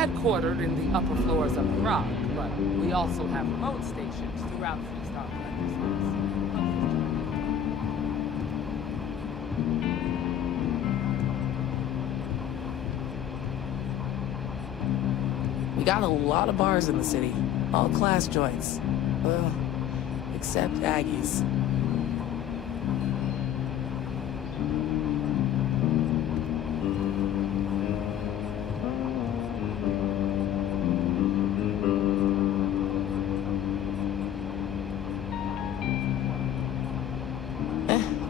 headquartered in the upper floors of the rock, but we also have remote stations throughout the StarField. We got a lot of bars in the city, all class joints. Well, except Aggie's.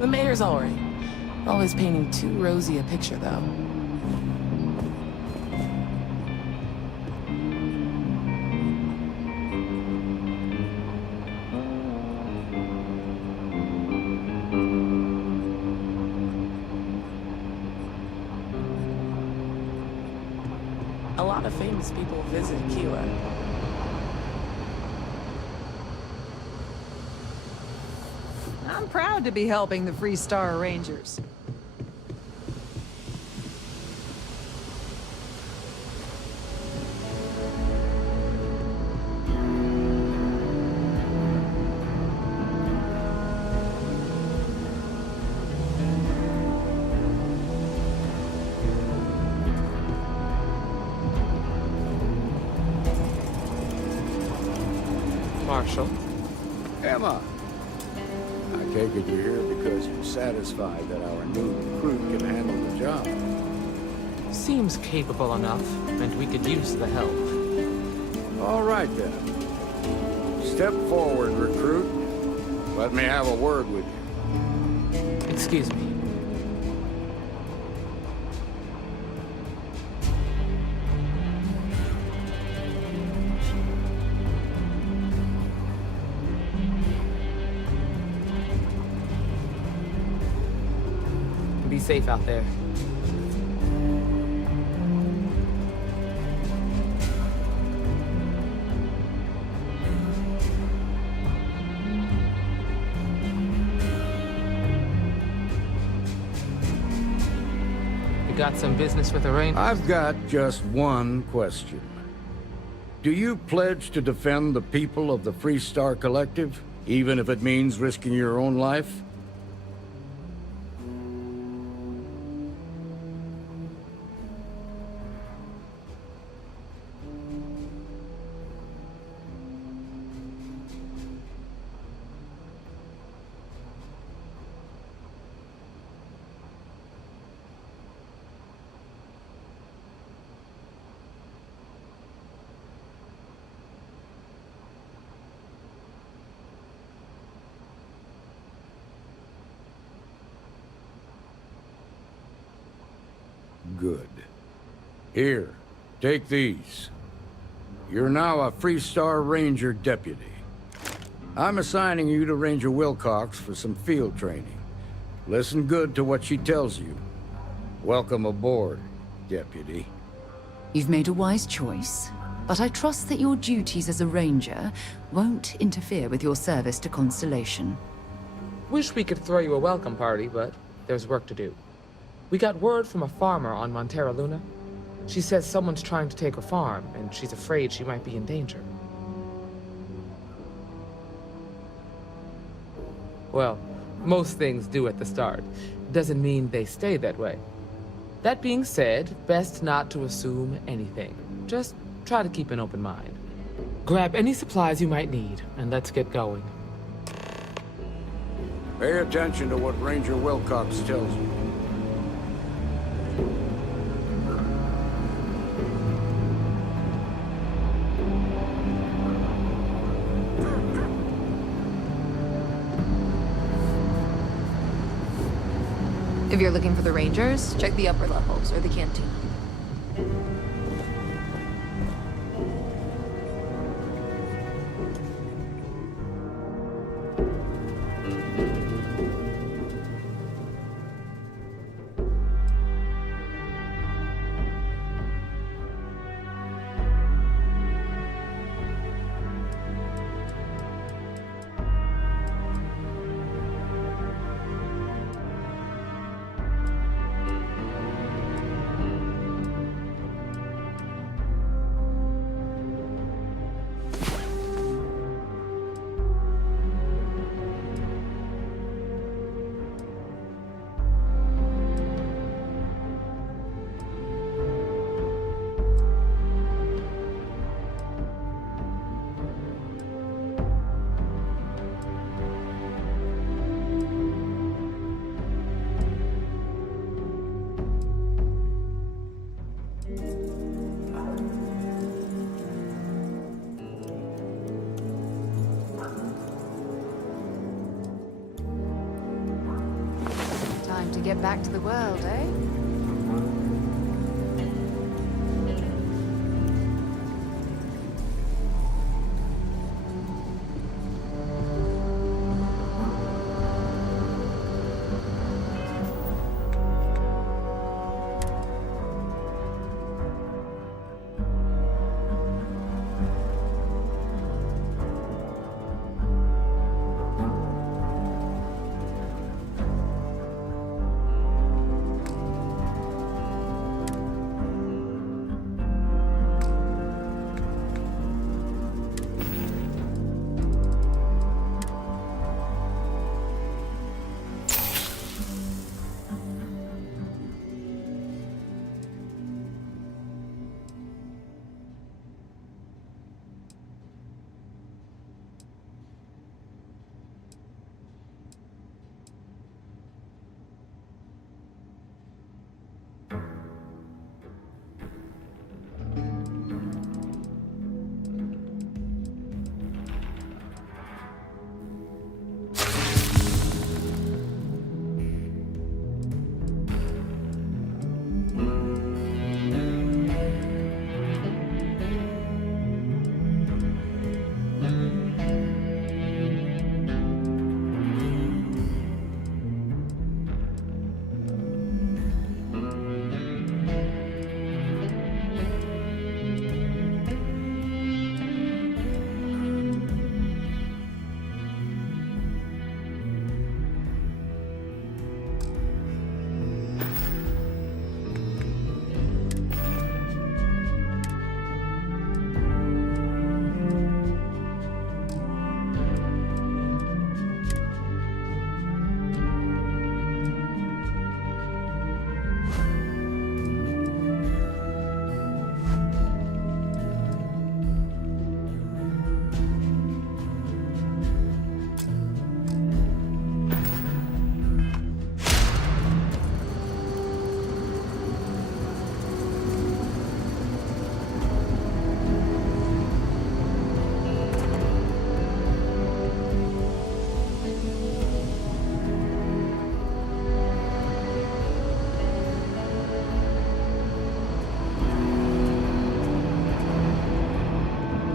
The mayor's alright. Always painting too rosy a picture, though. A lot of famous people visit Kila. I'm proud to be helping the Free Star Rangers. Marshall. Emma! I take it you're here because you're satisfied that our new recruit can handle the job. Seems capable enough, and we could use the help. All right, then. Step forward, recruit. Let me have a word with you. Excuse me. Be safe out there. You got some business with the Rangers? I've got just one question. Do you pledge to defend the people of the Free Star Collective, even if it means risking your own life? Good. Here, take these. You're now a Free Star Ranger deputy. I'm assigning you to Ranger Wilcox for some field training. Listen good to what she tells you. Welcome aboard, deputy. You've made a wise choice, but I trust that your duties as a ranger won't interfere with your service to Constellation. Wish we could throw you a welcome party, but there's work to do. We got word from a farmer on Montera Luna. She says someone's trying to take her farm, and she's afraid she might be in danger. Well, most things do at the start. Doesn't mean they stay that way. That being said, best not to assume anything. Just try to keep an open mind. Grab any supplies you might need, and let's get going. Pay attention to what Ranger Wilcox tells you. If you're looking for the Rangers, check the upper levels or the canteen. Time to get back to the world, eh?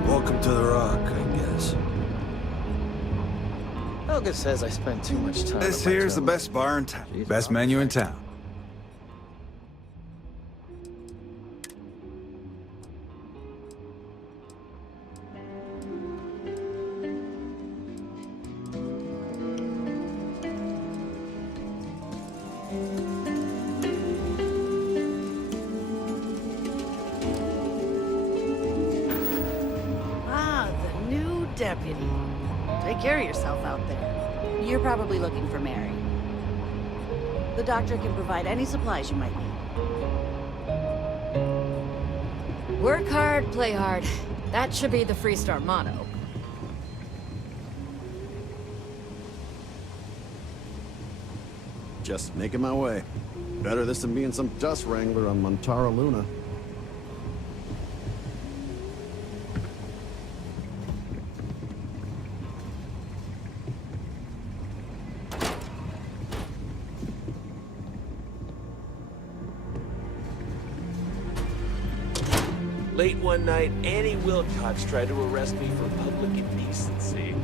Welcome to the Rock, I guess. Helga says I spend too much time. This at my here's the terminal. best bar in town. Jeez, Best Rob. menu in town. Ah, the new deputy. Take care of yourself out there. You're probably looking for Mary. The doctor can provide any supplies you might need. Work hard, play hard. That should be the Freestar motto. Just making my way. Better this than being some dust wrangler on Montara Luna. Late one night, Annie Wilcox tried to arrest me for public indecency.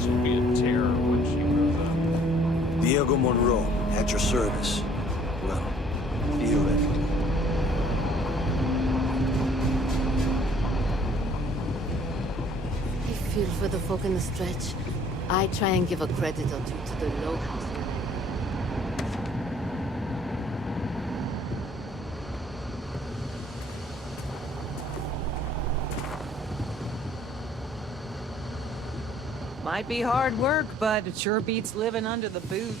She'll be a terror when she grows up. Diego Monroe, at your service. Well, see you later. I feel for the folk in the stretch. I try and give a credit or two to the low house. Might be hard work, but it sure beats living under the boot.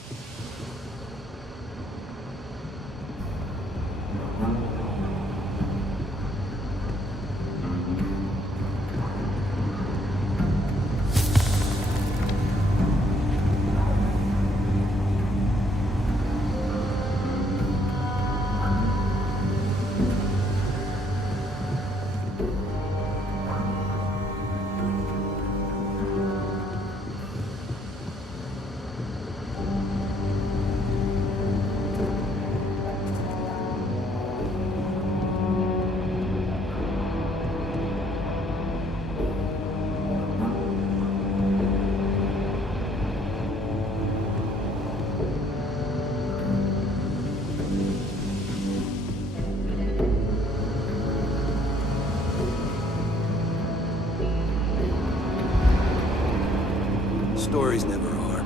stories never are.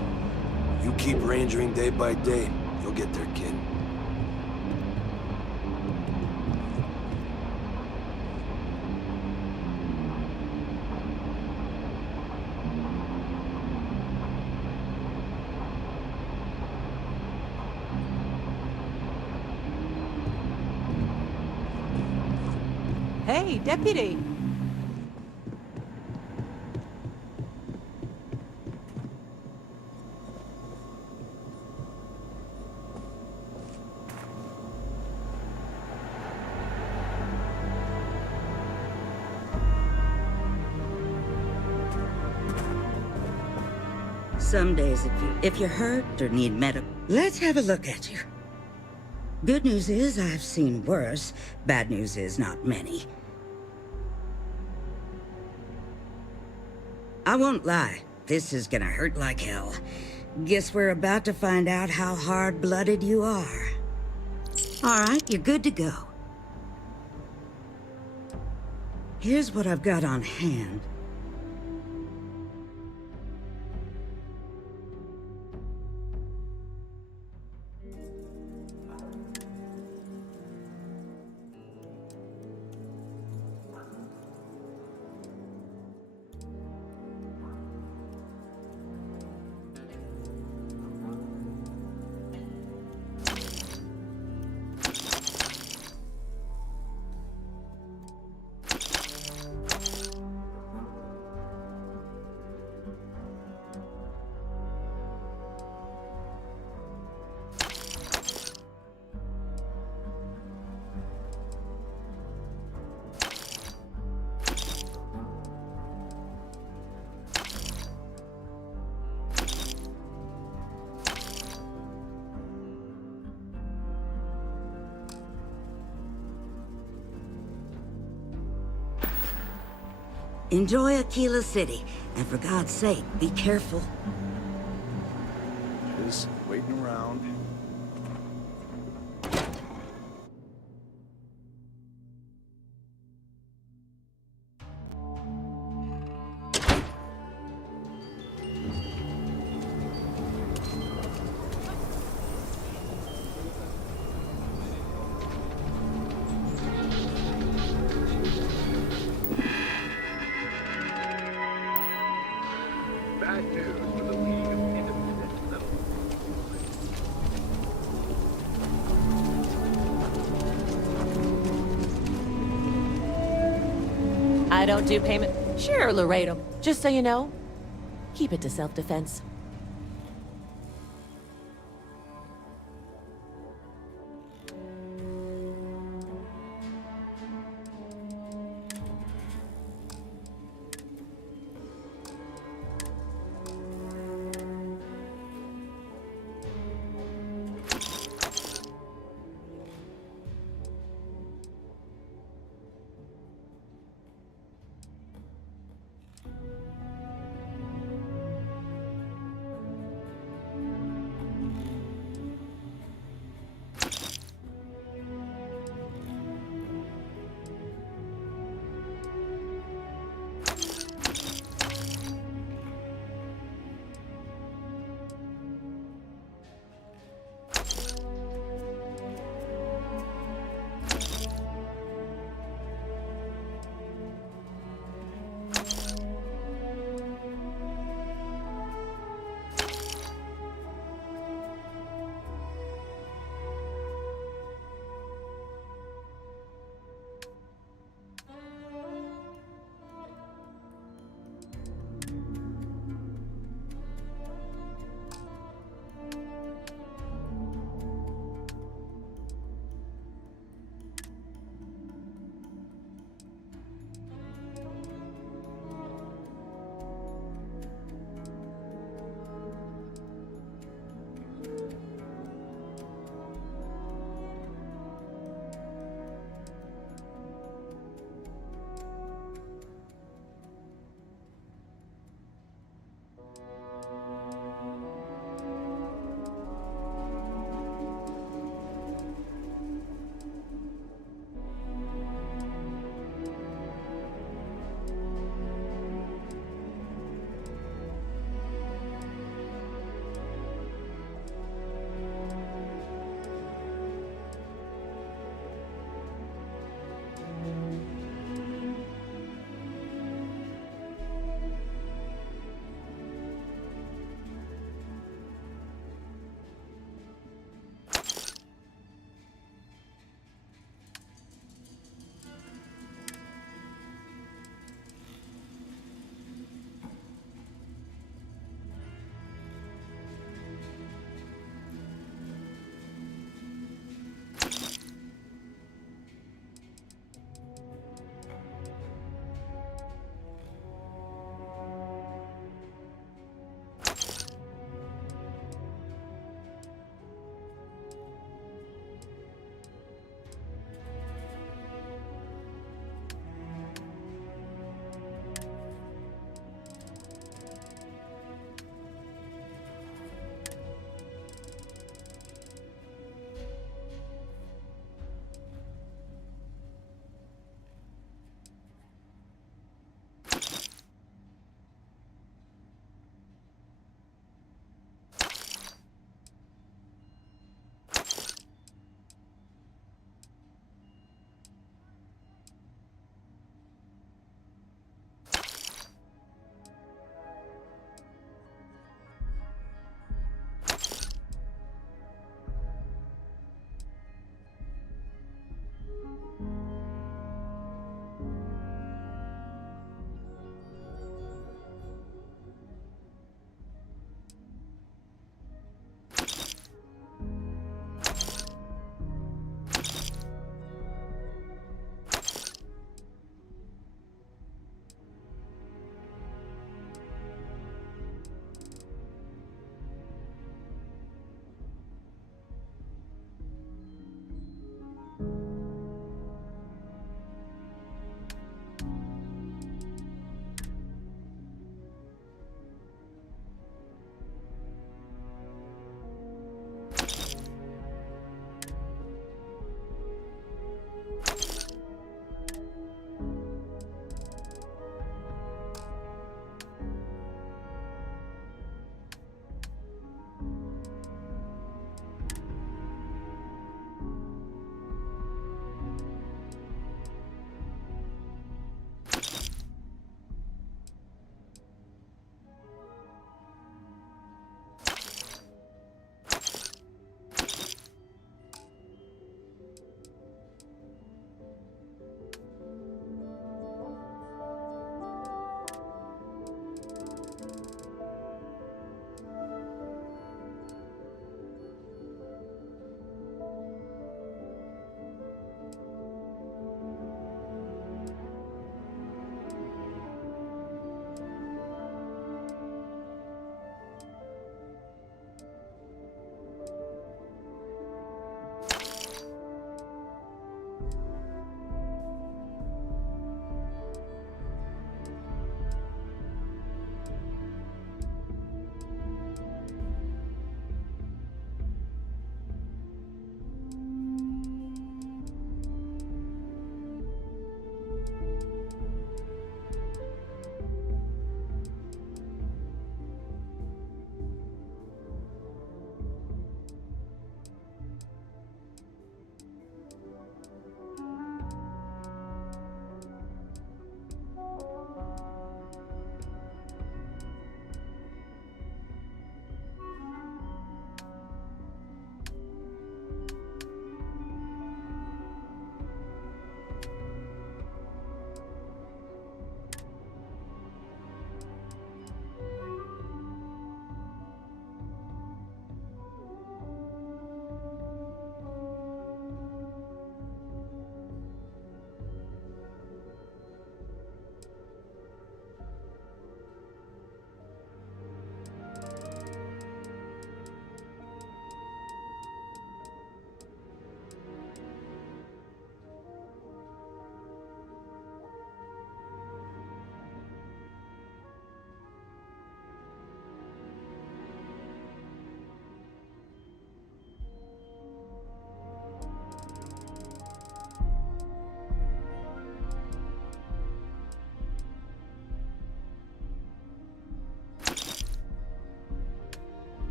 You keep rangering day by day, you'll get there, kid. Hey, deputy. Some days, if you're hurt or need medical, let's have a look at you. Good news is I've seen worse. Bad news is not many. I won't lie, this is gonna hurt like hell. Guess we're about to find out how hard-blooded you are. All right, you're good to go. Here's what I've got on hand. Enjoy Aquila City, and for God's sake, be careful. Just waiting around. Bad news for the League of Independent Settlements. I don't do payment. Sure, Laredo. Just so you know, keep it to self-defense.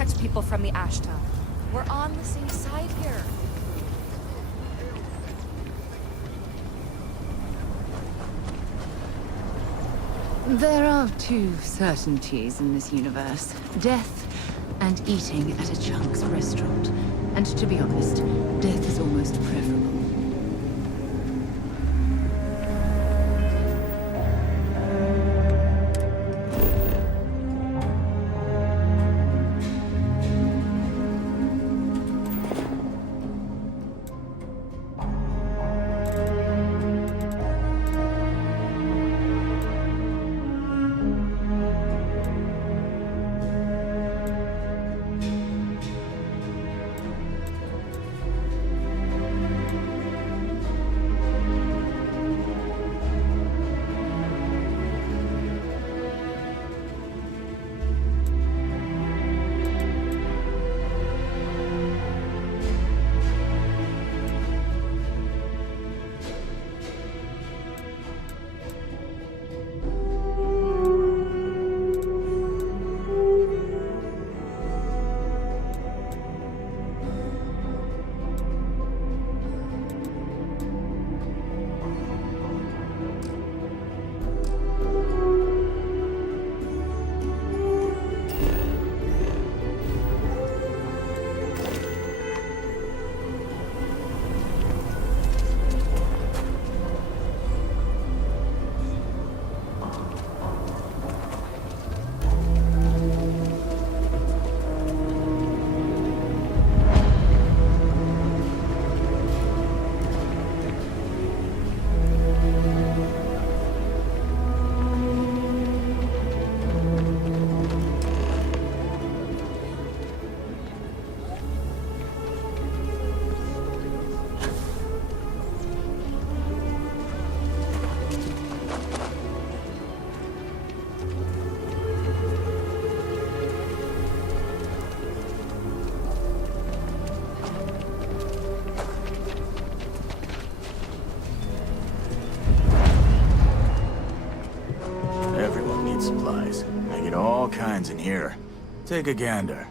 protect people from the Ashta. We're on the same side here. There are two certainties in this universe. Death and eating at a Chunk's restaurant. And to be honest, death is almost preferable. Everyone needs supplies. I get all kinds in here. Take a gander.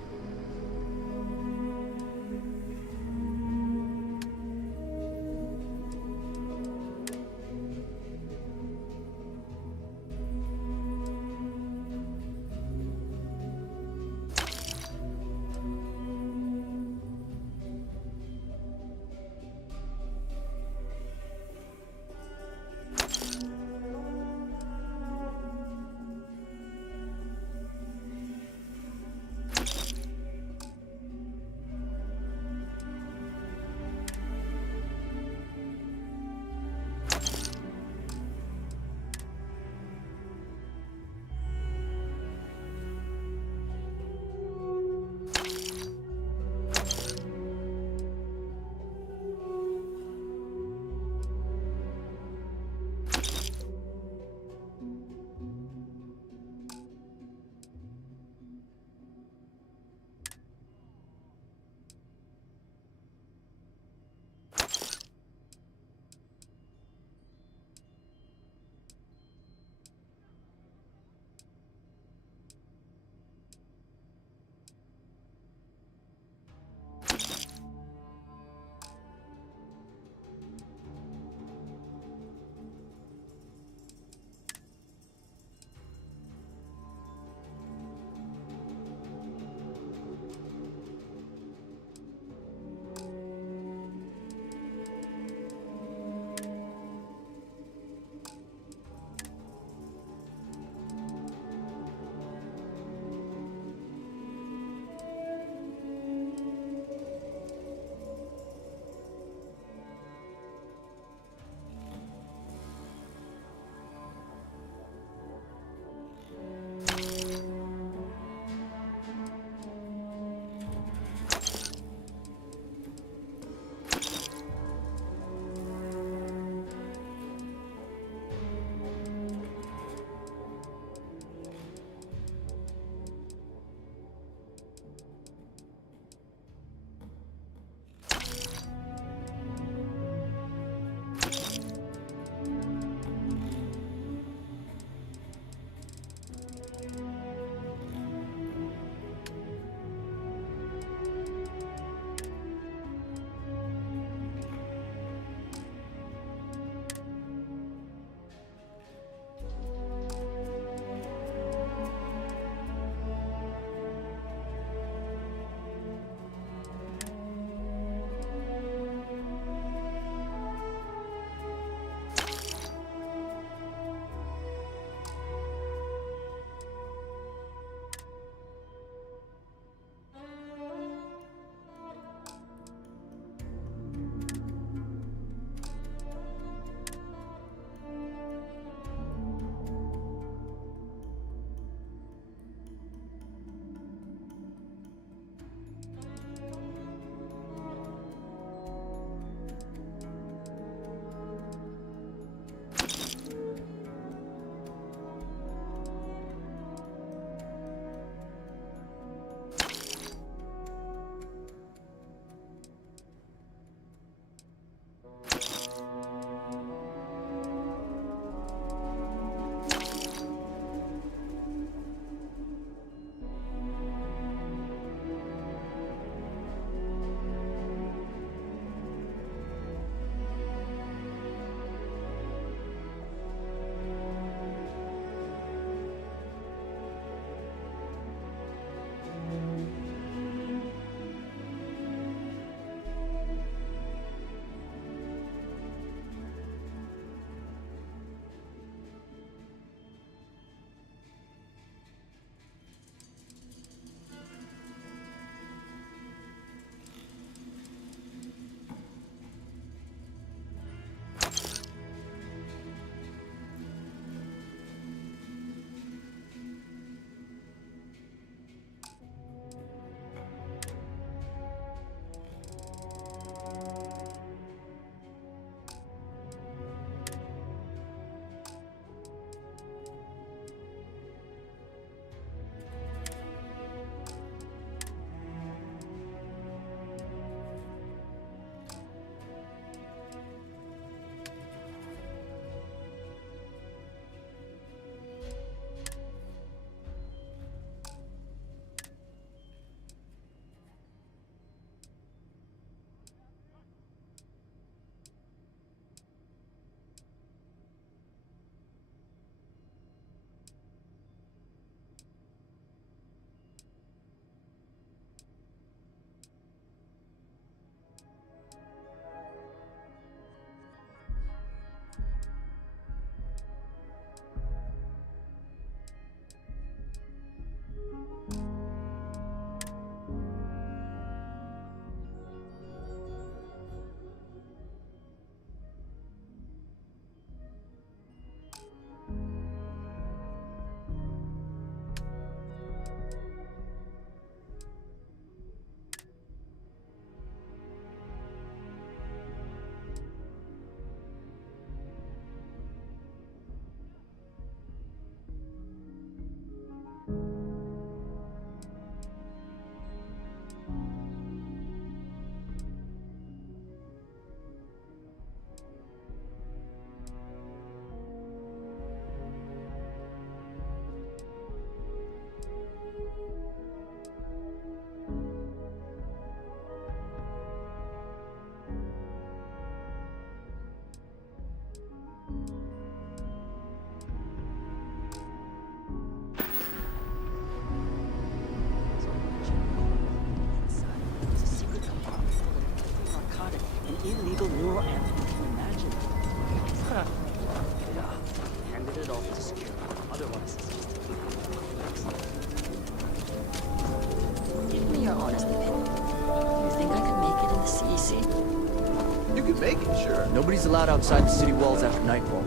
honestly, Pip, do you think I could make it in the CEC? You can make it, sure. Nobody's allowed outside the city walls after nightfall.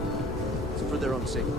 So for their own safety.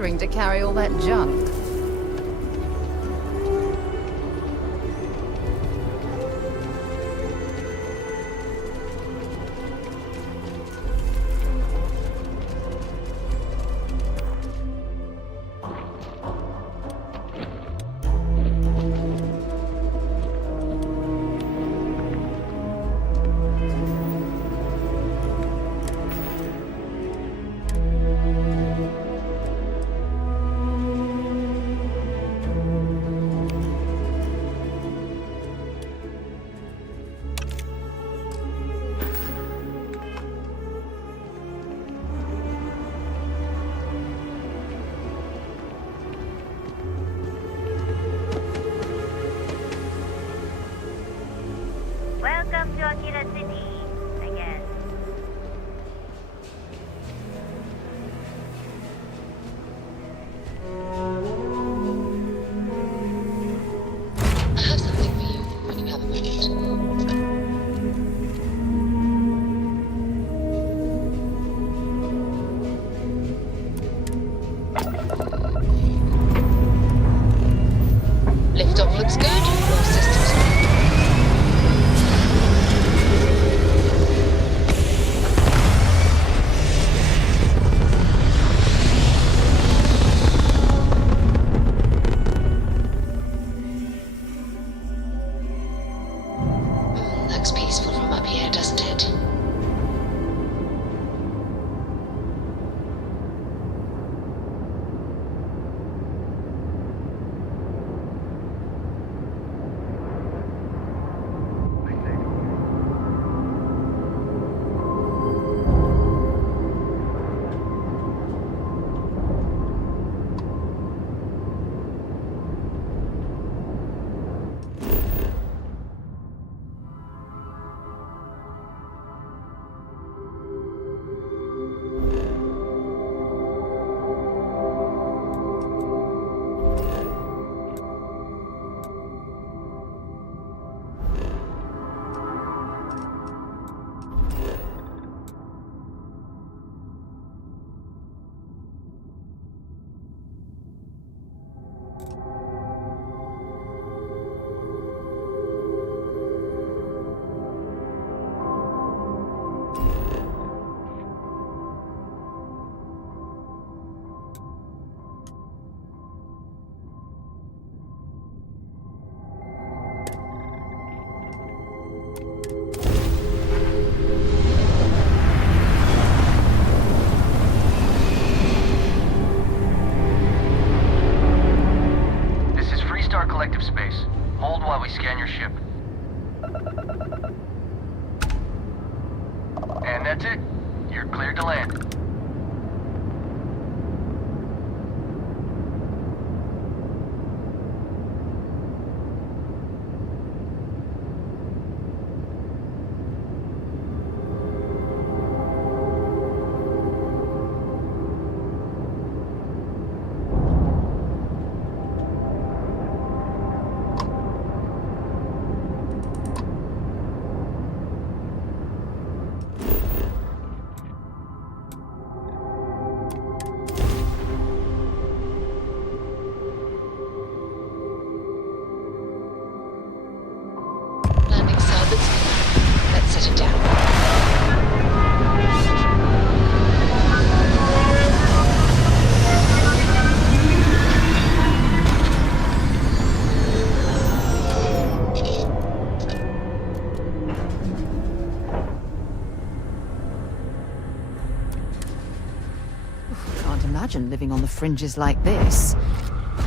bothering to carry all that junk? That's it. You're cleared to land. Let's set it down. Can't imagine living on the fringes like this.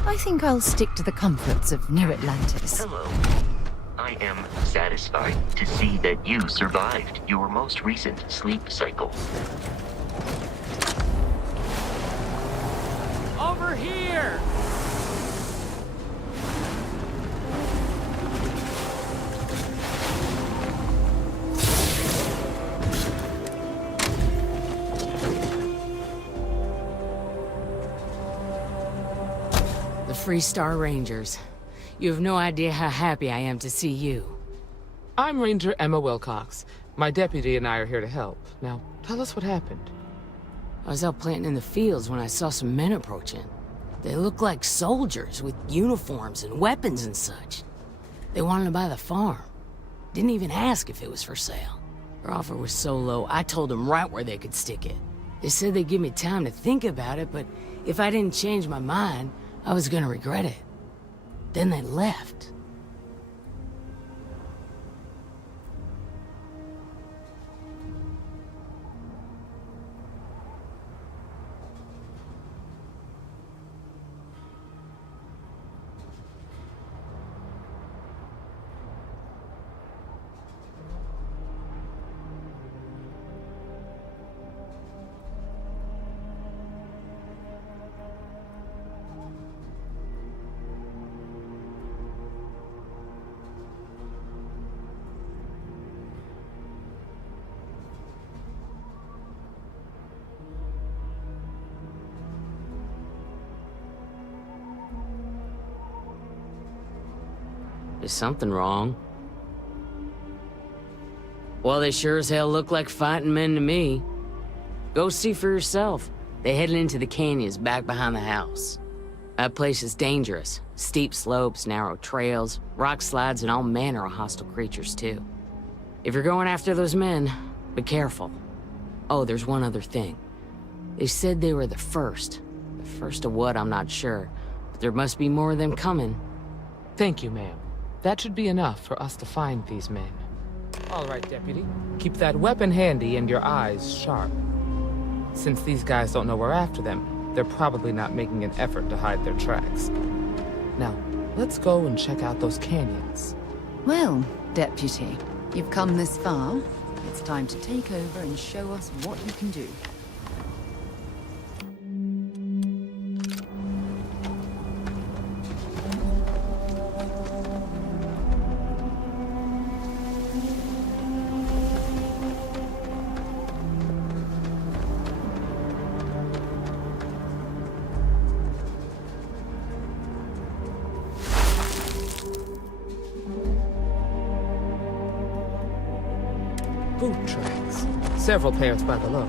I think I'll stick to the comforts of New Atlantis. Hello. I am satisfied to see that you survived your most recent sleep cycle. Over here! The Free Star Rangers. You have no idea how happy I am to see you. I'm Ranger Emma Wilcox. My deputy and I are here to help. Now, tell us what happened. I was out planting in the fields when I saw some men approaching. They looked like soldiers with uniforms and weapons and such. They wanted to buy the farm. Didn't even ask if it was for sale. Their offer was so low, I told them right where they could stick it. They said they'd give me time to think about it, but if I didn't change my mind, I was gonna regret it. Then they left. Is something wrong? Well, they sure as hell look like fighting men to me. Go see for yourself. They headed into the canyons back behind the house. That place is dangerous. Steep slopes, narrow trails, rock slides, and all manner of hostile creatures, too. If you're going after those men, be careful. Oh, there's one other thing. They said they were the first. The first of what, I'm not sure. But there must be more of them coming. Thank you, ma'am. That should be enough for us to find these men. All right, Deputy. Keep that weapon handy and your eyes sharp. Since these guys don't know we're after them, they're probably not making an effort to hide their tracks. Now, let's go and check out those canyons. Well, Deputy, you've come this far. It's time to take over and show us what you can do. Boot tracks. Several pairs by the look.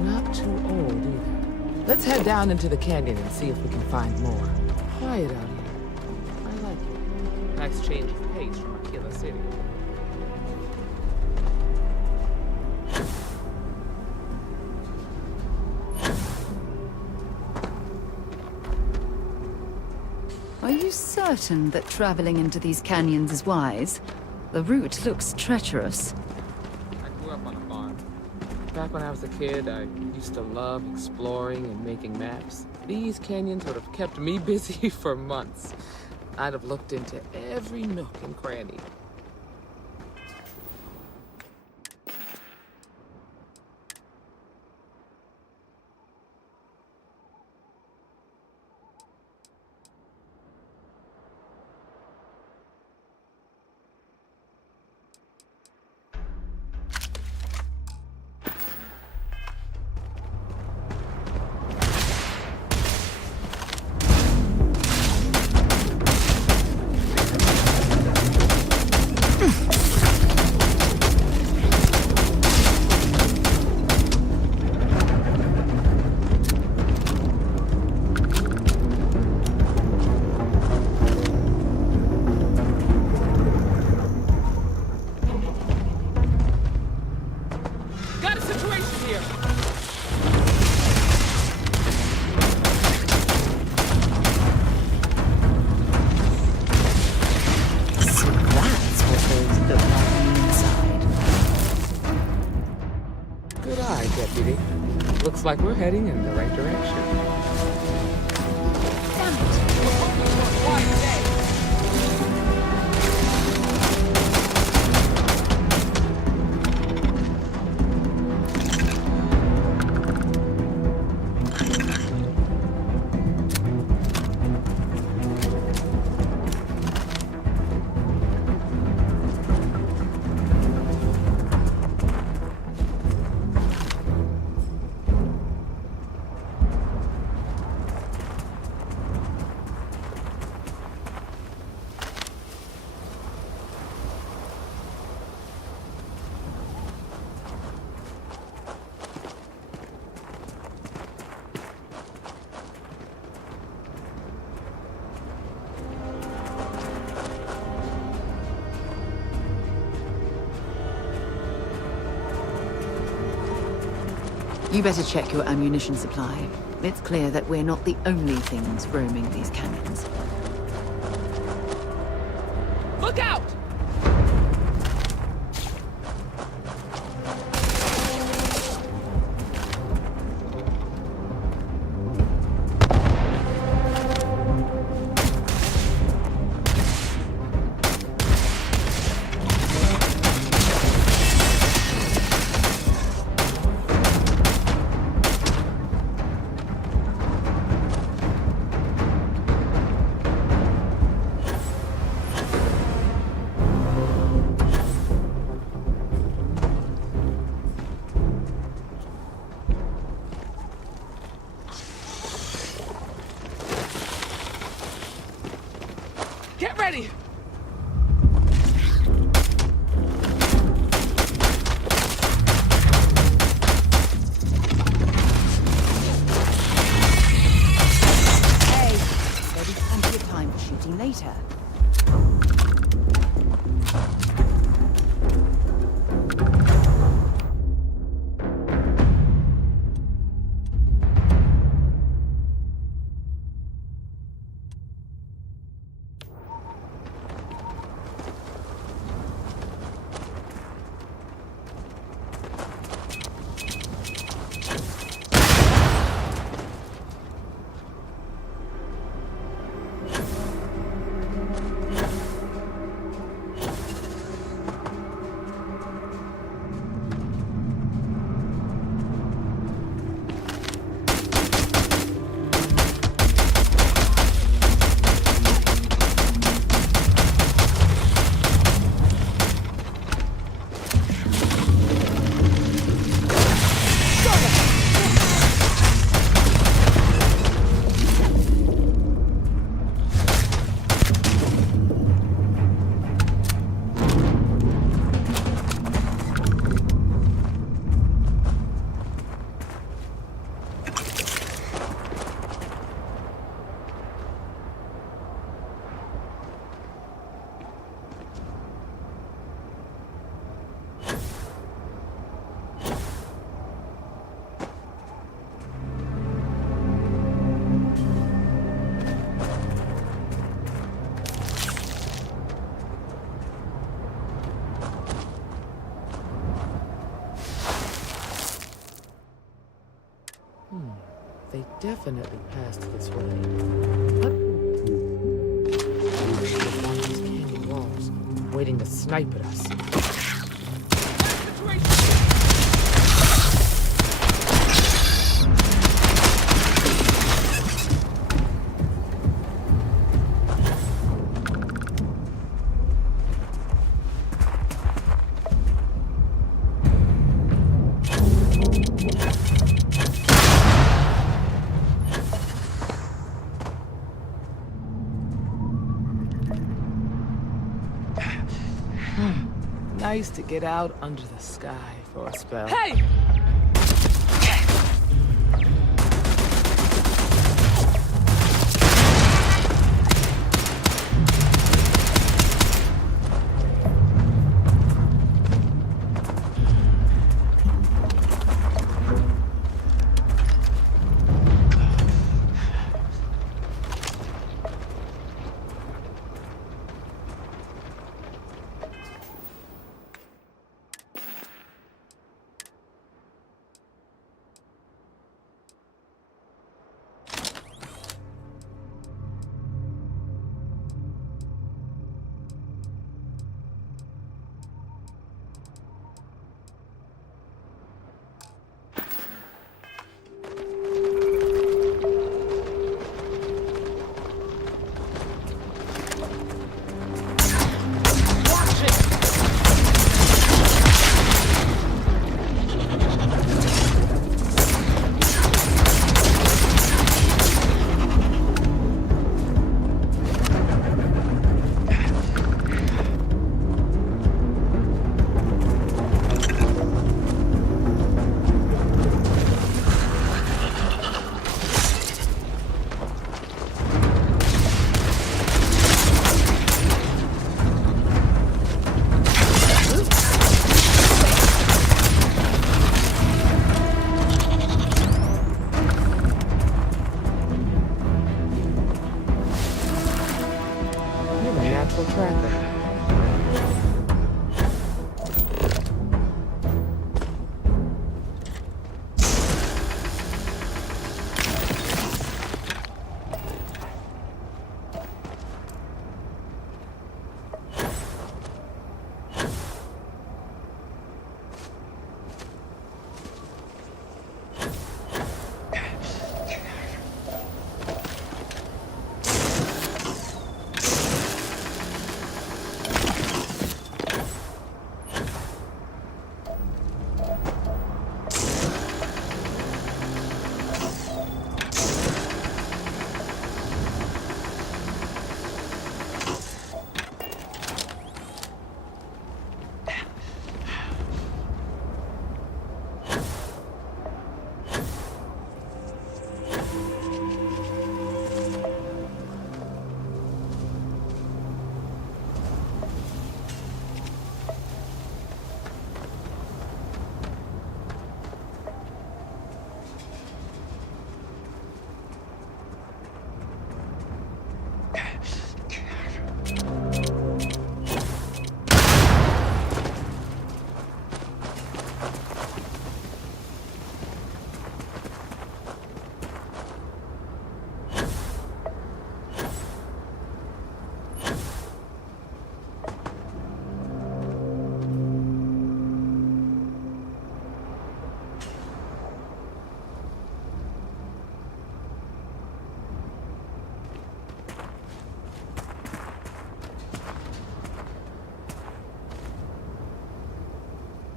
Not too old either. Let's head down into the canyon and see if we can find more. Quiet out here. I like it. Nice change of pace from Aquila City. Are you certain that traveling into these canyons is wise? The route looks treacherous. I grew up on a farm. Back when I was a kid, I used to love exploring and making maps. These canyons would have kept me busy for months. I'd have looked into every nook and cranny. here. So that's what those look like on the inside. Good eye, Deputy. Looks like we're heading in the right direction. Damn it! We're hoping for a quiet day. You better check your ammunition supply. It's clear that we're not the only things roaming these canyons. Look out! Get ready! Hey, there'll be plenty of time for shooting later. They definitely passed this way. On these canyon walls, waiting to snipe at us. Nice to get out under the sky for a spell. Hey!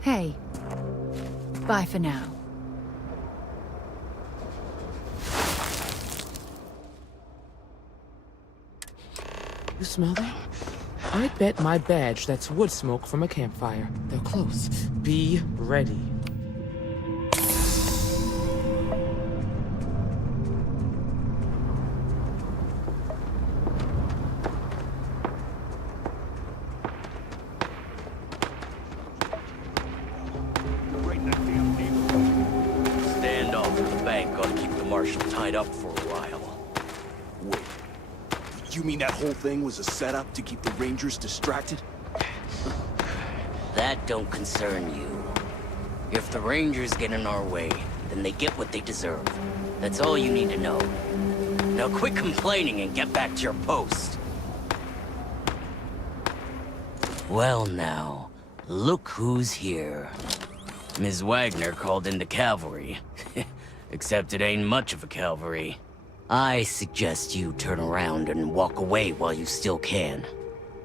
Hey. Bye for now. You smell that? I bet my badge that's wood smoke from a campfire. They're close. Be ready. Standoff for the bank ought to keep the marshal tied up for a while. Wait. You mean that whole thing was a setup to keep the Rangers distracted? That don't concern you. If the Rangers get in our way, then they get what they deserve. That's all you need to know. Now quit complaining and get back to your post. Well now, look who's here. Ms. Wagner called in the cavalry. Except it ain't much of a cavalry. I suggest you turn around and walk away while you still can.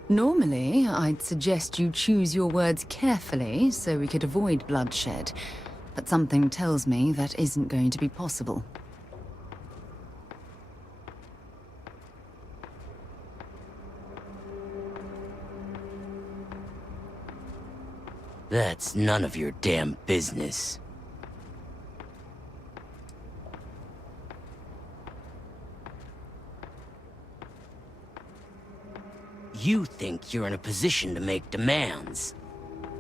Normally, I'd suggest you choose your words carefully so we could avoid bloodshed. But something tells me that isn't going to be possible. That's none of your damn business. You think you're in a position to make demands.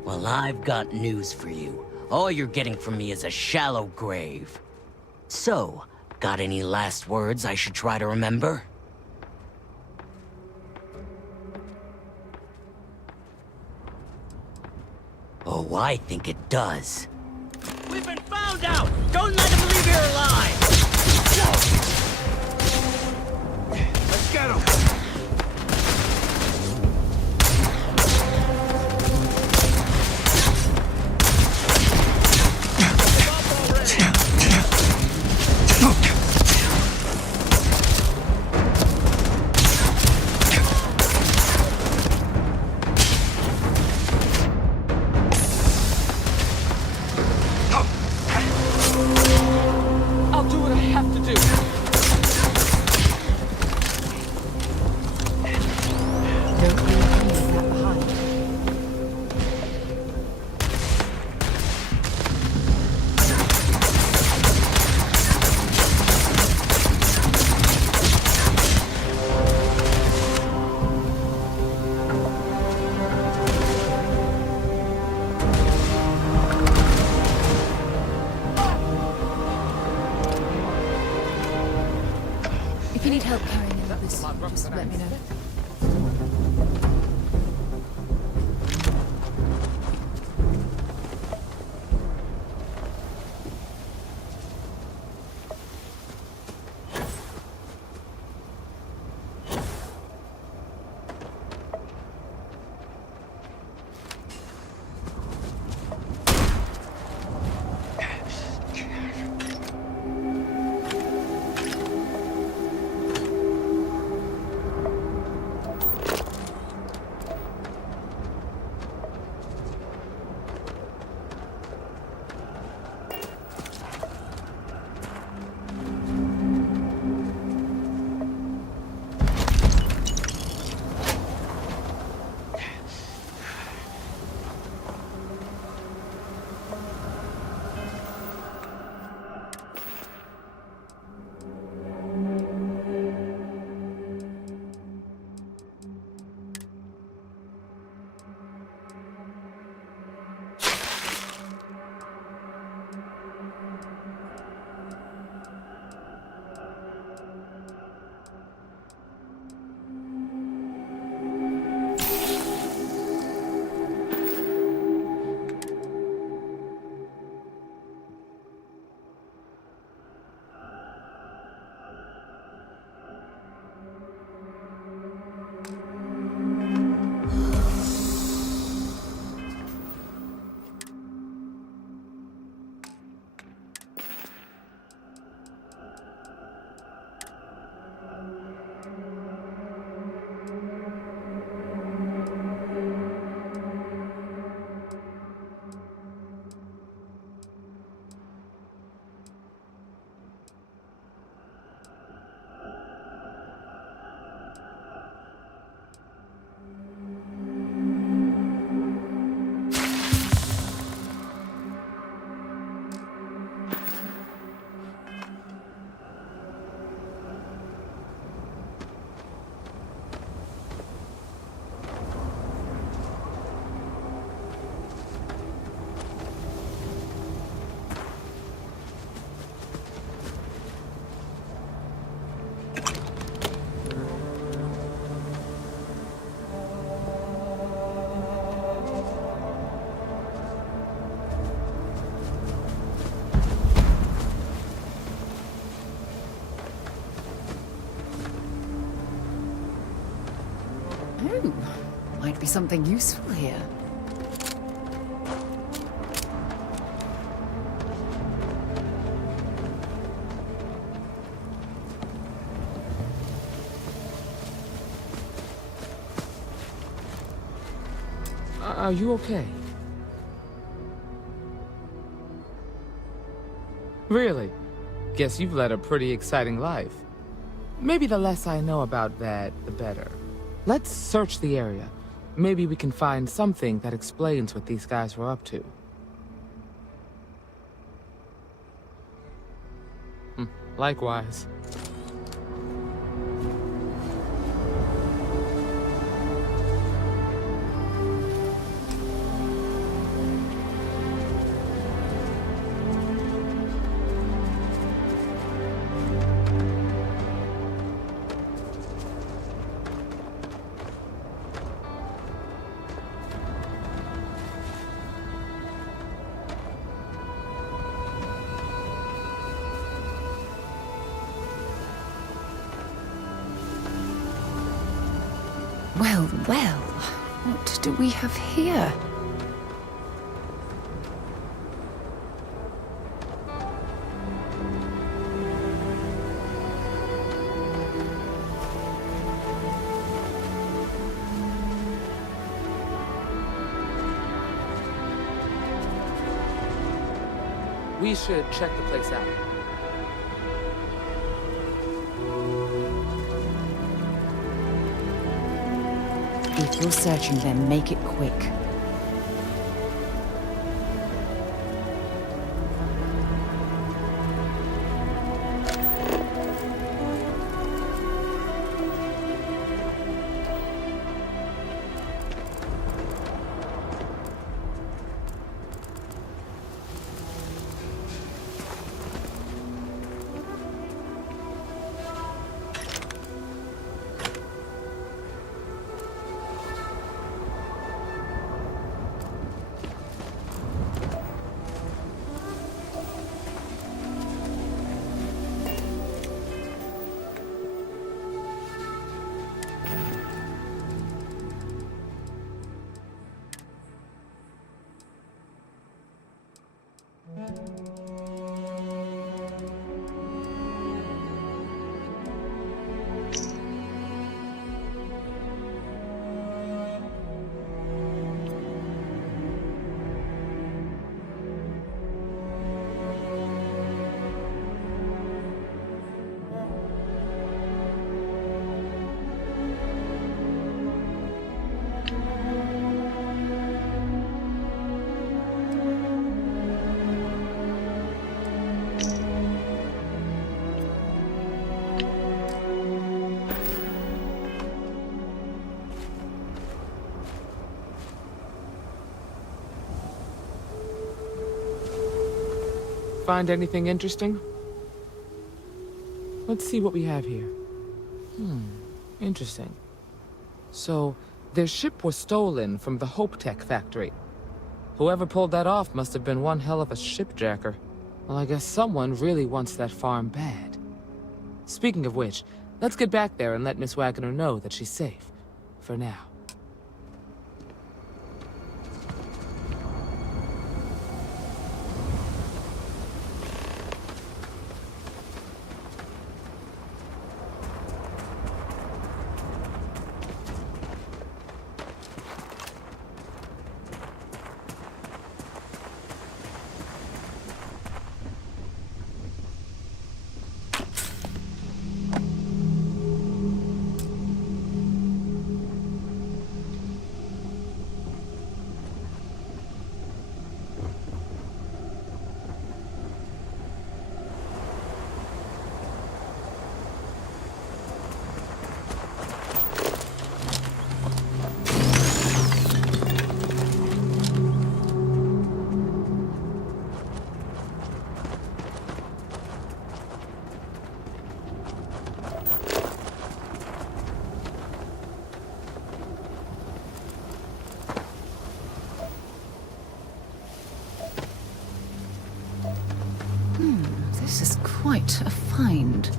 Well, I've got news for you. All you're getting from me is a shallow grave. So, got any last words I should try to remember? Oh, I think it does. We've been found out! Don't let him leave here alive! Let's get him! I'll do what I have to do. Don't leave any of that behind. If you need help carrying any of this, just let me know. true. Might be something useful here. Are you okay? Really? Guess you've led a pretty exciting life. Maybe the less I know about that, the better. Let's search the area. Maybe we can find something that explains what these guys were up to. Likewise. Well, well, what do we have here? We should check the place out. If you're searching them, make it quick. Find anything interesting? Let's see what we have here. Interesting. So, their ship was stolen from the Hope Tech factory. Whoever pulled that off must have been one hell of a shipjacker. Well, I guess someone really wants that farm bad. Speaking of which, let's get back there and let Miss Wagner know that she's safe. For now. This is quite a find.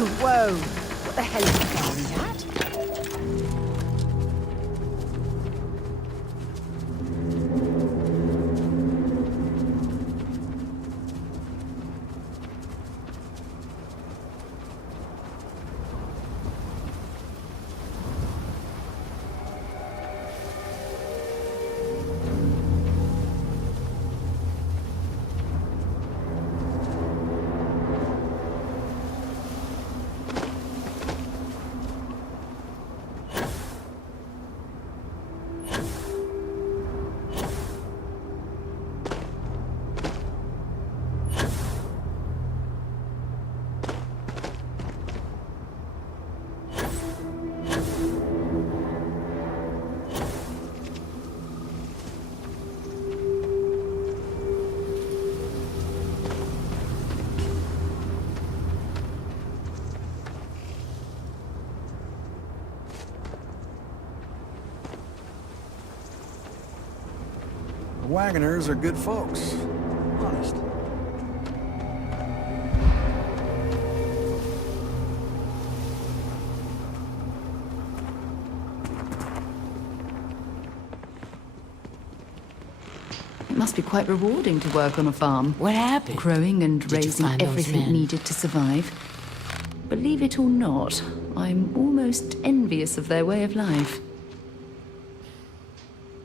Whoa! What the hell are you firing at? The Wagoners are good folks. Honest. It must be quite rewarding to work on a farm. What happened? Growing and Did you raising find those everything men? needed to survive. Believe it or not, I'm almost envious of their way of life.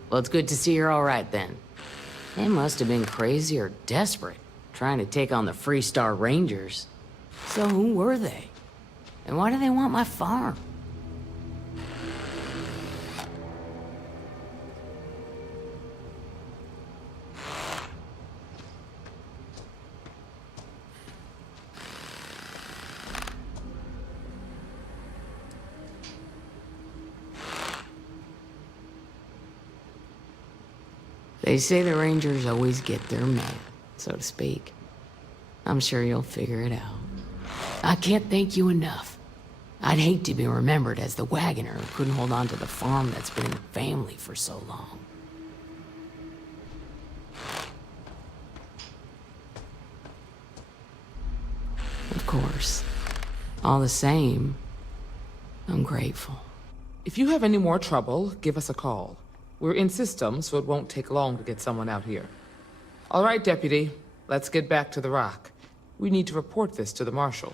Well, it's good to see you're all right then. They must have been crazy or desperate, trying to take on the Freestar Rangers. So who were they? And why do they want my farm? They say the Rangers always get their man, so to speak. I'm sure you'll figure it out. I can't thank you enough. I'd hate to be remembered as the wagoner who couldn't hold on to the farm that's been in the family for so long. Of course. All the same, I'm grateful. If you have any more trouble, give us a call. We're in system, so it won't take long to get someone out here. All right, Deputy. Let's get back to the rock. We need to report this to the Marshal.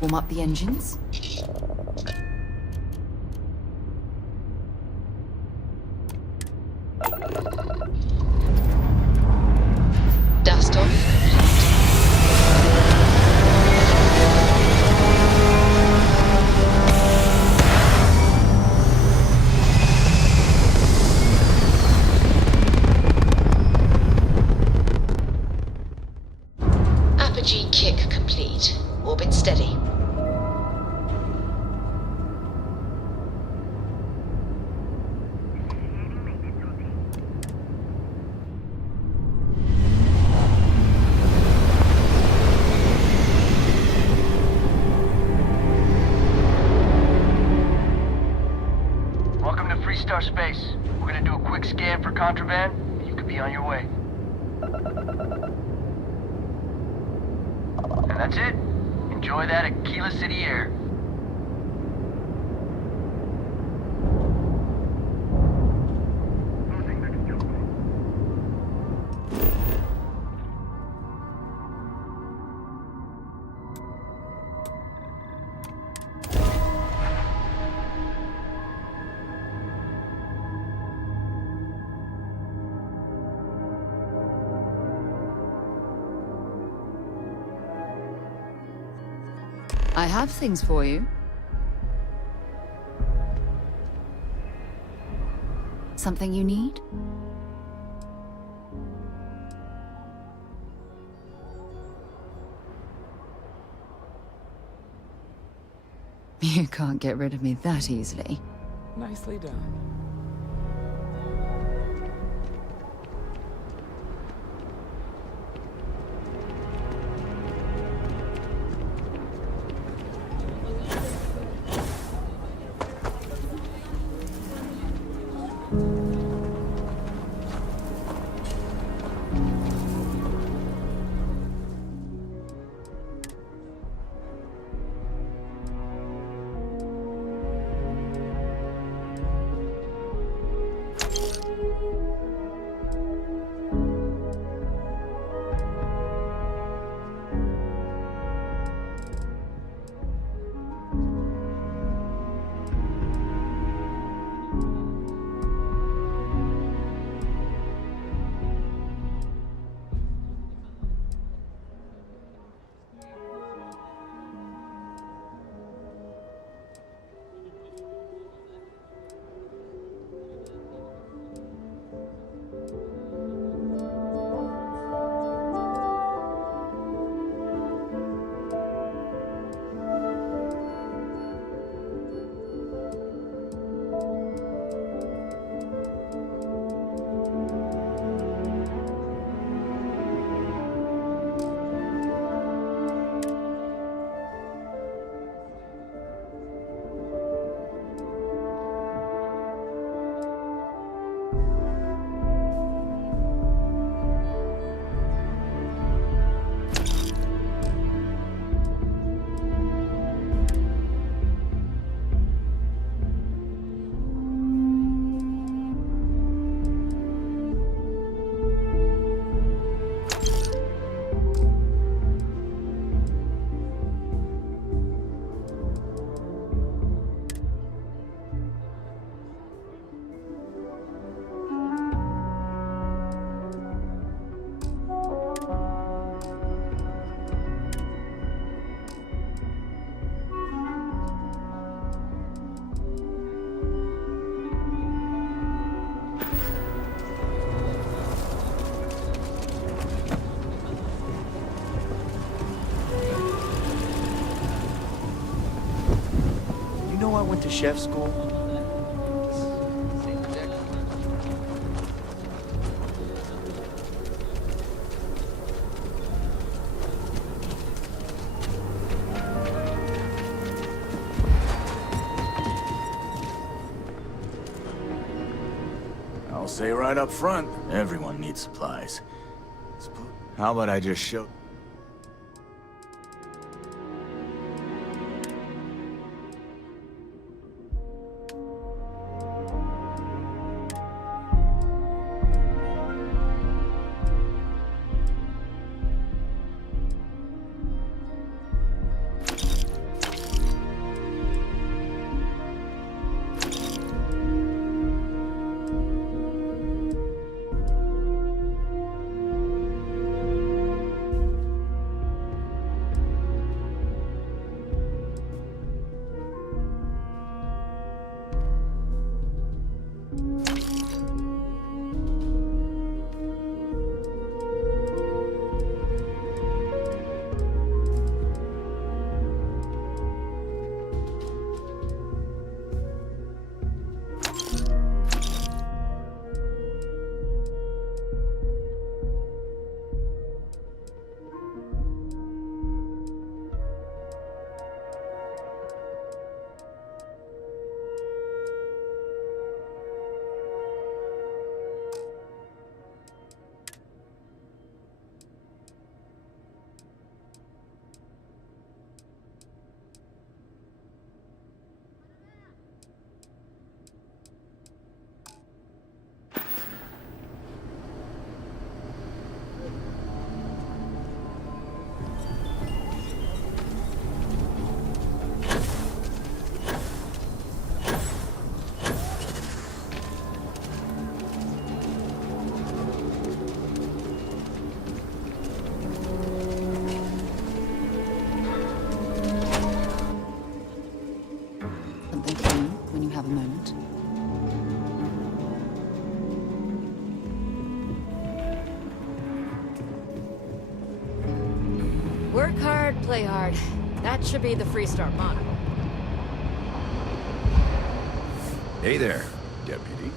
Warm up the engines. Dust off. Apogee kick complete. Orbit steady. Welcome to Freestar Space. We're gonna do a quick scan for contraband, and you could be on your way. And that's it. Enjoy that Aquila City air. I have things for you. Something you need? You can't get rid of me that easily. Nicely done. I went to chef school. I'll say right up front, everyone needs supplies. How about I just show... Work hard, play hard. That should be the Freestar motto. Hey there, Deputy.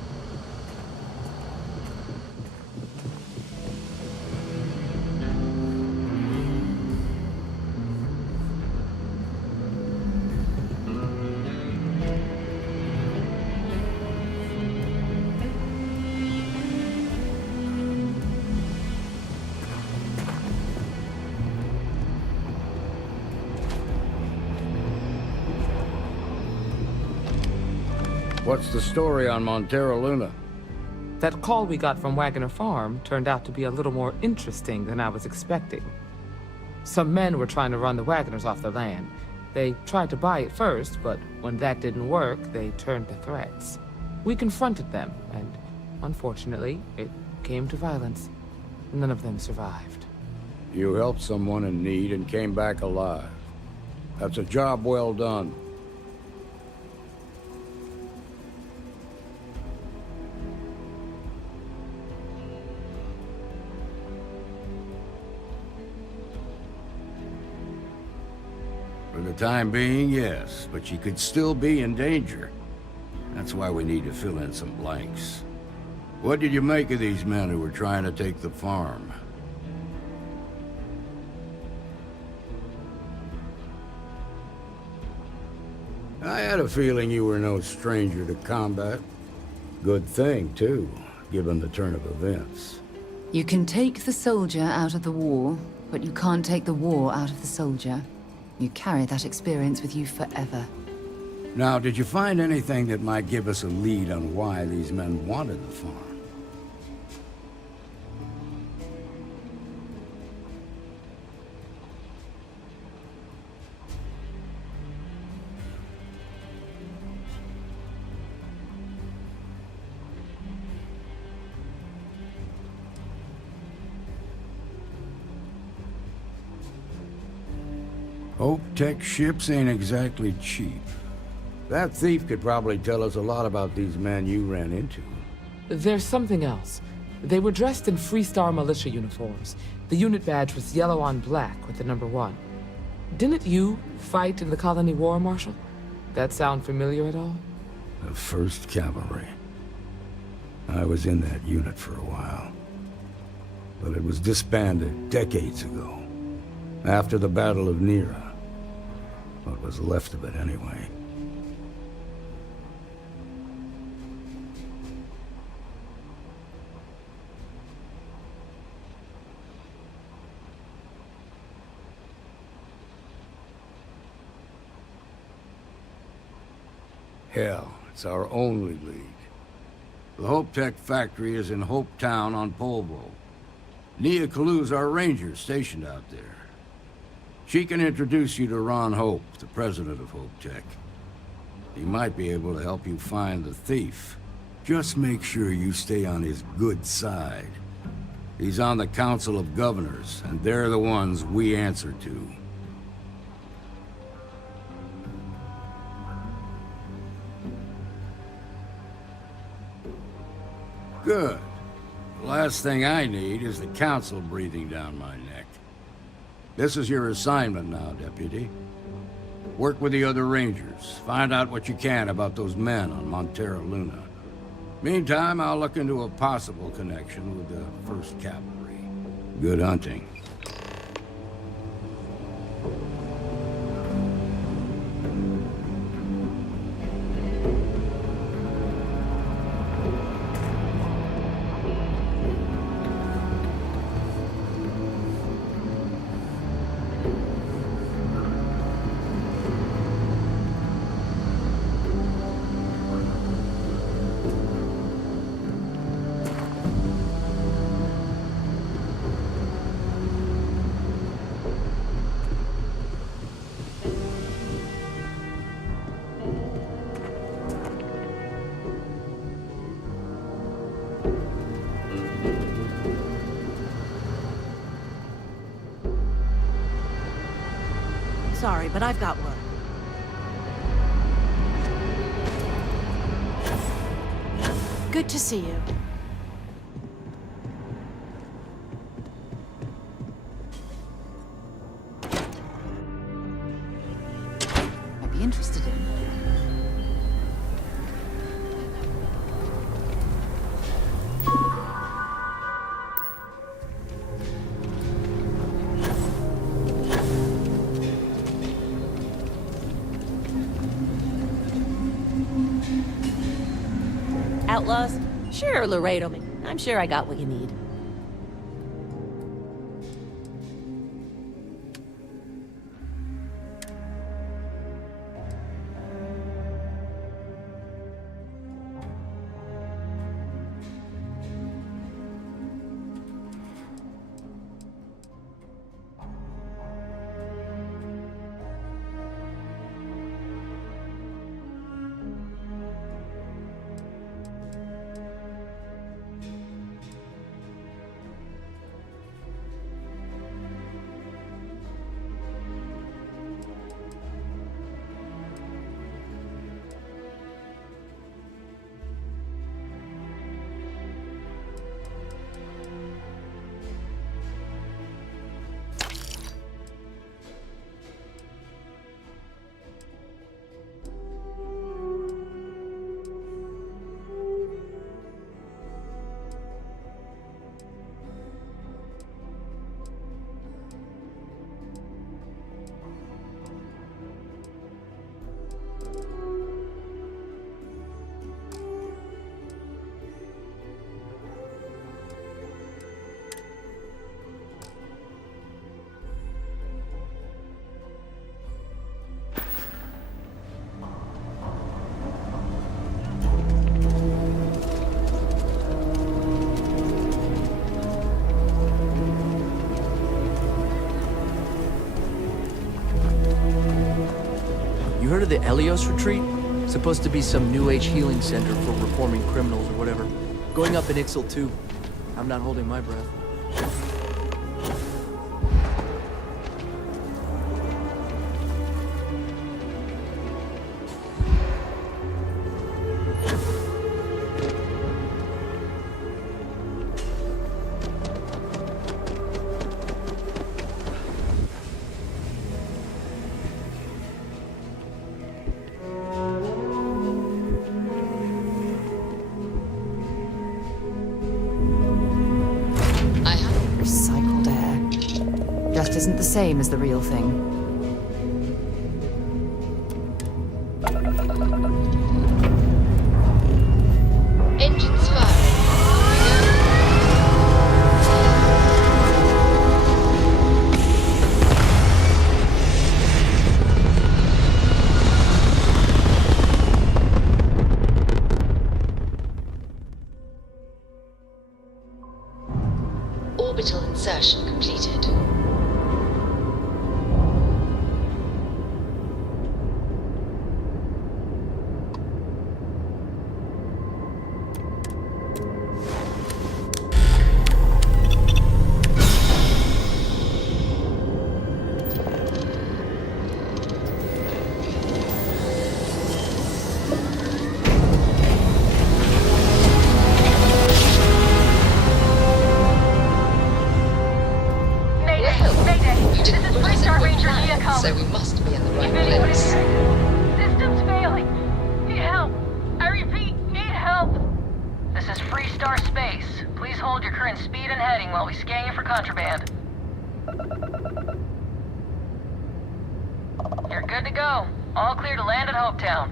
What's the story on Montero Luna? That call we got from Wagner Farm turned out to be a little more interesting than I was expecting. Some men were trying to run the Wagners off the land. They tried to buy it first, but when that didn't work, they turned to threats. We confronted them, and unfortunately, it came to violence. None of them survived. You helped someone in need and came back alive. That's a job well done. For the time being, yes, but she could still be in danger. That's why we need to fill in some blanks. What did you make of these men who were trying to take the farm? I had a feeling you were no stranger to combat. Good thing, too, given the turn of events. You can take the soldier out of the war, but you can't take the war out of the soldier. You carry that experience with you forever. Now, did you find anything that might give us a lead on why these men wanted the farm? Hope Tech ships ain't exactly cheap. That thief could probably tell us a lot about these men you ran into. There's something else. They were dressed in Freestar militia uniforms. The unit badge was yellow on black with the number 1. Didn't you fight in the Colony War, Marshal? That sound familiar at all? The 1st Cavalry. I was in that unit for a while. But it was disbanded decades ago. After the Battle of Nera. What was left of it, anyway. Hell, it's our only lead. The Hope Tech factory is in Hope Town on Polvo. Nia Kalu's our ranger stationed out there. She can introduce you to Ron Hope, the president of Hope Tech. He might be able to help you find the thief. Just make sure you stay on his good side. He's on the Council of Governors, and they're the ones we answer to. Good. The last thing I need is the Council breathing down my neck. This is your assignment now, Deputy. Work with the other Rangers. Find out what you can about those men on Montero Luna. Meantime, I'll look into a possible connection with the 1st Cavalry. Good hunting. Sorry, but I've got work. Good to see you. outlaws? Sure, Laredo me. I'm sure I got what you need. You heard of the Elios Retreat? Supposed to be some new age healing center for reforming criminals or whatever. Going up in Ixal too. I'm not holding my breath. Recycled air. Just isn't the same as the real thing. Engines firing. Orbital insertion completed. So we must be in the right place. System's failing. Need help. I repeat, need help. This is Freestar Space. Please hold your current speed and heading while we scan you for contraband. You're good to go. All clear to land at Hopetown.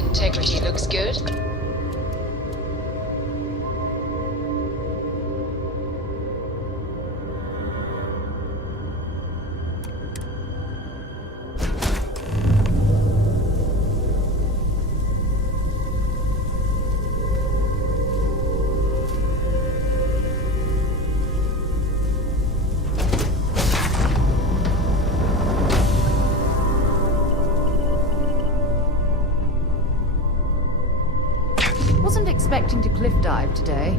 Integrity looks good. Wasn't expecting to cliff dive today.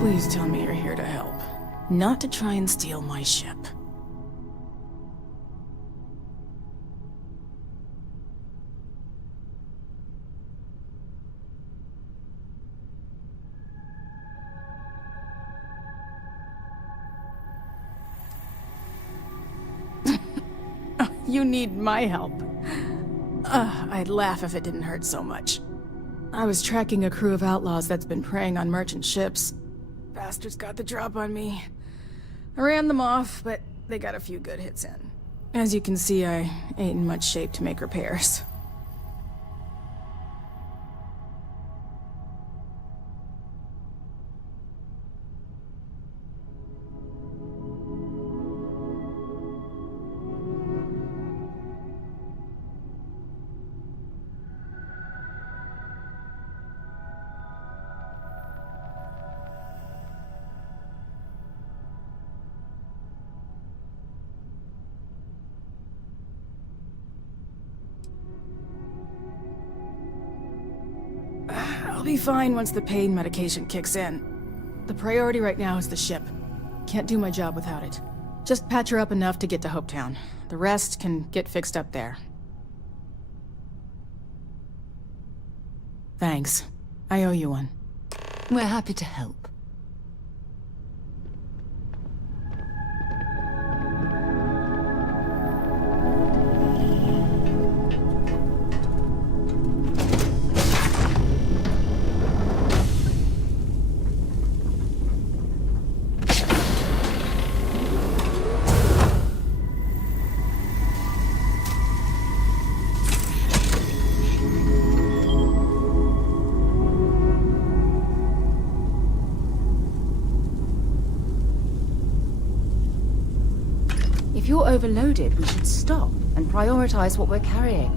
Please tell me you're here to help. Not to try and steal my ship. You need my help. I'd laugh if it didn't hurt so much. I was tracking a crew of outlaws that's been preying on merchant ships. Bastards got the drop on me. I ran them off, but they got a few good hits in. As you can see, I ain't in much shape to make repairs. I'll be fine once the pain medication kicks in. The priority right now is the ship. Can't do my job without it. Just patch her up enough to get to Hopetown. The rest can get fixed up there. Thanks. I owe you one. We're happy to help. If you're overloaded, we should stop and prioritize what we're carrying.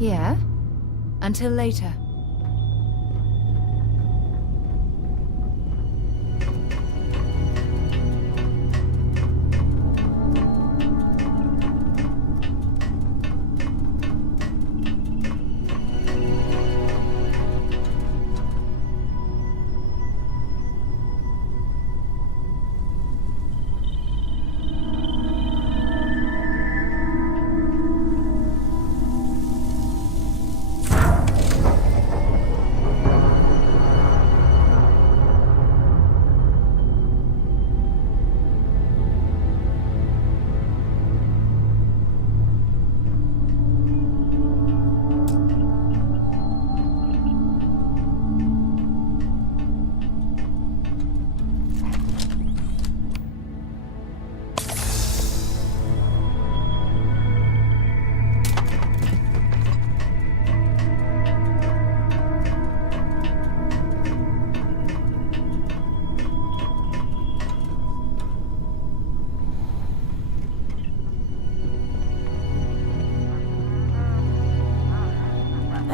Yeah? Until later.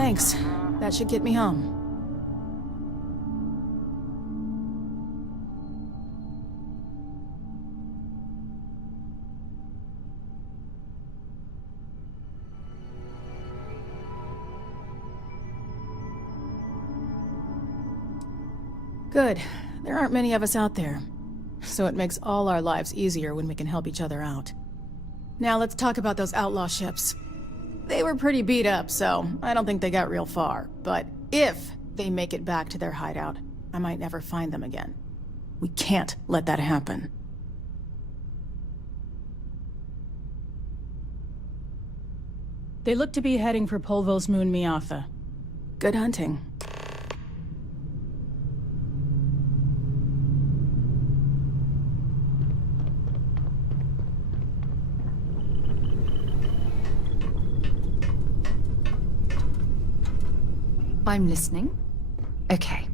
Thanks. That should get me home. Good. There aren't many of us out there. So it makes all our lives easier when we can help each other out. Now let's talk about those outlaw ships. They were pretty beat up, so I don't think they got real far. But if they make it back to their hideout, I might never find them again. We can't let that happen. They look to be heading for Polvo's moon Miatha. Good hunting. I'm listening. Okay.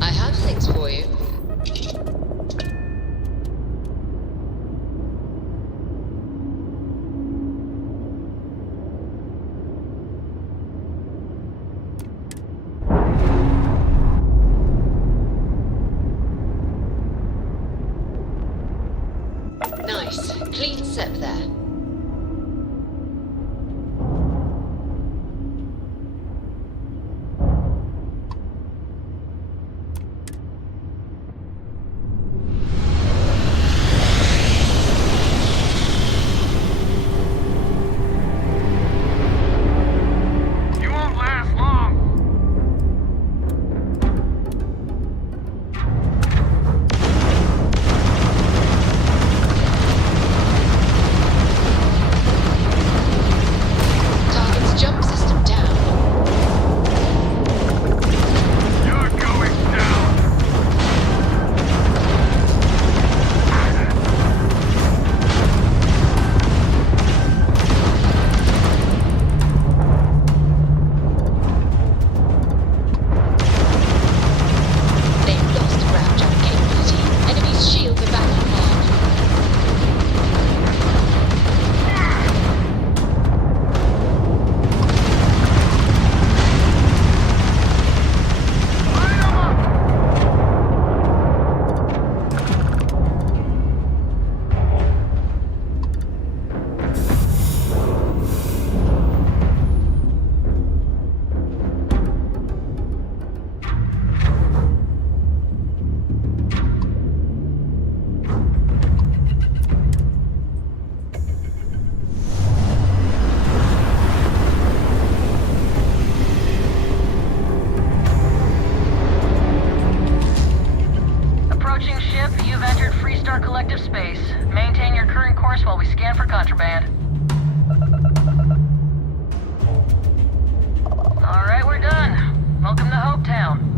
I have things for you. Nice. Clean sep there. You won't last long. Target's jump system down. You're going down. They've lost ground jump capability. Enemy's shields are back online. Approaching ship, you've entered Freestar Collective space. Maintain your current course while we scan for contraband. All right, we're done. Welcome to Hope Town.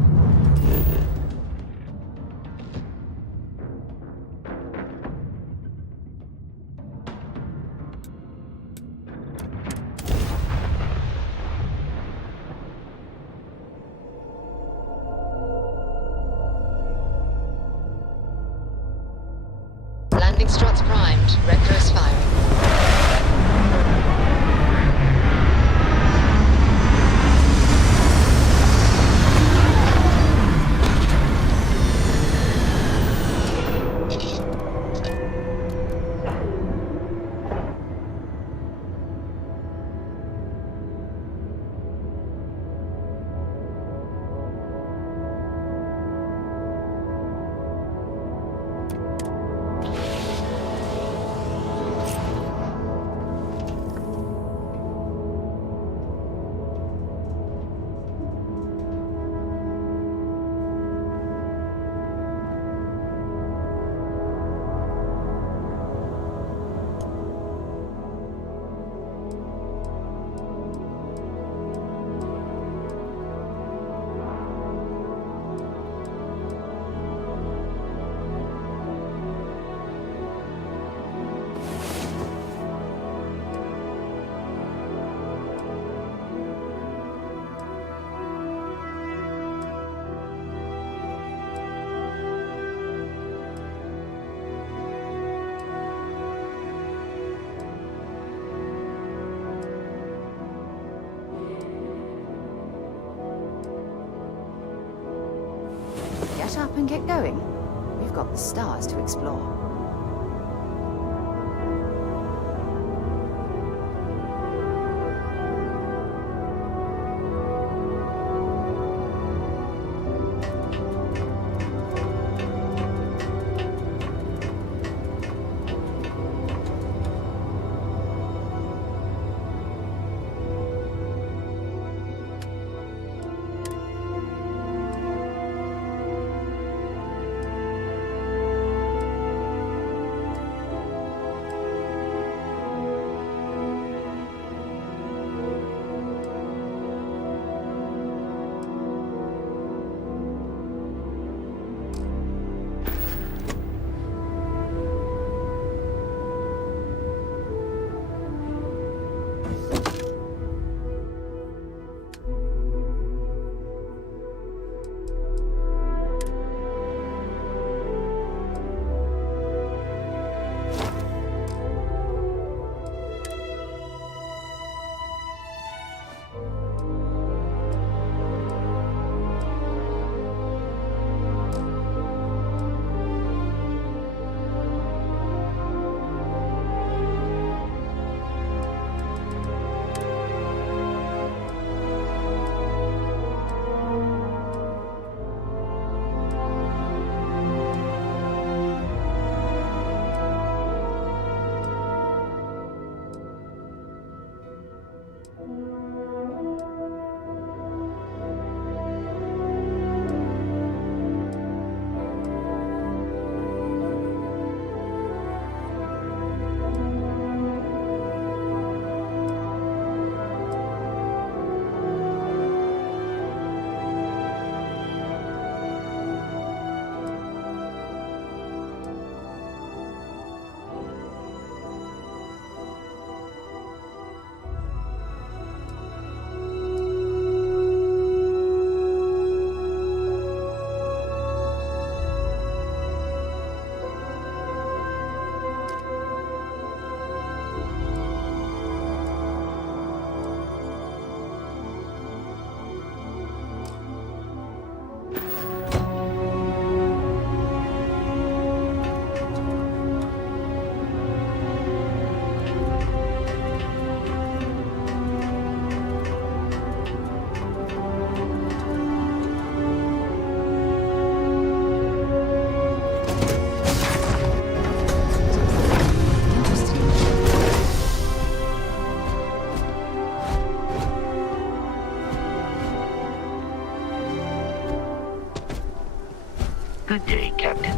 Landing struts primed. Rector is firing. up and get going? We've got the stars to explore. Good day, Captain.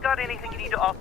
Got anything you need to offer?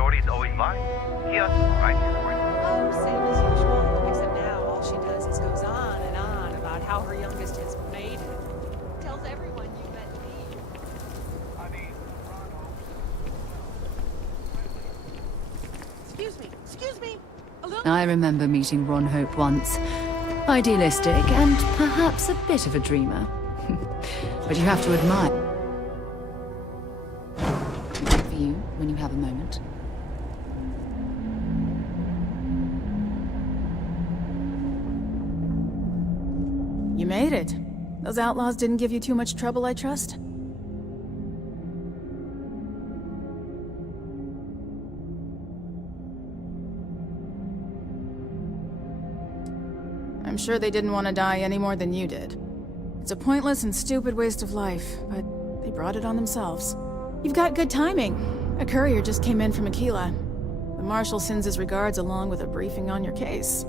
story is always mine. Here, right here for you. Oh, same as usual. Except now all she does is goes on and on about how her youngest has made it. Tells everyone you met me. Excuse me. I remember meeting Ron Hope once. Idealistic and perhaps a bit of a dreamer. But you have to admire for you when you have a moment. You made it. Those outlaws didn't give you too much trouble, I trust? I'm sure they didn't want to die any more than you did. It's a pointless and stupid waste of life, but they brought it on themselves. You've got good timing. A courier just came in from Aquila. The Marshal sends his regards along with a briefing on your case.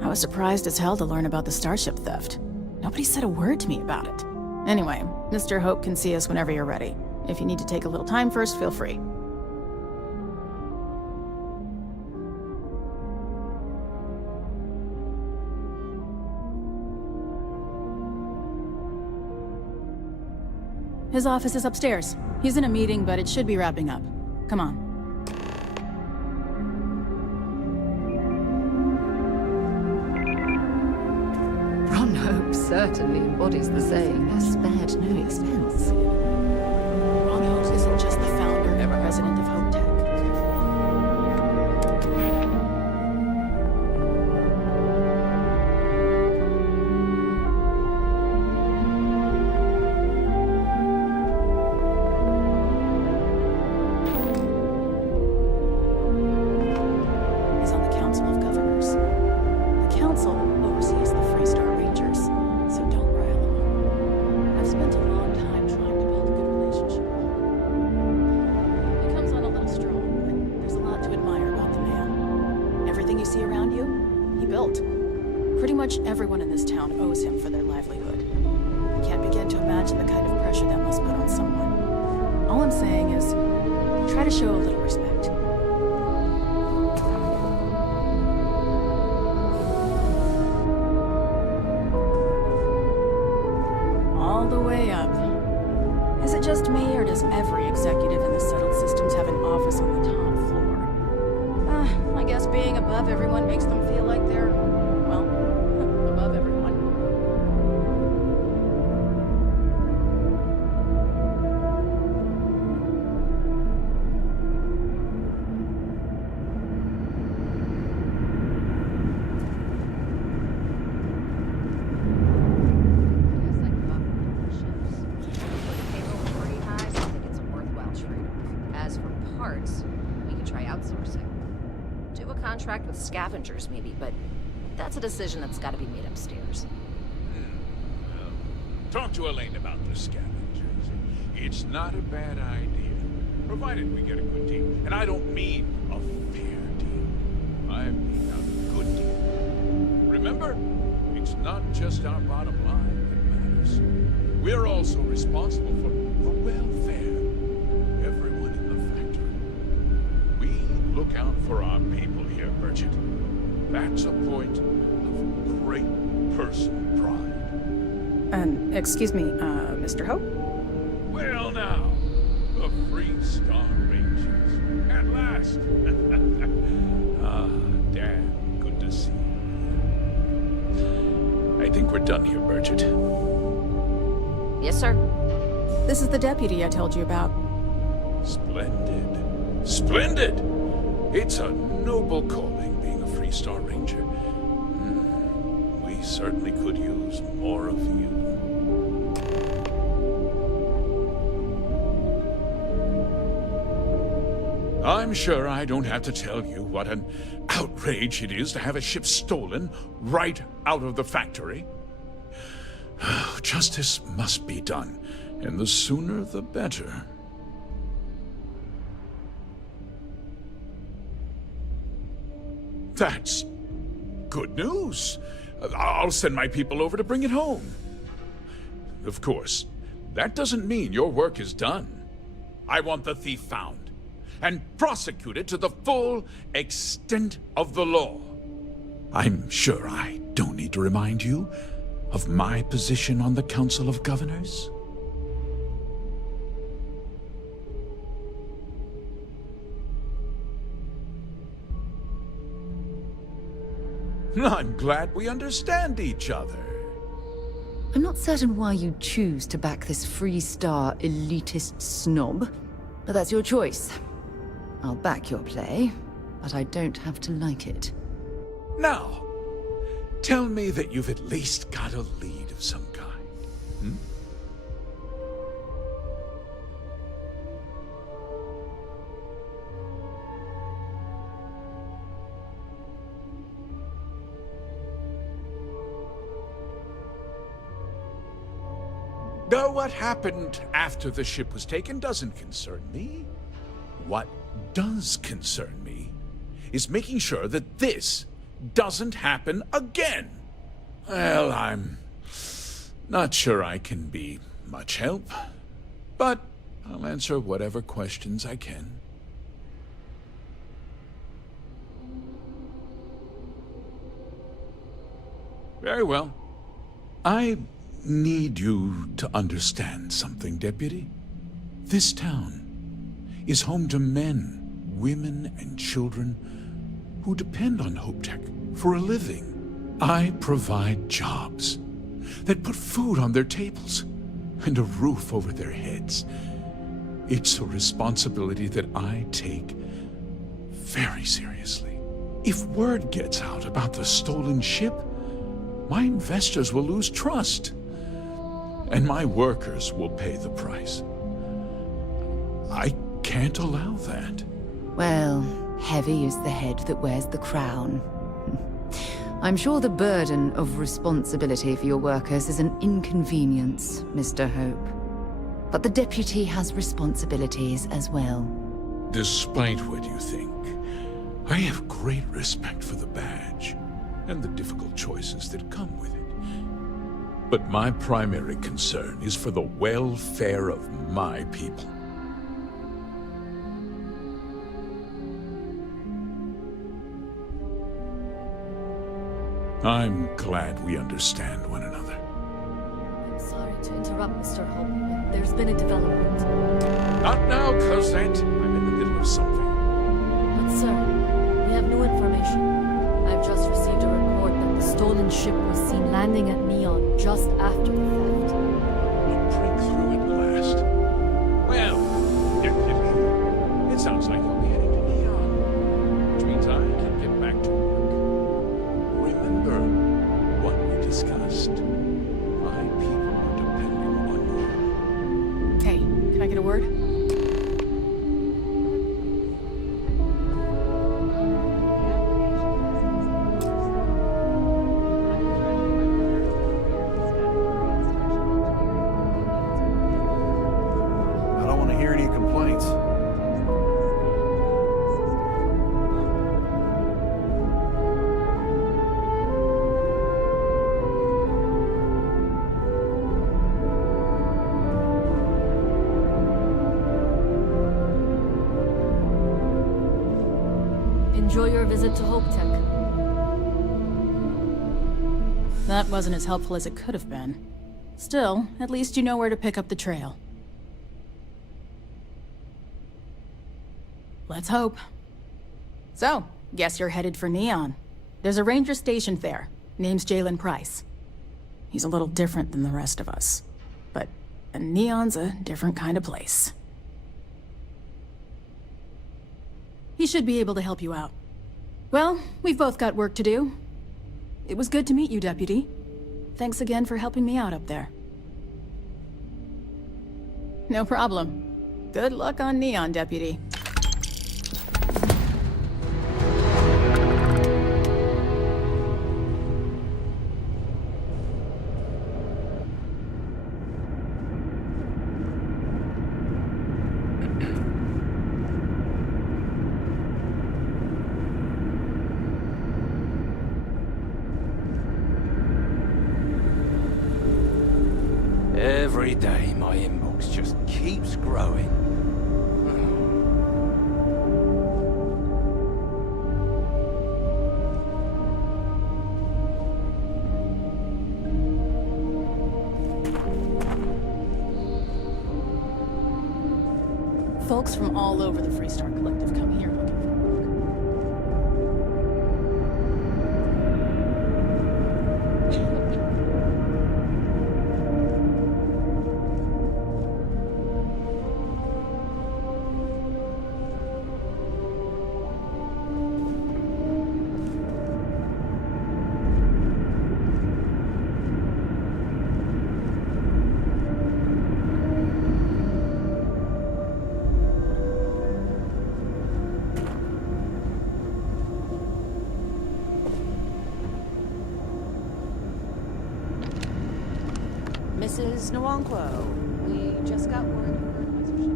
I was surprised as hell to learn about the starship theft. Nobody said a word to me about it. Anyway, Mr. Hope can see us whenever you're ready. If you need to take a little time first, feel free. His office is upstairs. He's in a meeting, but it should be wrapping up. Come on. Ron Hope certainly embodies the saying, spared no expense. Ron Hope isn't just the founder and president of Hope Tech. He's on the Council of Governors. The Council oversees the Freestar Rangers, so don't rile him. I've spent a long time trying to build a good relationship. He comes on a little strong, but there's a lot to admire about the man. Everything you see around you, he built. Pretty much everyone in this town owes him for their livelihood. I can't begin to imagine the kind of pressure that must put on someone. All I'm saying is, try to show a little respect. All the way up. Is it just me, or does every executive in the settled systems have an office on the top floor? I guess being above everyone makes them feel like they're, well, above everyone. As for parts, we can try outsourcing. Do a contract with scavengers, maybe, but that's a decision that's got to be made upstairs. Talk to Elaine about the scavengers. It's not a bad idea, provided we get a good deal. And I don't mean a fair deal. I mean a good deal. Remember, it's not just our bottom line that matters. We're also responsible for the welfare of everyone in the factory. We look out for our people here, Bridget. That's a point of great personal pride. Excuse me, Mr. Hope? Well now, the Freestar Rangers. At last. Ah, damn, good to see you. I think we're done here, Bridget. Yes, sir. This is the deputy I told you about. Splendid. Splendid! It's a noble calling being a Freestar Ranger. We certainly could use more of you. I'm sure I don't have to tell you what an outrage it is to have a ship stolen right out of the factory. Justice must be done, and the sooner the better. That's good news. I'll send my people over to bring it home. Of course, that doesn't mean your work is done. I want the thief found. and prosecuted to the full extent of the law. I'm sure I don't need to remind you of my position on the Council of Governors. I'm glad we understand each other. I'm not certain why you choose to back this Freestar elitist snob, but that's your choice. I'll back your play, but I don't have to like it. Now, tell me that you've at least got a lead of some kind. Hmm? Though what happened after the ship was taken doesn't concern me. What does concern me is making sure that this doesn't happen again. Well, I'm not sure I can be much help, but I'll answer whatever questions I can. Very well. I need you to understand something, Deputy. This town is home to men, women, and children who depend on HopeTech for a living. I provide jobs that put food on their tables and a roof over their heads. It's a responsibility that I take very seriously. If word gets out about the stolen ship, my investors will lose trust, and my workers will pay the price. I can't allow that. Well, heavy is the head that wears the crown. I'm sure the burden of responsibility for your workers is an inconvenience, Mr. Hope. But the deputy has responsibilities as well. Despite what you think, I have great respect for the badge and the difficult choices that come with it. But my primary concern is for the welfare of my people. I'm glad we understand one another. I'm sorry to interrupt, Mr. Hope, but there's been a development. Not now, Cosette. I'm in the middle of something. But sir, we have new information. I've just received a report that the stolen ship was seen landing at Neon just after the theft. We break through at last. Well, it sounds like we'll be heading to Neon. Which means I can get back to work. Remember what we discussed. My people are depending on you. Hey, can I get a word? I don't want to hear any complaints. Enjoy your visit to HopeTech. That wasn't as helpful as it could have been. Still, at least you know where to pick up the trail. Let's hope. So, guess you're headed for Neon. There's a ranger stationed there. Name's Jalen Price. He's a little different than the rest of us. But Neon's a different kind of place. He should be able to help you out. Well, we've both got work to do. It was good to meet you, Deputy. Thanks again for helping me out up there. No problem. Good luck on Neon, Deputy. Every day, my inbox just keeps growing. Folks from all over the Freestar Collective come here looking for Mrs. Nwankwo, we just got word you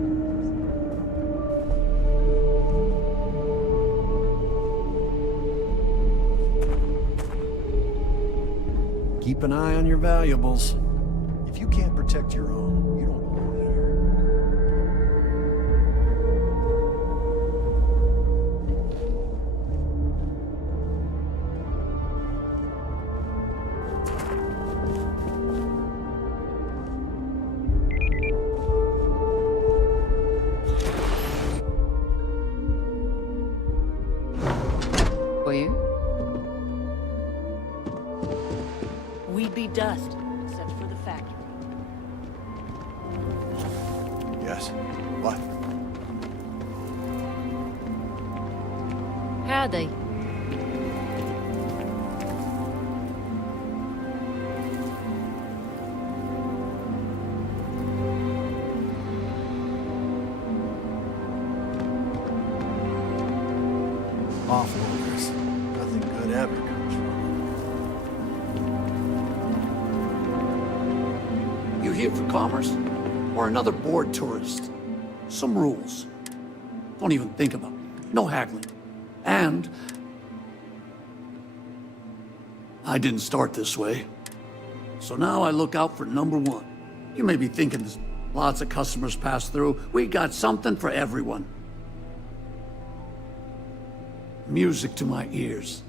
were Keep an eye on your valuables. If you can't protect your own, you don't belong here. For you? We'd be dust, except for the factory. Yes. What? Howdy. Awful odors. Nothing good ever comes from You here for commerce? Or another bored tourist? Some rules. Don't even think about it. No haggling. And I didn't start this way. So now I look out for number one. You may be thinking there's lots of customers pass through. We got something for everyone. Music to my ears.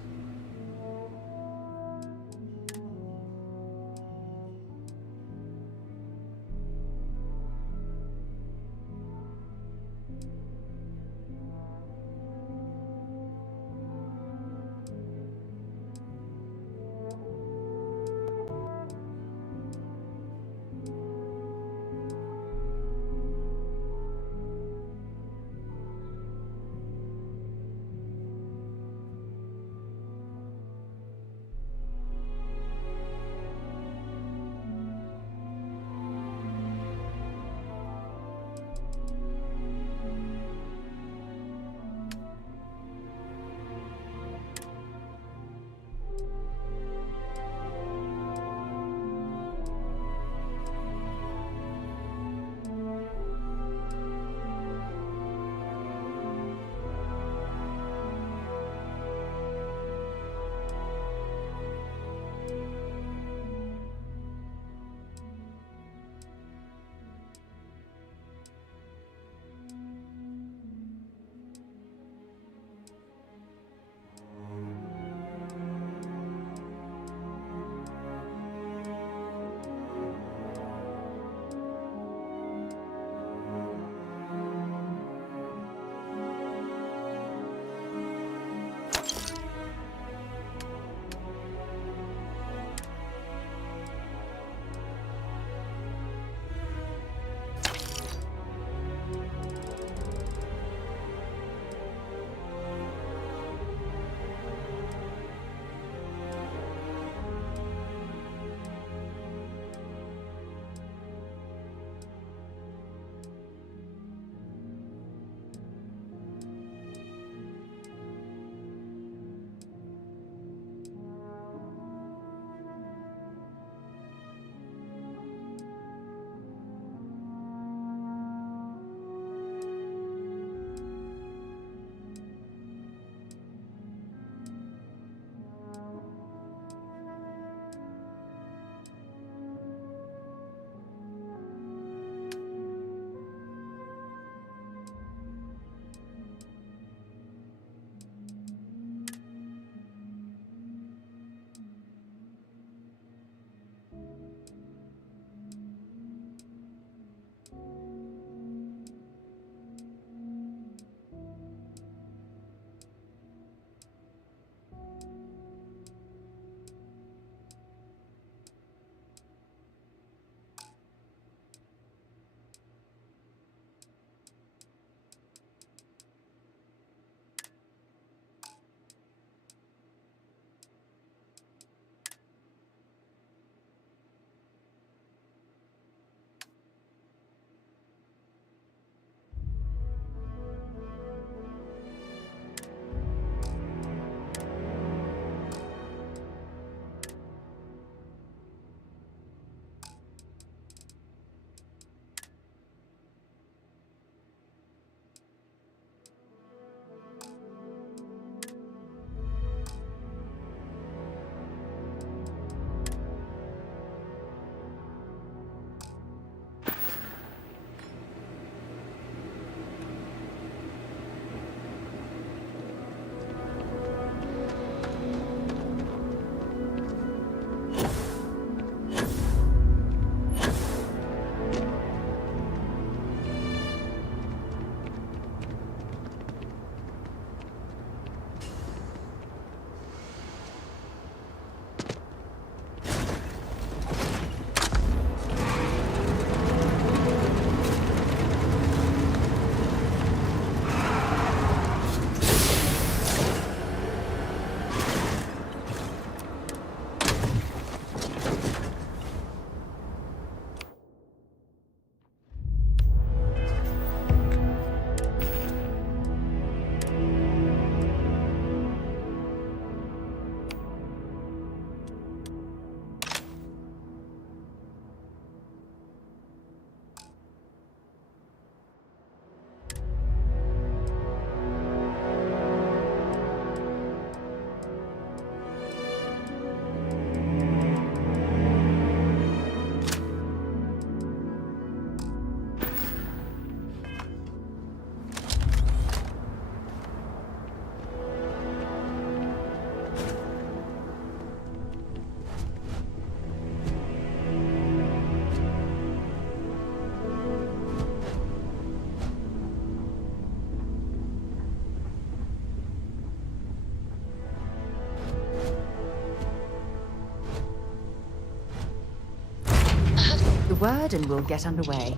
word and we'll get underway.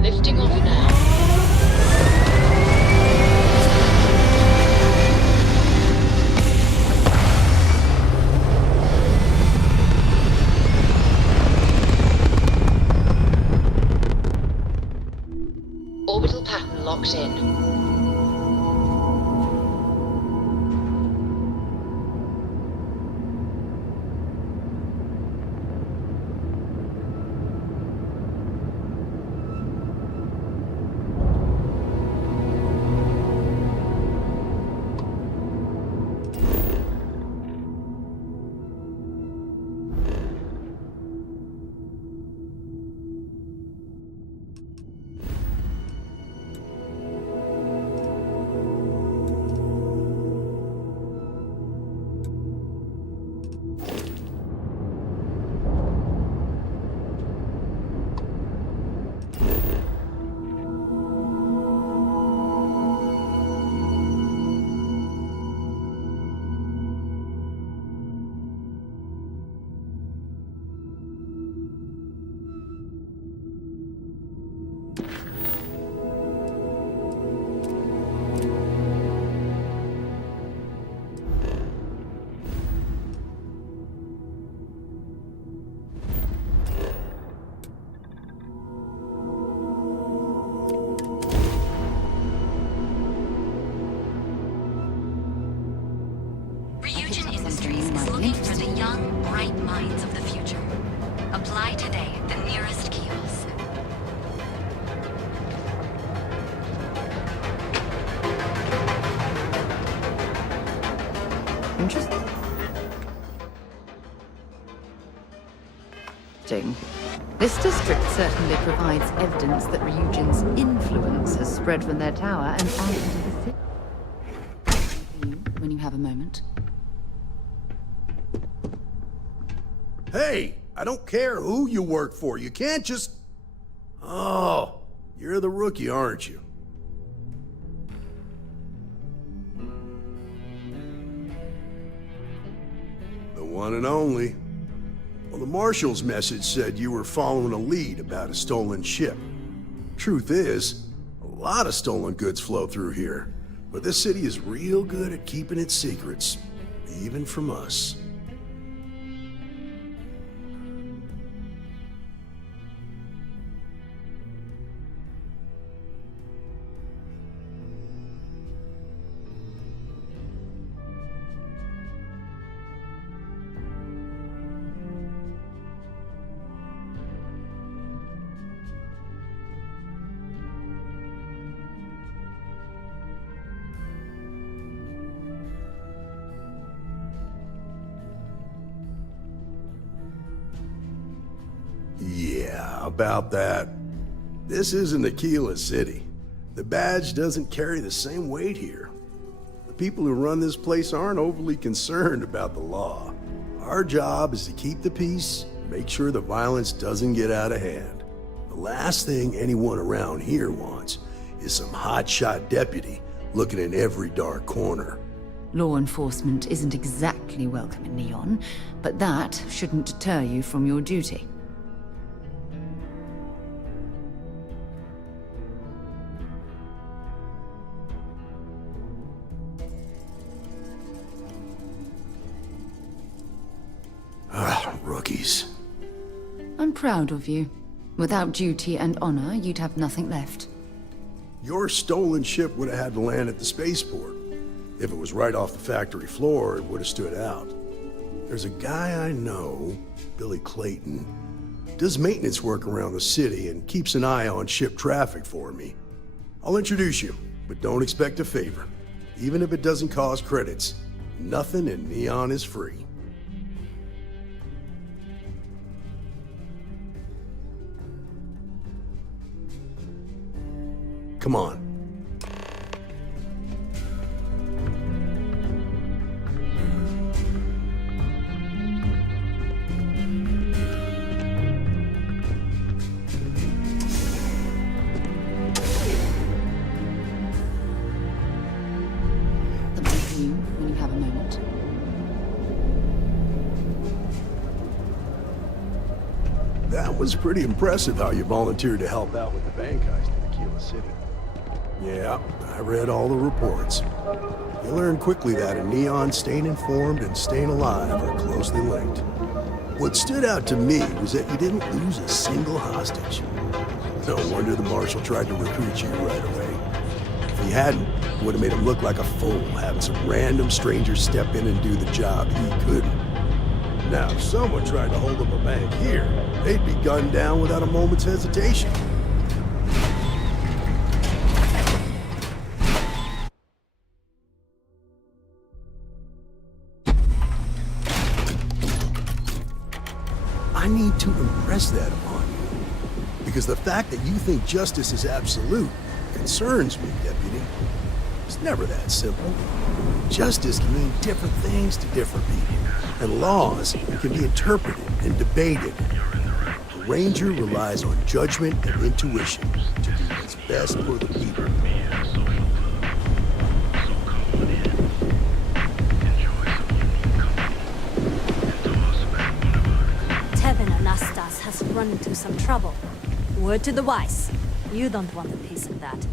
Lifting off now. Orbital pattern locked in. Apply today at the nearest kiosk. Interesting. This district certainly provides evidence that Ryujin's influence has spread from their tower and out into the city. When you have a moment. Hey, I don't care who you work for. You can't just... Oh, you're the rookie, aren't you? The one and only. Well, the Marshal's message said you were following a lead about a stolen ship. Truth is, a lot of stolen goods flow through here, but this city is real good at keeping its secrets, even from us. Yeah, about that. This isn't Aquila City. The badge doesn't carry the same weight here. The people who run this place aren't overly concerned about the law. Our job is to keep the peace, make sure the violence doesn't get out of hand. The last thing anyone around here wants is some hotshot deputy looking in every dark corner. Law enforcement isn't exactly welcome in Neon, but that shouldn't deter you from your duty. Rookies. I'm proud of you. Without duty and honor, you'd have nothing left. Your stolen ship would have had to land at the spaceport. If it was right off the factory floor, it would have stood out. There's a guy I know, Billy Clayton, does maintenance work around the city and keeps an eye on ship traffic for me. I'll introduce you, but don't expect a favor. Even if it doesn't cost credits, nothing in Neon is free. Come on. When you have a moment. That was pretty impressive how you volunteered to help out with the bank heist in Aquila City. Yeah, I read all the reports. You learn quickly that a Neon staying informed and staying alive are closely linked. What stood out to me was that you didn't lose a single hostage. No wonder the Marshal tried to recruit you right away. If he hadn't, it would have made him look like a fool, having some random stranger step in and do the job he couldn't. Now, if someone tried to hold up a bank here, they'd be gunned down without a moment's hesitation. I need to impress that upon you. Because the fact that you think justice is absolute concerns me, Deputy. It's never that simple. Justice can mean different things to different people, and laws can be interpreted and debated. The Ranger relies on judgment and intuition to do what's best for the people. Tevin Anastas has run into some trouble. Word to the wise. You don't want a piece of that.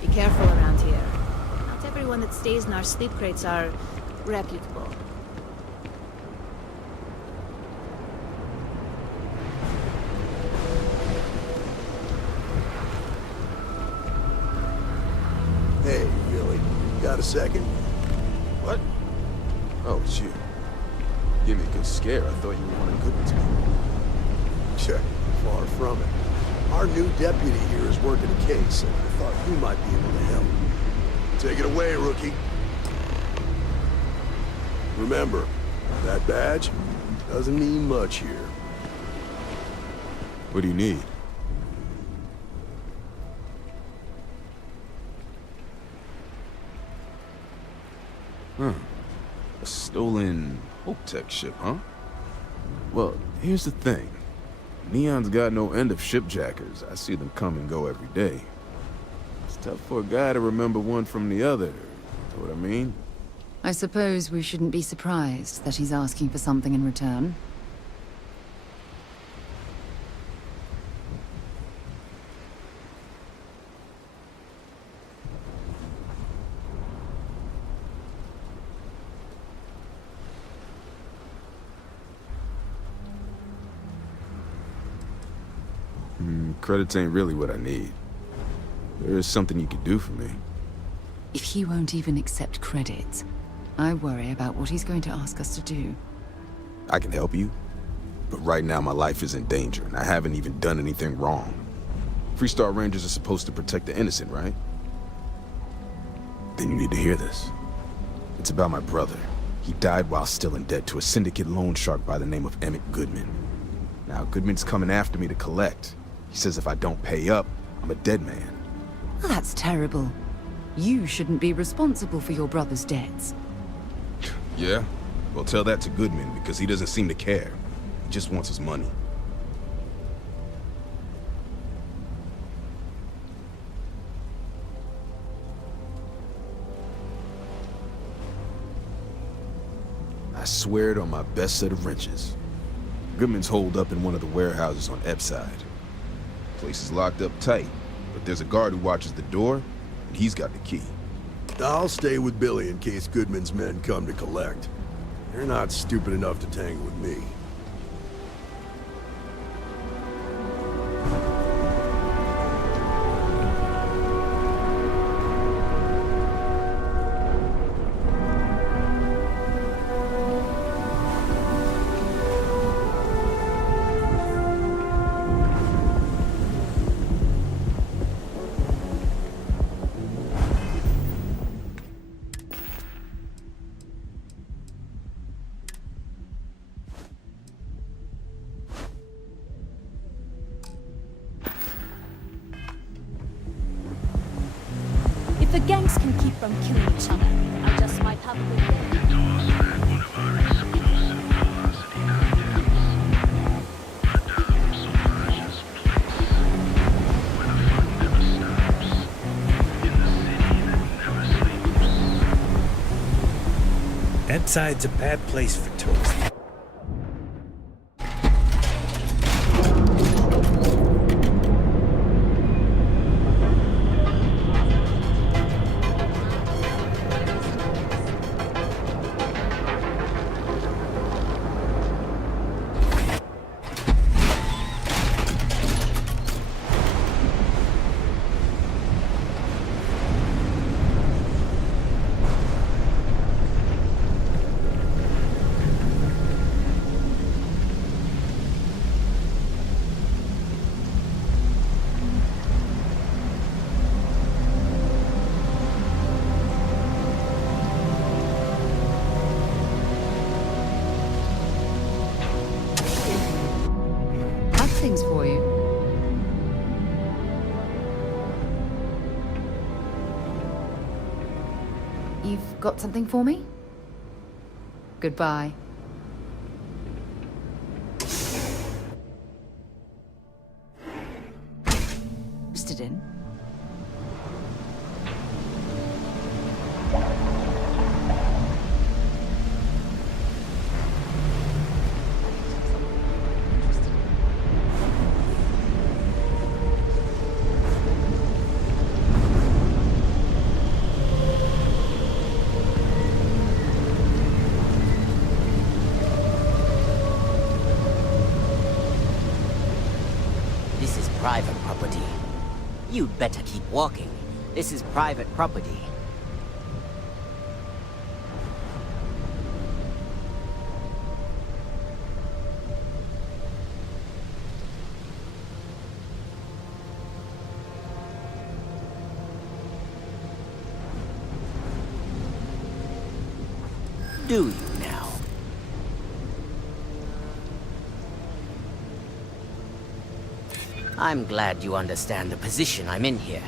Be careful around here. Not everyone that stays in our sleep crates are reputable. Hey, Billy, got a second? What? Oh, it's you. Give me a good scare. I thought you were one of Goodman's people. Check. Far from it. Our new deputy here is working a case, and I thought you might be able to help. Take it away, rookie. Remember, that badge doesn't mean much here. What do you need? Huh. A stolen Hope Tech ship, huh? Well, here's the thing. Neon's got no end of shipjackers. I see them come and go every day. It's tough for a guy to remember one from the other. Know what I mean? I suppose we shouldn't be surprised that he's asking for something in return. Credits ain't really what I need. There is something you could do for me. If he won't even accept credits, I worry about what he's going to ask us to do. I can help you, but right now my life is in danger, and I haven't even done anything wrong. Freestar Rangers are supposed to protect the innocent, right? Then you need to hear this. It's about my brother. He died while still in debt to a syndicate loan shark by the name of Emmett Goodman. Now, Goodman's coming after me to collect. He says if I don't pay up, I'm a dead man. Well, that's terrible. You shouldn't be responsible for your brother's debts. Yeah? Well, tell that to Goodman, because he doesn't seem to care. He just wants his money. I swear it on my best set of wrenches. Goodman's holed up in one of the warehouses on Epside. Place is locked up tight, but there's a guard who watches the door, and he's got the key. I'll stay with Billy in case Goodman's men come to collect. They're not stupid enough to tangle with me. The gangs can keep from killing each other. I just might have a good day. That side's a bad place for tourists. Things for you. You've got something for me? Goodbye. Interested in? Private property. You'd better keep walking. This is private property. Do you now? I'm glad you understand the position I'm in here.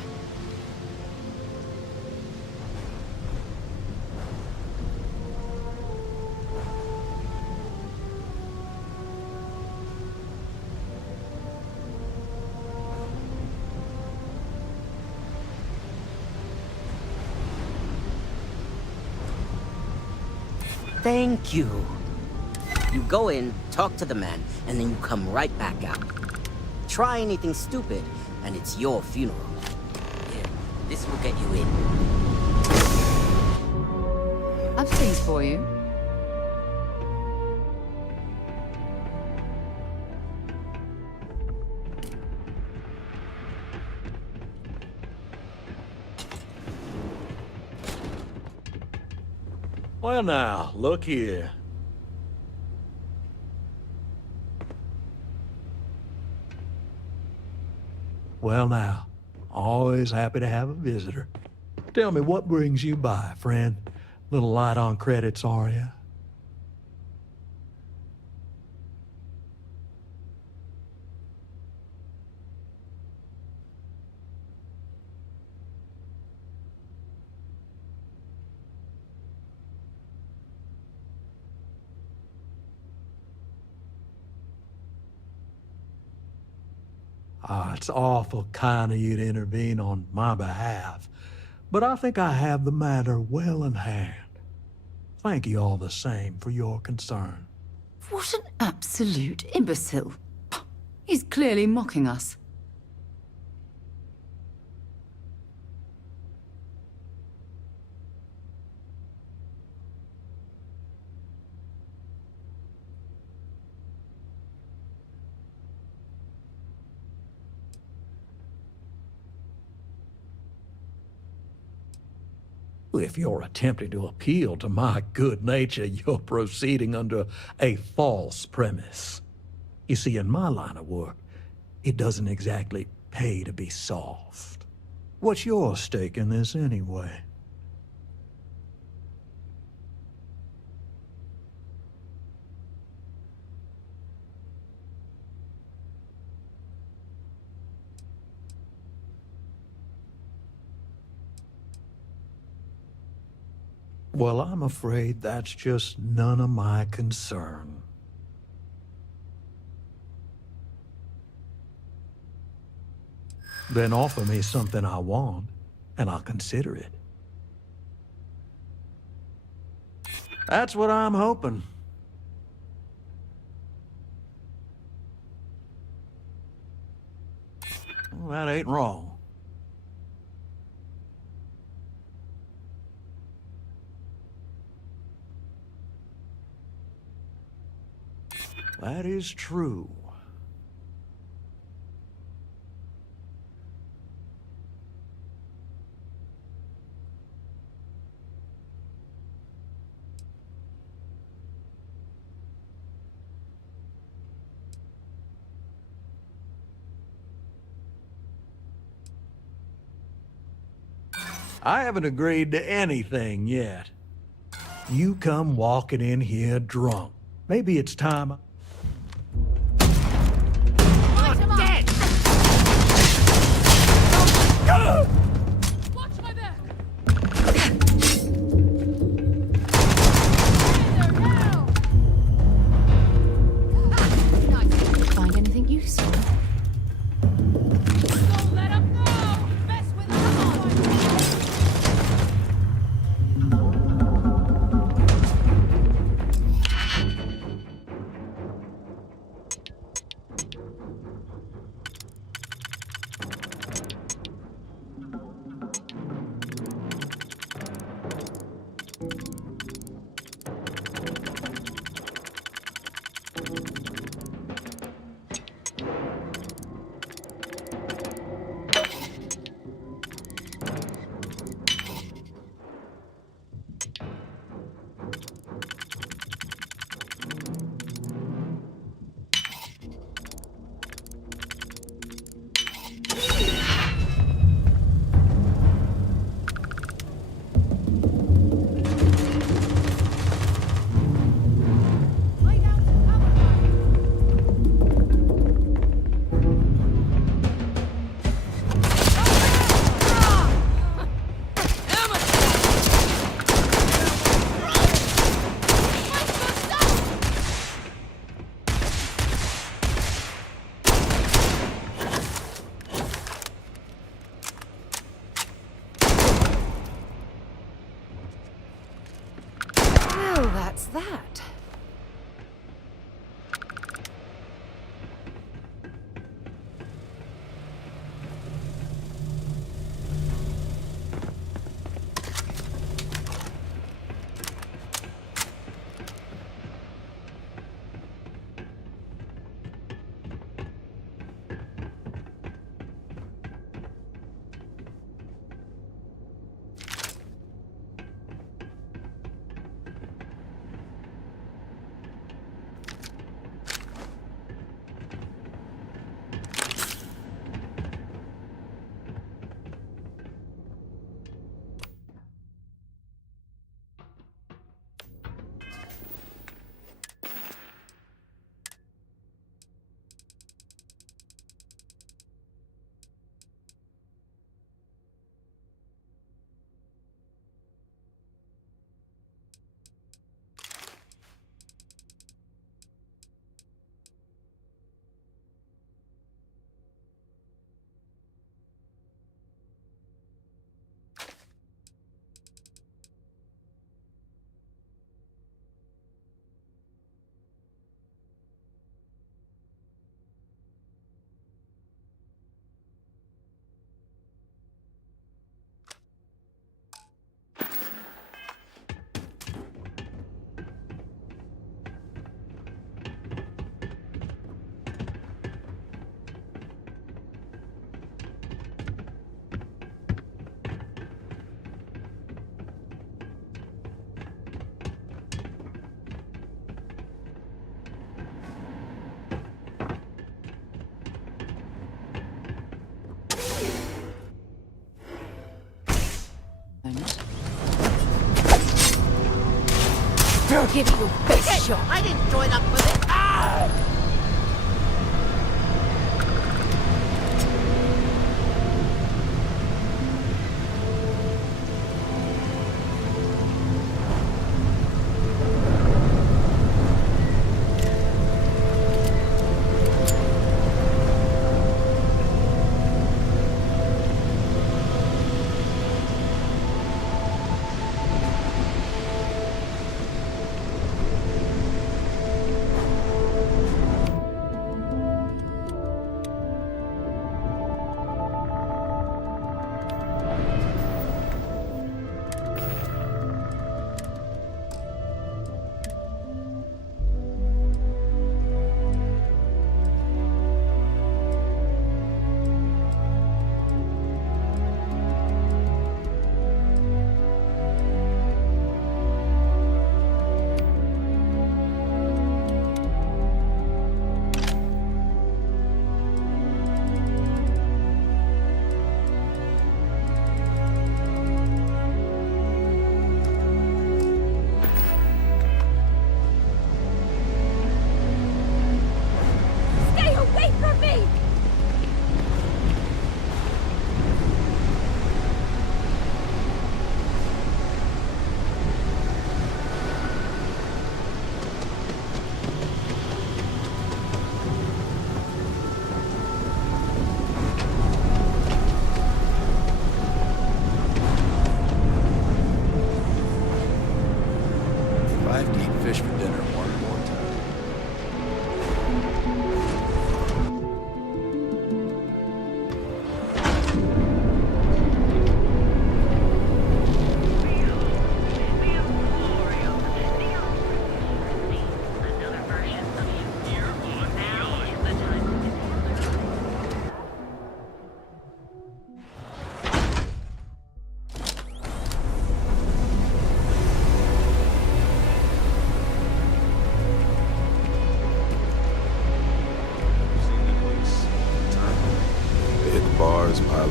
Thank you. You go in, talk to the man, and then you come right back out. Try anything stupid, and it's your funeral. Here, this will get you in. I've things for you. Well now, look here. Well now, always happy to have a visitor. Tell me, what brings you by, friend? Little light on credits, are you? It's awful kind of you to intervene on my behalf, but I think I have the matter well in hand. Thank you all the same for your concern. What an absolute imbecile. He's clearly mocking us. If you're attempting to appeal to my good nature, you're proceeding under a false premise. You see, in my line of work, it doesn't exactly pay to be soft. What's your stake in this anyway? Well, I'm afraid that's just none of my concern. Then offer me something I want, and I'll consider it. That's what I'm hoping. Well, that ain't wrong. That is true. I haven't agreed to anything yet. You come walking in here drunk. Maybe it's time. Watch my back! Find anything useful? Don't let him go! Mess with Well, that's that. Give it your best shot. I didn't join up with it.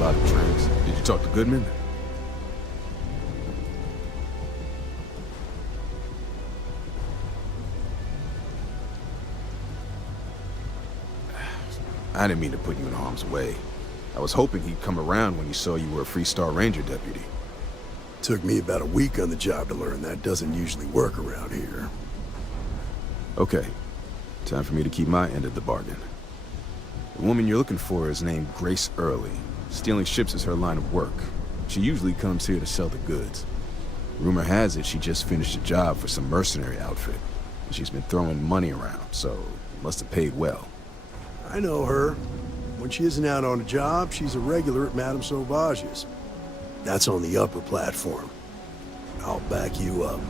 lot of trends. Did you talk to Goodman? I didn't mean to put you in harm's way. I was hoping he'd come around when he saw you were a Freestar Ranger deputy. Took me about a week on the job to learn that doesn't usually work around here. Okay, time for me to keep my end of the bargain. The woman you're looking for is named Grace Early. Stealing ships is her line of work. She usually comes here to sell the goods. Rumor has it she just finished a job for some mercenary outfit. And she's been throwing money around, so must have paid well. I know her. When she isn't out on a job, she's a regular at Madame Sauvage's. That's on the upper platform. I'll back you up.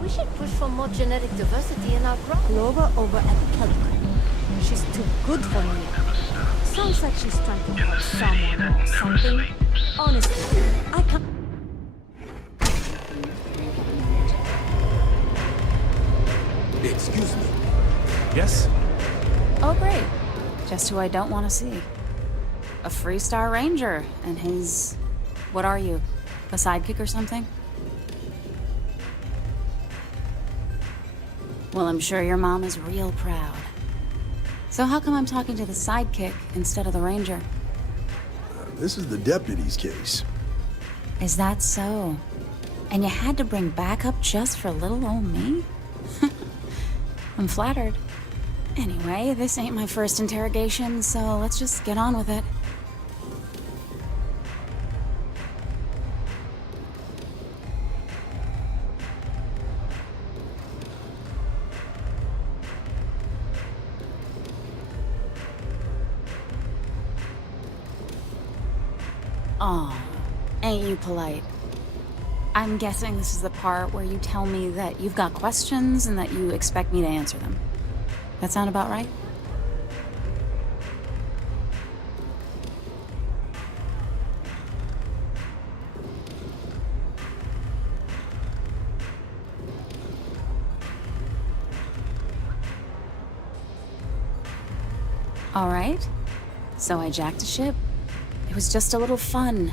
We should push for more genetic diversity in our crop. Clover over at Pelican. She's too good for me. Sounds like she's trying to help someone or something. Honestly, I can't... Excuse me. Yes? Oh, great. Just who I don't want to see. A Freestar Ranger, and his... What are you? A sidekick or something? Well, I'm sure your mom is real proud. So how come I'm talking to the sidekick instead of the ranger? This is the deputy's case. Is that so? And you had to bring backup just for little old me? I'm flattered. Anyway, this ain't my first interrogation, so let's just get on with it. Aw, ain't you polite. I'm guessing this is the part where you tell me that you've got questions and that you expect me to answer them. That sound about right? All right. So I jacked a ship. It was just a little fun.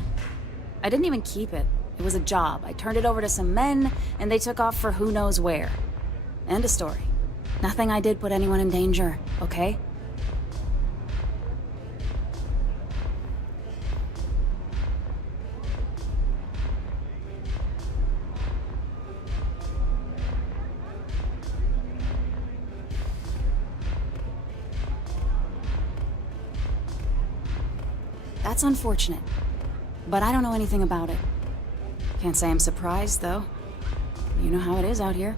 I didn't even keep it. It was a job. I turned it over to some men, and they took off for who knows where. End of story. Nothing I did put anyone in danger, okay? That's unfortunate, but I don't know anything about it. Can't say I'm surprised, though. You know how it is out here.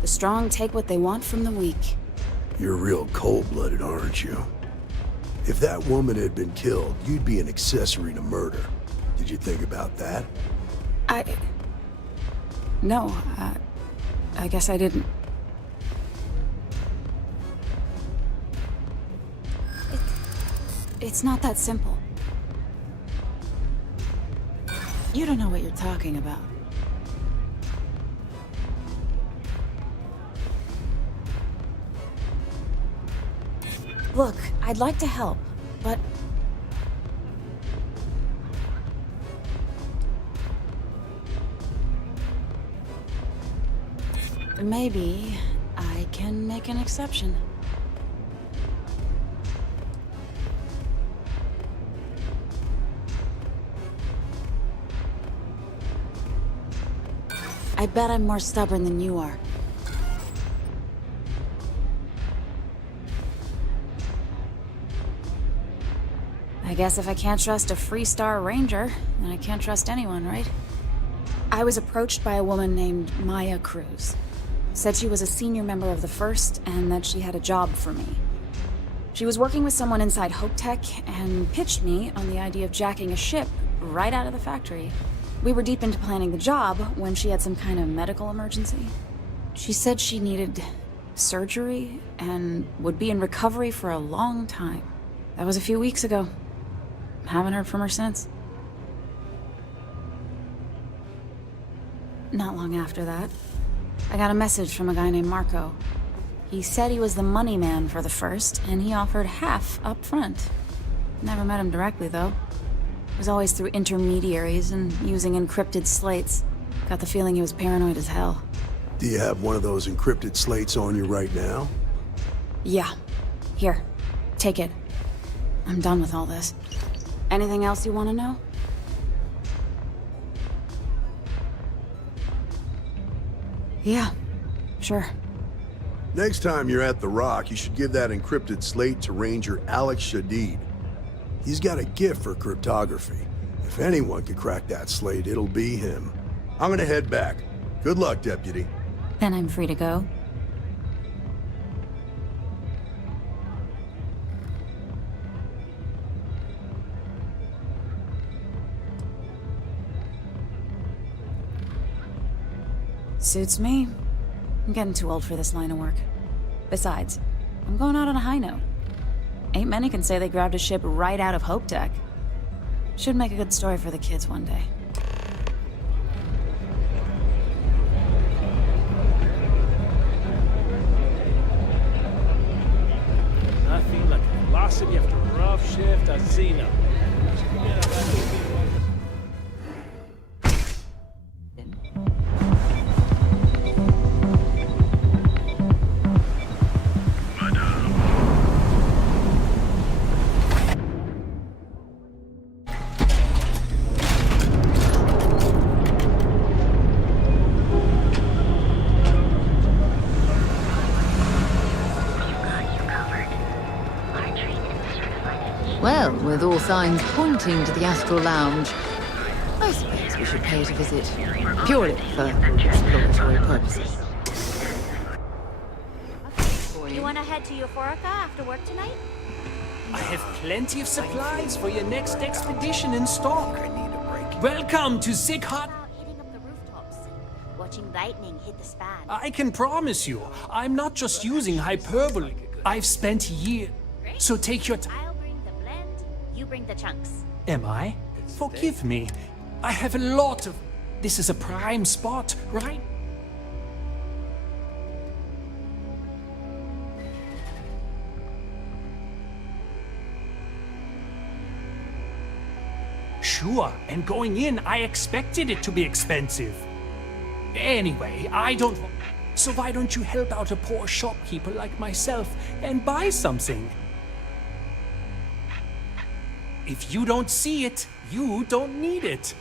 The strong take what they want from the weak. You're real cold-blooded, aren't you? If that woman had been killed, you'd be an accessory to murder. Did you think about that? No, I guess I didn't. It's not that simple. You don't know what you're talking about. Look, I'd like to help, but... maybe I can make an exception. I bet I'm more stubborn than you are. I guess if I can't trust a Freestar Ranger, then I can't trust anyone, right? I was approached by a woman named Maya Cruz. Said she was a senior member of the First and that she had a job for me. She was working with someone inside Hope Tech and pitched me on the idea of jacking a ship right out of the factory. We were deep into planning the job when she had some kind of medical emergency. She said she needed surgery and would be in recovery for a long time. That was a few weeks ago. Haven't heard from her since. Not long after that, I got a message from a guy named Marco. He said he was the money man for the First, and he offered half up front. Never met him directly, though. It was always through intermediaries and using encrypted slates. Got the feeling he was paranoid as hell. Do you have one of those encrypted slates on you right now? Yeah. Here. Take it. I'm done with all this. Anything else you want to know? Yeah. Sure. Next time you're at the Rock, you should give that encrypted slate to Ranger Alex Shadid. He's got a gift for cryptography. If anyone can crack that slate, it'll be him. I'm gonna head back. Good luck, Deputy. Then I'm free to go. Suits me. I'm getting too old for this line of work. Besides, I'm going out on a high note. Ain't many can say they grabbed a ship right out of Hope Tech. Should make a good story for the kids one day. Nothing like velocity after a rough shift at Xena. Well, with all signs pointing to the Astral Lounge, I suppose we should pay it a visit, purely for exploratory purposes. You want to head to Euphorica after work tonight? I have plenty of supplies for your next expedition in stock. Welcome to Sick Hot. Watching lightning hit the span. I can promise you, I'm not just using hyperbole. I've spent years. So take your time. I'll bring the blend, you bring the chunks. Am I? Forgive me. I have a lot of... This is a prime spot, right? Sure, and going in, I expected it to be expensive. Anyway, I don't... So why don't you help out a poor shopkeeper like myself and buy something? If you don't see it, you don't need it.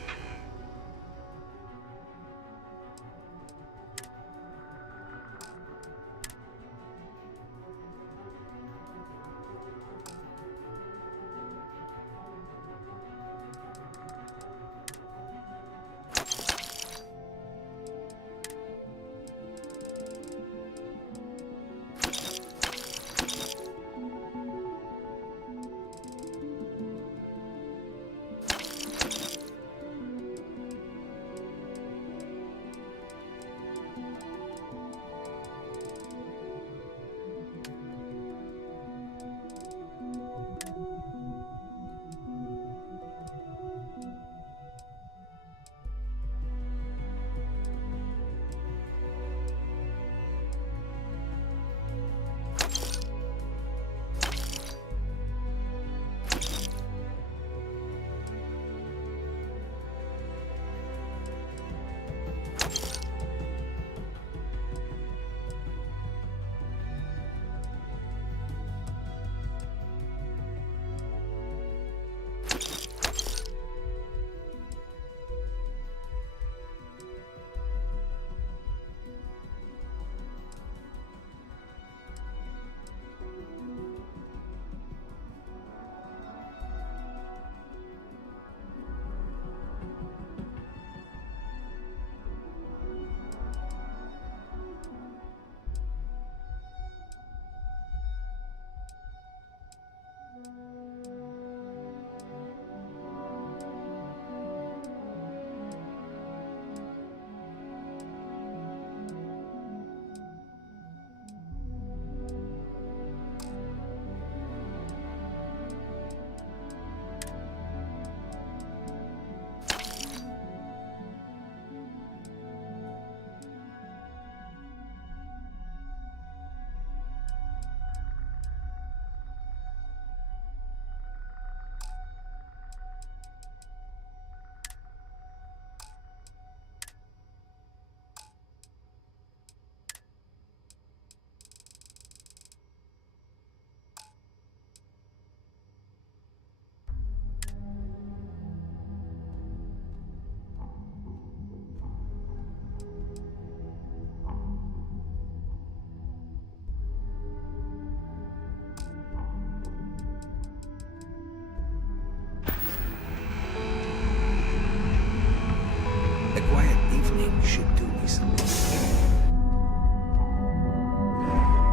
Thanks.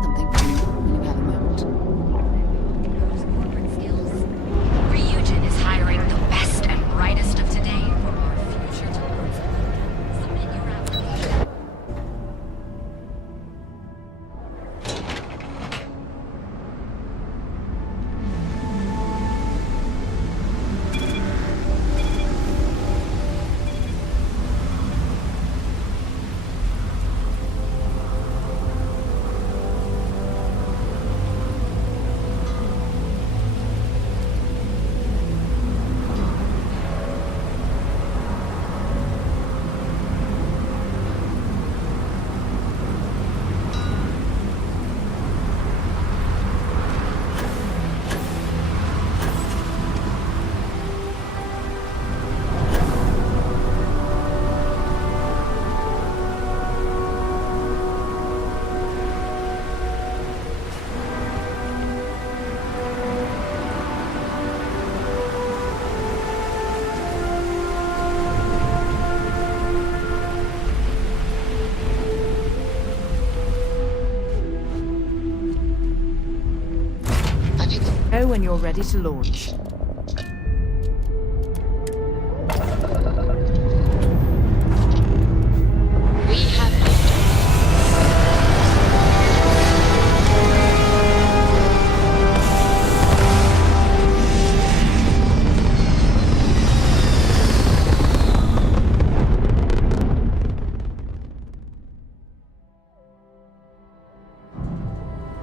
Something for you when you have a moment. Ryujin is hiring the best and brightest of today for our future to work for them. Submit your application. Know when you're ready to launch. We have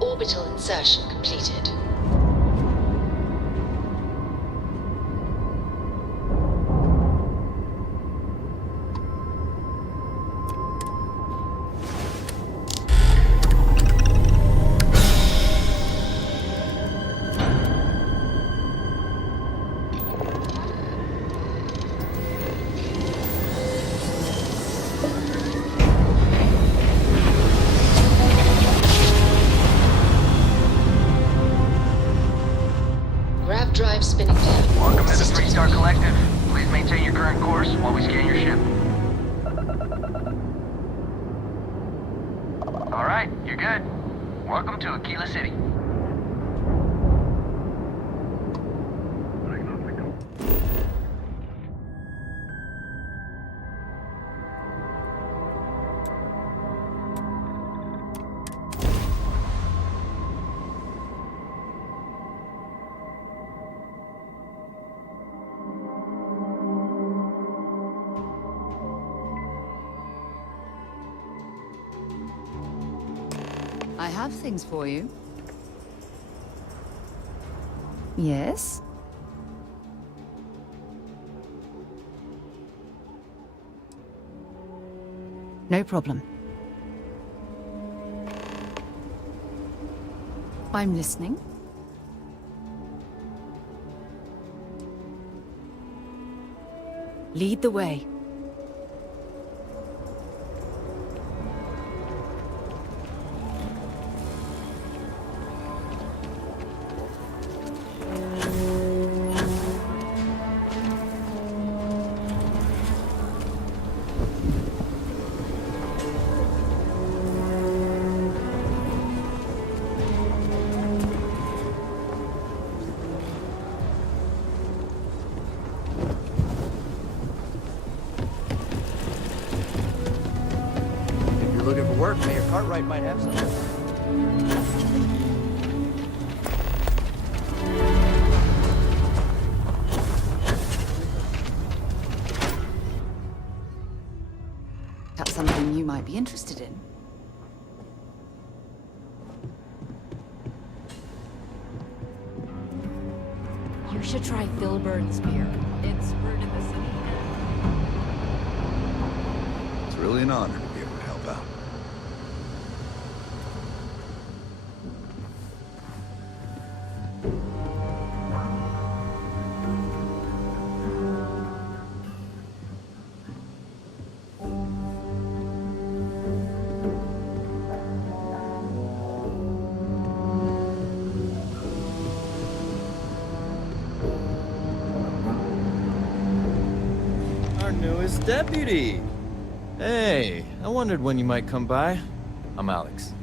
orbital insertion completed. Grav drive spinning down. Welcome to the 3-Star Collective. Please maintain your current course while we scan your ship. Alright, you're good. Welcome to Aquila City. I have things for you. Yes? No problem. I'm listening. Lead the way. Looking for work, Mayor Cartwright might have something. That's something you might be interested in. You should try Filburn's beer. It's brewed in the city. It's really an honor to be able to help out. Our newest deputy. Hey, I wondered when you might come by. I'm Alex.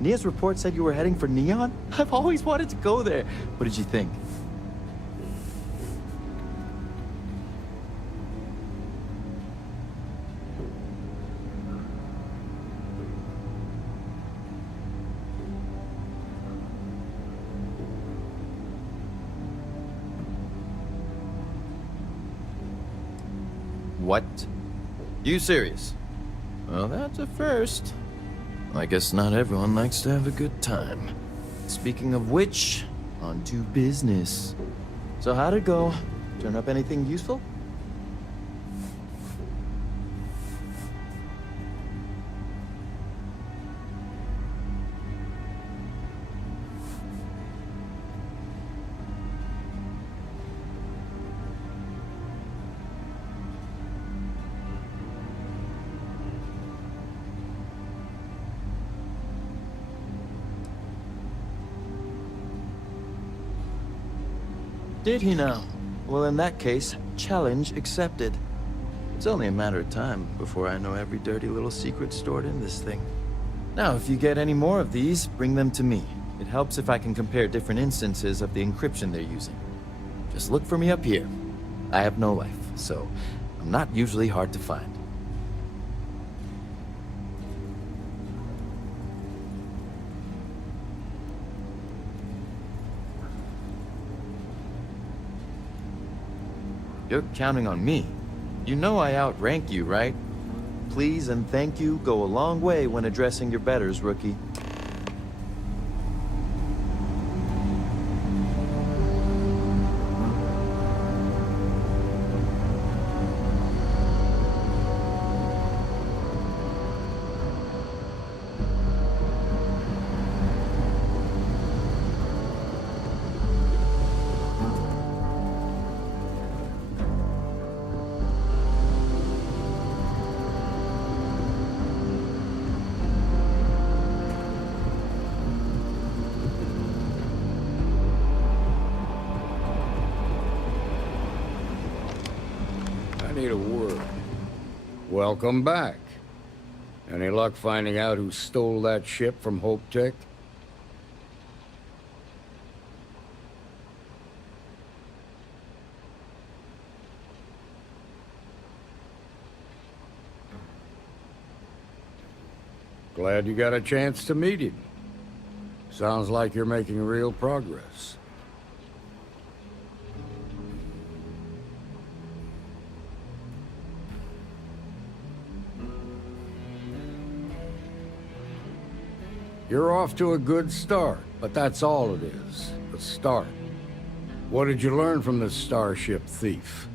Nia's report said you were heading for Neon? I've always wanted to go there. What did you think? What? You serious? Well, that's a first. I guess not everyone likes to have a good time. Speaking of which, on to business. So how'd it go? Turn up anything useful? Did he now? Well, in that case, challenge accepted. It's only a matter of time before I know every dirty little secret stored in this thing. Now, if you get any more of these, bring them to me. It helps if I can compare different instances of the encryption they're using. Just look for me up here. I have no life, so I'm not usually hard to find. You're counting on me. You know I outrank you, right? Please and thank you go a long way when addressing your betters, rookie. Need a word. Welcome back. Any luck finding out who stole that ship from Hope Tech? Glad you got a chance to meet him. Sounds like you're making real progress. You're off to a good start, but that's all it is, a start. What did you learn from this starship thief?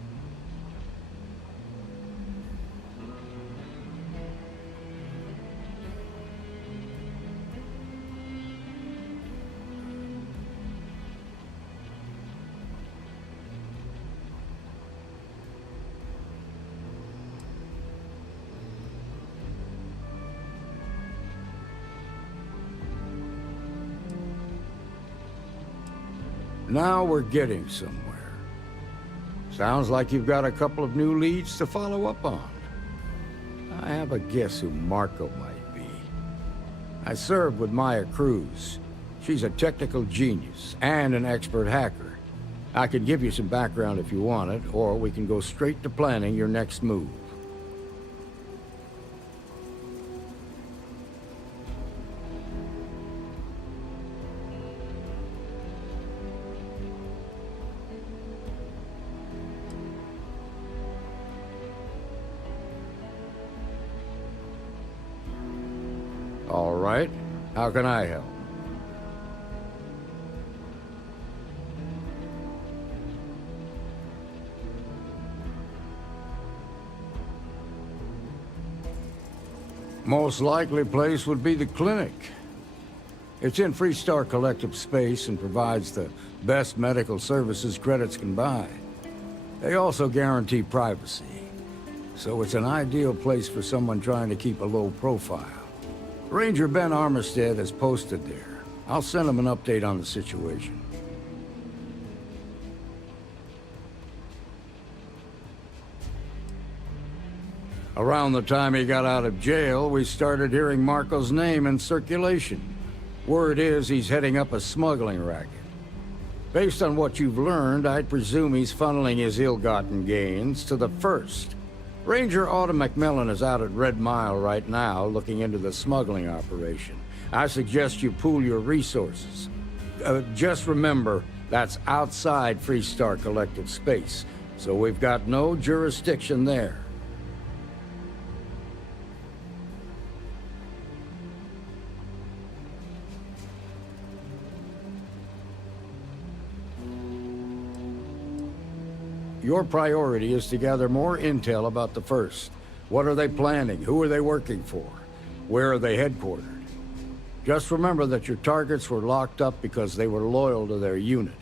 Now we're getting somewhere. Sounds like you've got a couple of new leads to follow up on. I have a guess who Marco might be. I served with Maya Cruz. She's a technical genius and an expert hacker. I could give you some background if you want it, or we can go straight to planning your next move. All right. How can I help? Most likely place would be the clinic. It's in Freestar Collective space and provides the best medical services credits can buy. They also guarantee privacy, so it's an ideal place for someone trying to keep a low profile. Ranger Ben Armistead is posted there. I'll send him an update on the situation. Around the time he got out of jail, we started hearing Marco's name in circulation. Word is he's heading up a smuggling racket. Based on what you've learned, I'd presume he's funneling his ill-gotten gains to the First. Ranger Autumn McMillan is out at Red Mile right now, looking into the smuggling operation. I suggest you pool your resources. Just remember, that's outside Freestar Collective space, so we've got no jurisdiction there. Your priority is to gather more intel about the First. What are they planning? Who are they working for? Where are they headquartered? Just remember that your targets were locked up because they were loyal to their unit.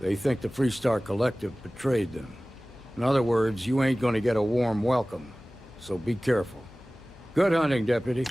They think the Freestar Collective betrayed them. In other words, you ain't gonna get a warm welcome, so be careful. Good hunting, Deputy.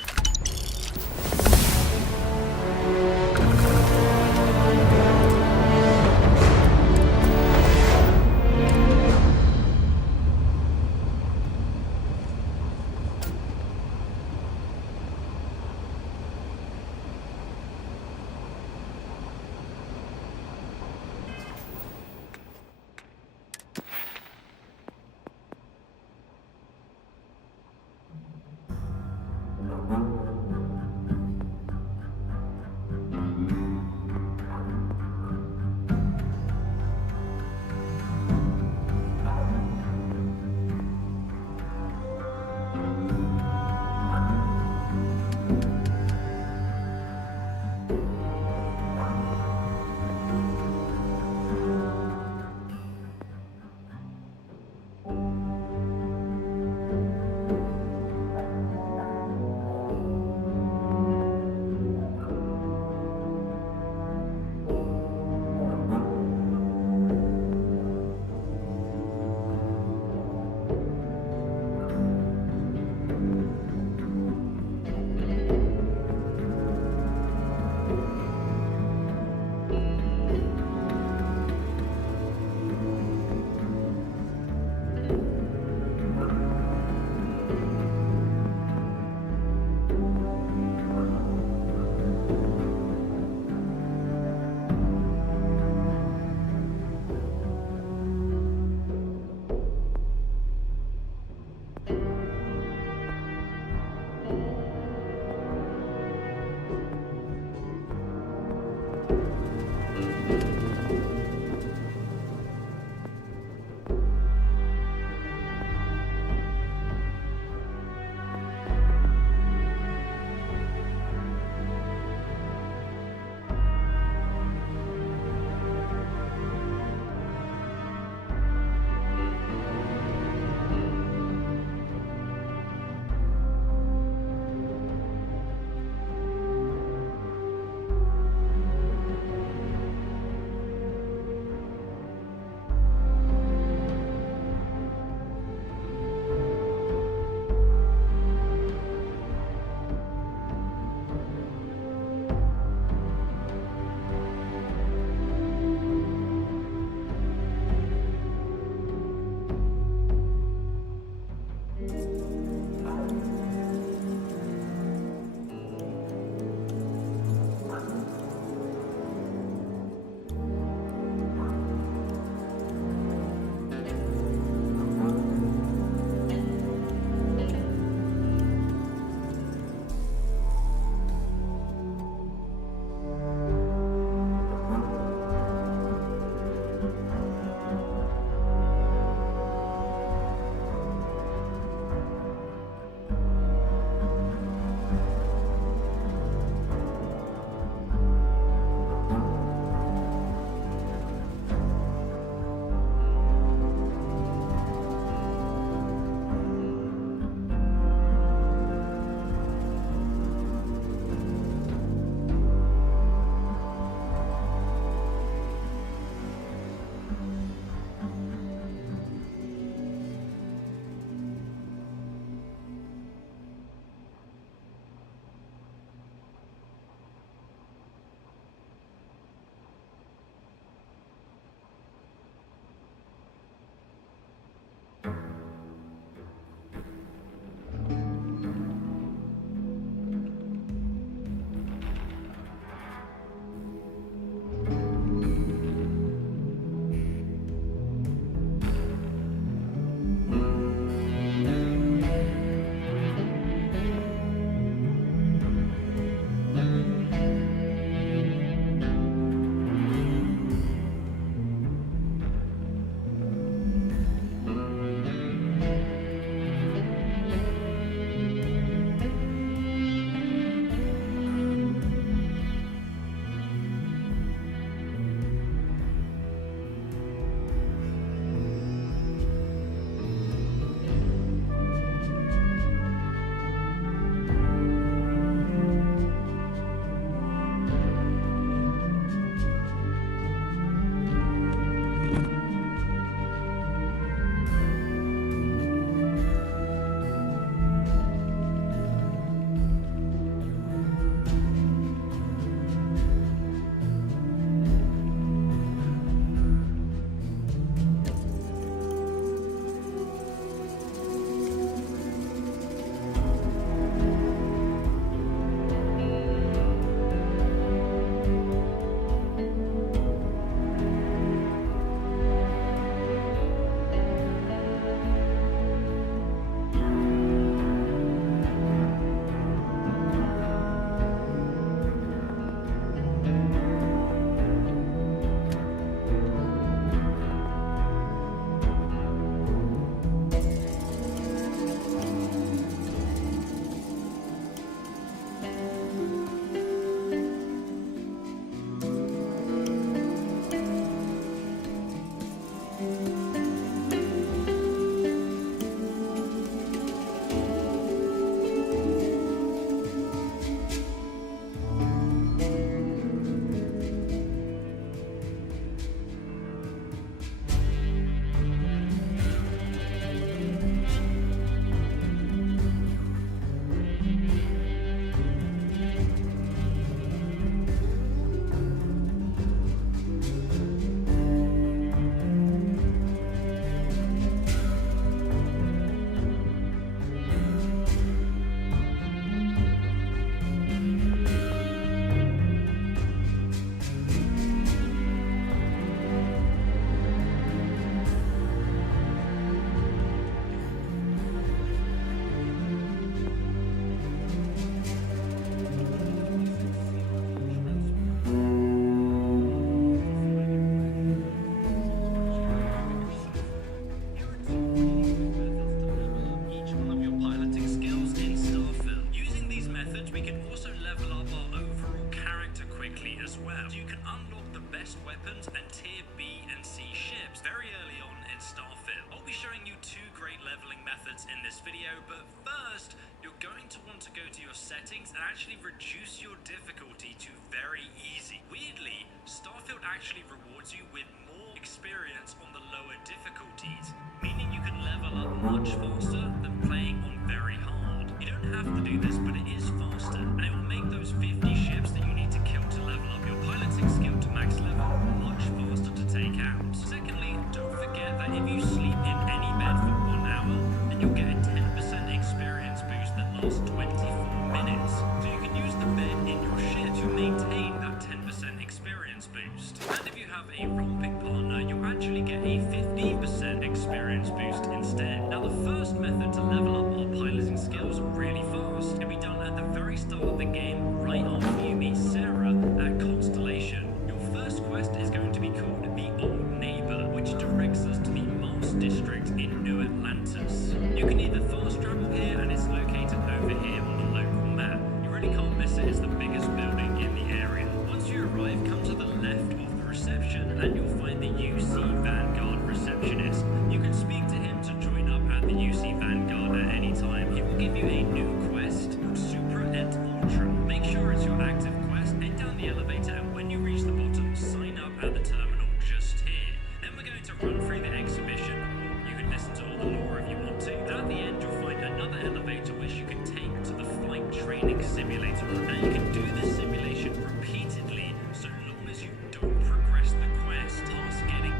unlock the best weapons and tier B and C ships very early on in StarField. I'll be showing you 2 great leveling methods in this video, but first, you're going to want to go to your settings and actually reduce your difficulty to very easy. Weirdly, StarField actually rewards you with more experience on the lower difficulties, meaning you can level up much faster than playing on very hard. You don't have to do this, but it is faster, and it will make those 50 ships that you need to kill to level up your piloting skill to max level much faster to take out. Secondly, don't forget that if you sleep in any bed for 1 hour, then you'll get a 10% experience boost that lasts 24 minutes. So you can use the bed in your ship to maintain that 10% experience boost. And if you have a romping partner, you'll actually get a 15% experience boost instead. Now the first method to level up our piloting skills really fast can be done at the very start of the game, right after you meet Sarah at Constellation. Your first quest is going to be called The Old Neighbor, which directs us to the Mars District in New Atlantis. You can either fast travel here, and it's located over here on the local map. You really can't miss it, it's the biggest building in the area. Once you arrive, come to the left of the reception and you'll find the UC Vanguard receptionist. You can speak to him to join up at the UC Vanguard at any time. He will give you a new quest called Supra et Ultra. Make sure it's your active quest, head down the elevator, and when you reach the bottom, sign up at the terminal just here. Then we're going to run through the exhibition, or you can listen to all the lore if you want to. Then at the end you'll find another elevator which you can take to the flight training simulator. Now you can do this simulation repeatedly so long as you don't progress the quest past getting.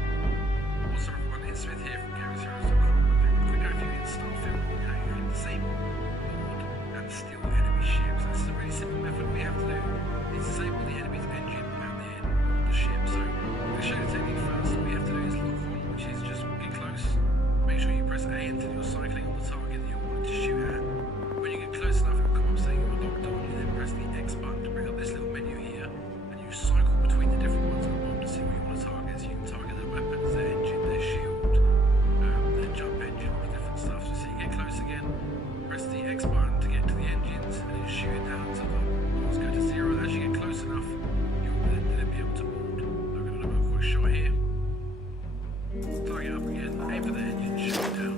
What's up everyone, it's Smith here from GaryZeros.com. Quick overview in StarField, how you can disable, board and steal enemy ships. This is a really simple method. What we have to do is disable the enemy's engine and then board the ship. So we'll show you the technique first. What we have to do is lock on, which is just get close. Make sure you press A until you're cycling on the target that you're wanting to shoot at. When you get close enough, it will come up saying you're locked on. You then press the X button to bring up this little menu here, and you cycle between the different ones at the bottom to see what you want to target. So you can target their weapons, their engine, their shield, their jump engine, all the different stuff. So you get close again, press the X button to get to the engines, and then shoot it down until the bars go to 0. As you get close enough, you'll then be able to board. I'm going to have a quick shot here. Target up again, aim for the engine, shoot it down.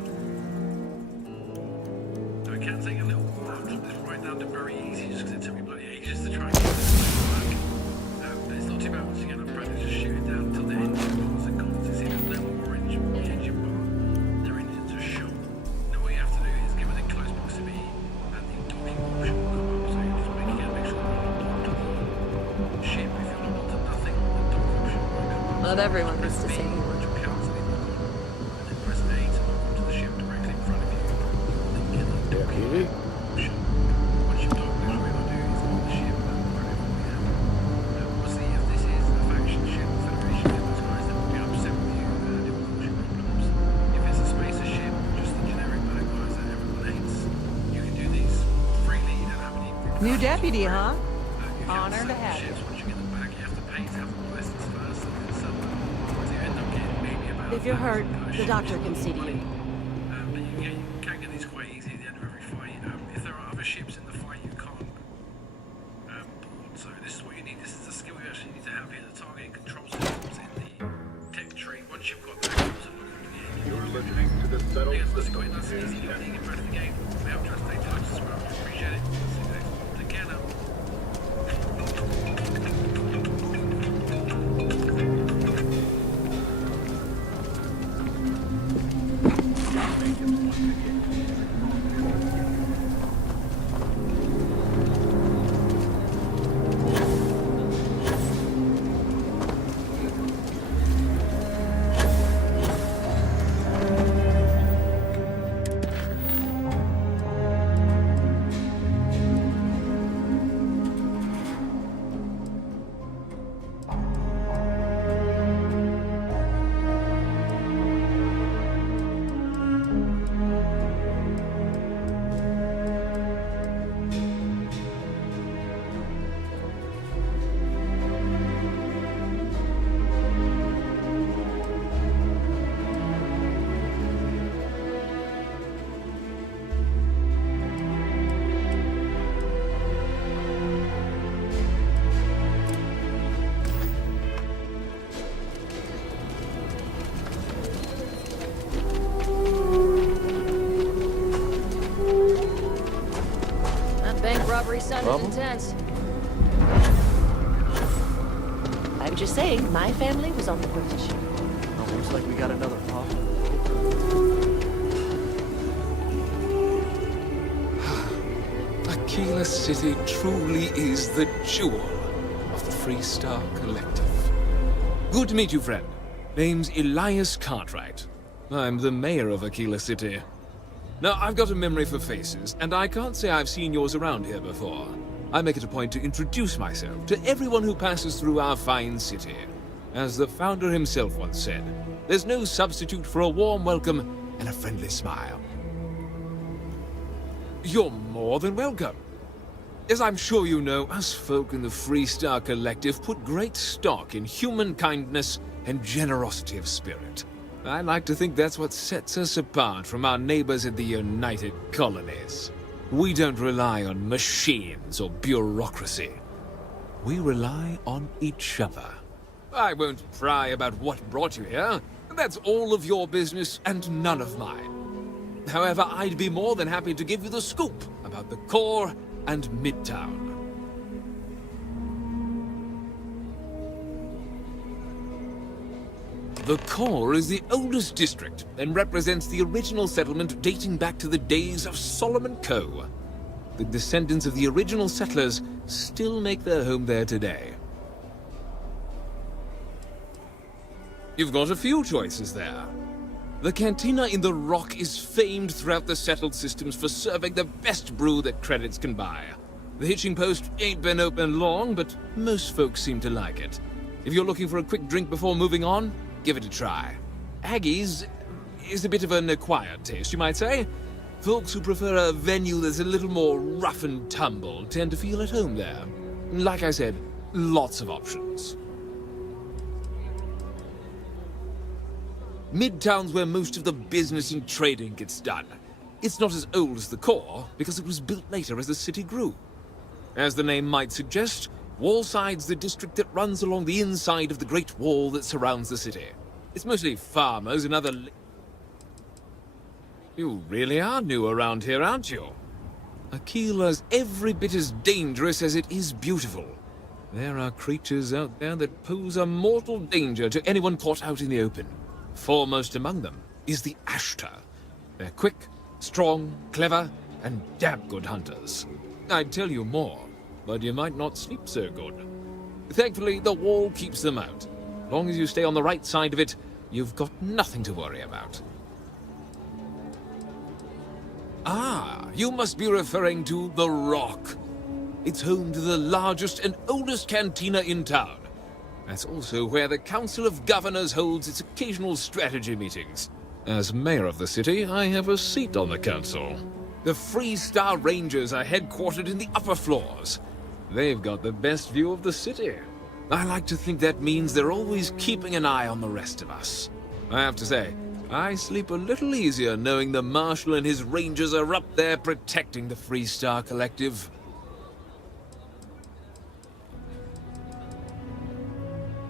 Now it can take a little while. I'll drop this right down to very easy just because it took me bloody ages to try and get this thing to work. But it's not too bad once you get up practice, just shoot it down until the engine bars are gone. So you see this little orange engine bar, their engines are shot. Now what you have to do is give it in close proximity and the docking option will come up. So you just make sure you're not locked onto the ship. If you're not onto nothing, the dock option won't come up. Not everyone gets to say Deputy? New deputy, huh? Honor to have you. If you're hurt, the doctor can see to you. You can get these quite easy at the end of every fight. If there are other ships in the fight, you can't board. So this is what you need. This is the skill you actually need to have here. The target and control systems in the tech tree. Once you've got that, you also look at the end. You're listening to the settled. That's quite nice and easy. You can get the game. We have to stay touch as well. Appreciate it. See you next one. Take care now. bank robbery sounded intense. I'm just saying, my family was on the British. Oh, looks like we got another pop. Aquila City truly is the jewel of the Freestar Collective. Good to meet you, friend. Name's Elias Cartwright. I'm the mayor of Aquila City. Now, I've got a memory for faces, and I can't say I've seen yours around here before. I make it a point to introduce myself to everyone who passes through our fine city. As the founder himself once said, there's no substitute for a warm welcome and a friendly smile. You're more than welcome. As I'm sure you know, us folk in the Freestar Collective put great stock in human kindness and generosity of spirit. I like to think that's what sets us apart from our neighbors in the United Colonies. We don't rely on machines or bureaucracy. We rely on each other. I won't pry about what brought you here. That's all of your business and none of mine. However, I'd be more than happy to give you the scoop about the core and Midtown. The core is the oldest district and represents the original settlement dating back to the days of Solomon Coe. The descendants of the original settlers still make their home there today. You've got a few choices there. The cantina in the Rock is famed throughout the settled systems for serving the best brew that credits can buy. The hitching post ain't been open long, but most folks seem to like it. If you're looking for a quick drink before moving on, give it a try. Aggie's is a bit of an acquired taste, you might say. Folks who prefer a venue that's a little more rough and tumble tend to feel at home there. Like I said, lots of options. Midtown's where most of the business and trading gets done. It's not as old as the core, because it was built later as the city grew. As the name might suggest, Wallside's the district that runs along the inside of the Great Wall that surrounds the city. It's mostly farmers and other... You really are new around here, aren't you? Aquila's every bit as dangerous as it is beautiful. There are creatures out there that pose a mortal danger to anyone caught out in the open. Foremost among them is the Ashtar. They're quick, strong, clever, and damn good hunters. I'd tell you more, but you might not sleep so good. Thankfully, the wall keeps them out. As long as you stay on the right side of it, you've got nothing to worry about. Ah, you must be referring to the Rock. It's home to the largest and oldest cantina in town. That's also where the Council of Governors holds its occasional strategy meetings. As mayor of the city, I have a seat on the council. The Freestar Rangers are headquartered in the upper floors. They've got the best view of the city. I like to think that means they're always keeping an eye on the rest of us. I have to say, I sleep a little easier knowing the Marshal and his Rangers are up there protecting the Freestar Collective.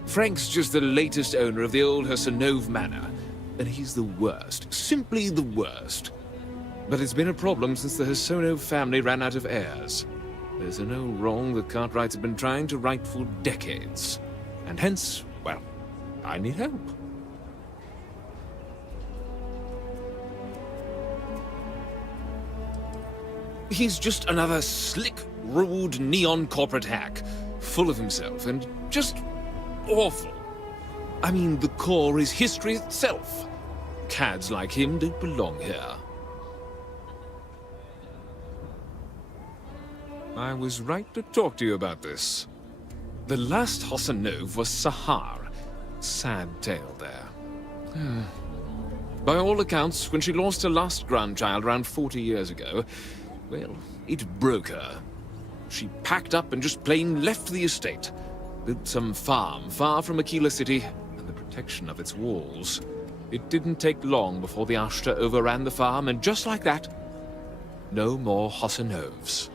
Frank's just the latest owner of the old Hassanove Manor, and he's the worst, simply the worst. But it's been a problem since the Hassanove family ran out of heirs. There's a no wrong the Cartwrights have been trying to right for decades. And hence, well, I need help. He's just another slick, rude, neon corporate hack, full of himself and just awful. I mean, the core is history itself. Cads like him don't belong here. I was right to talk to you about this. The last Hassanove was Sahar. Sad tale there. By all accounts, when she lost her last grandchild around 40 years ago, well, it broke her. She packed up and just plain left the estate. Built some farm far from Aquila City and the protection of its walls. It didn't take long before the Ashtar overran the farm, and just like that, no more Hassanoves.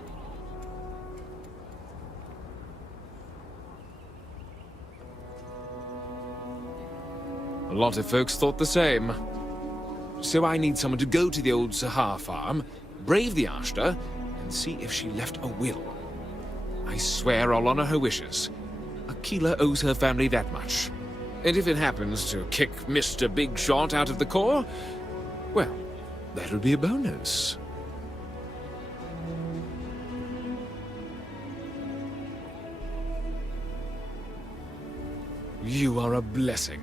A lot of folks thought the same. So I need someone to go to the old Sahar farm, brave the Ashtar, and see if she left a will. I swear I'll honor her wishes. Aquila owes her family that much. And if it happens to kick Mr. Big Shot out of the Corps, well, that'll be a bonus. You are a blessing.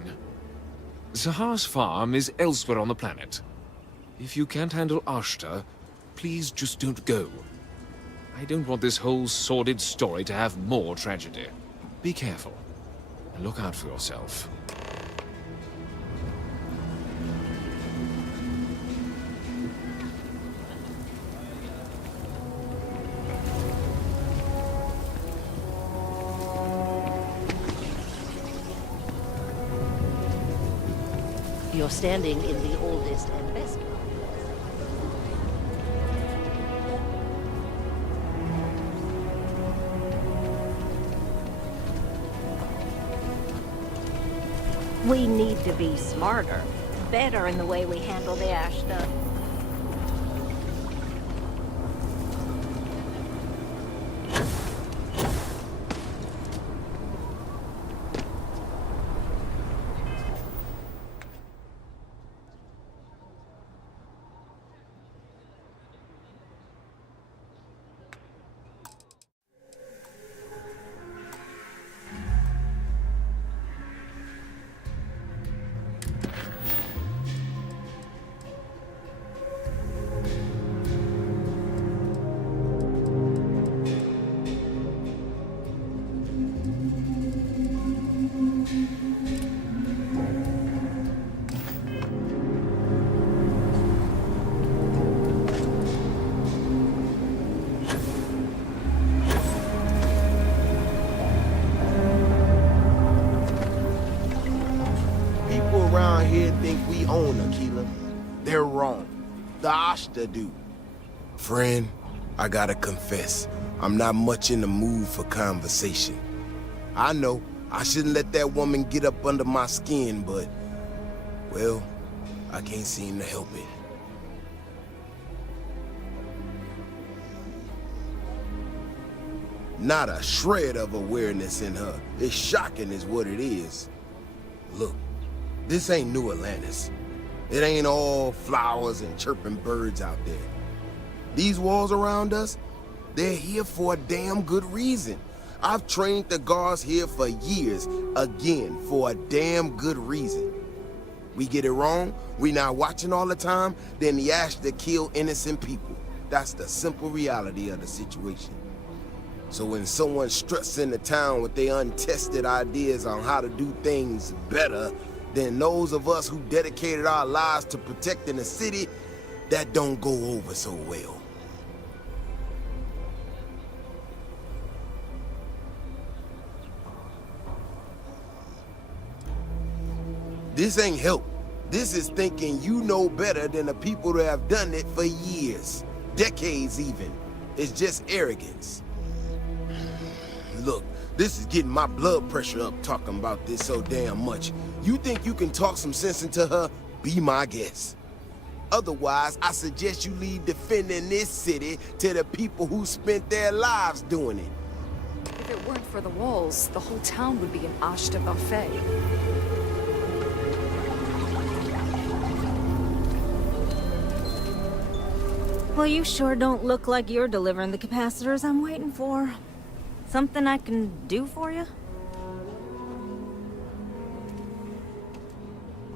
Sahar's farm is elsewhere on the planet. If you can't handle Ashta, please just don't go. I don't want this whole sordid story to have more tragedy. Be careful, and look out for yourself. You're standing in the oldest and best. We need to be smarter, better in the way we handle the Ashta. Around here think we own Aquila. They're wrong. The Ashta do. Friend, I gotta confess, I'm not much in the mood for conversation. I know, I shouldn't let that woman get up under my skin, but, well, I can't seem to help it. Not a shred of awareness in her. It's shocking is what it is. Look, this ain't New Atlantis. It ain't all flowers and chirping birds out there. These walls around us, they're here for a damn good reason. I've trained the guards here for years, again, for a damn good reason. We get it wrong, we not watching all the time, then the Ashta kill innocent people. That's the simple reality of the situation. So when someone struts into town with their untested ideas on how to do things better than those of us who dedicated our lives to protecting the city, that don't go over so well. This ain't help. This is thinking you know better than the people that have done it for years, decades even. It's just arrogance. Look, this is getting my blood pressure up talking about this so damn much. You think you can talk some sense into her? Be my guest. Otherwise, I suggest you leave defending this city to the people who spent their lives doing it. If it weren't for the walls, the whole town would be an Ashta buffet. Well, you sure don't look like you're delivering the capacitors I'm waiting for. Something I can do for you?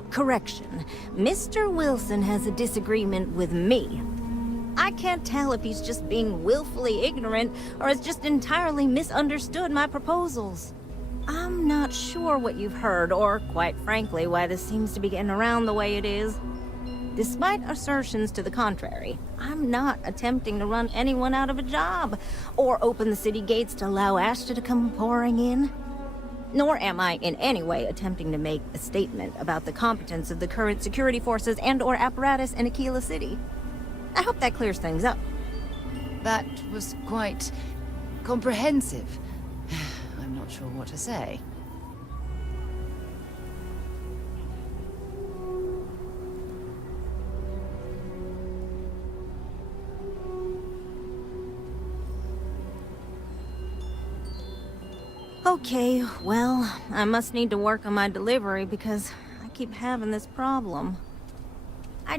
Correction. Mr. Wilson has a disagreement with me. I can't tell if he's just being willfully ignorant or has just entirely misunderstood my proposals. I'm not sure what you've heard or, quite frankly, why this seems to be getting around the way it is. Despite assertions to the contrary, I'm not attempting to run anyone out of a job or open the city gates to allow Ashta to come pouring in. Nor am I in any way attempting to make a statement about the competence of the current security forces and/or apparatus in Aquila City. I hope that clears things up. That was quite comprehensive. I'm not sure what to say. Okay, well, I must need to work on my delivery because I keep having this problem. I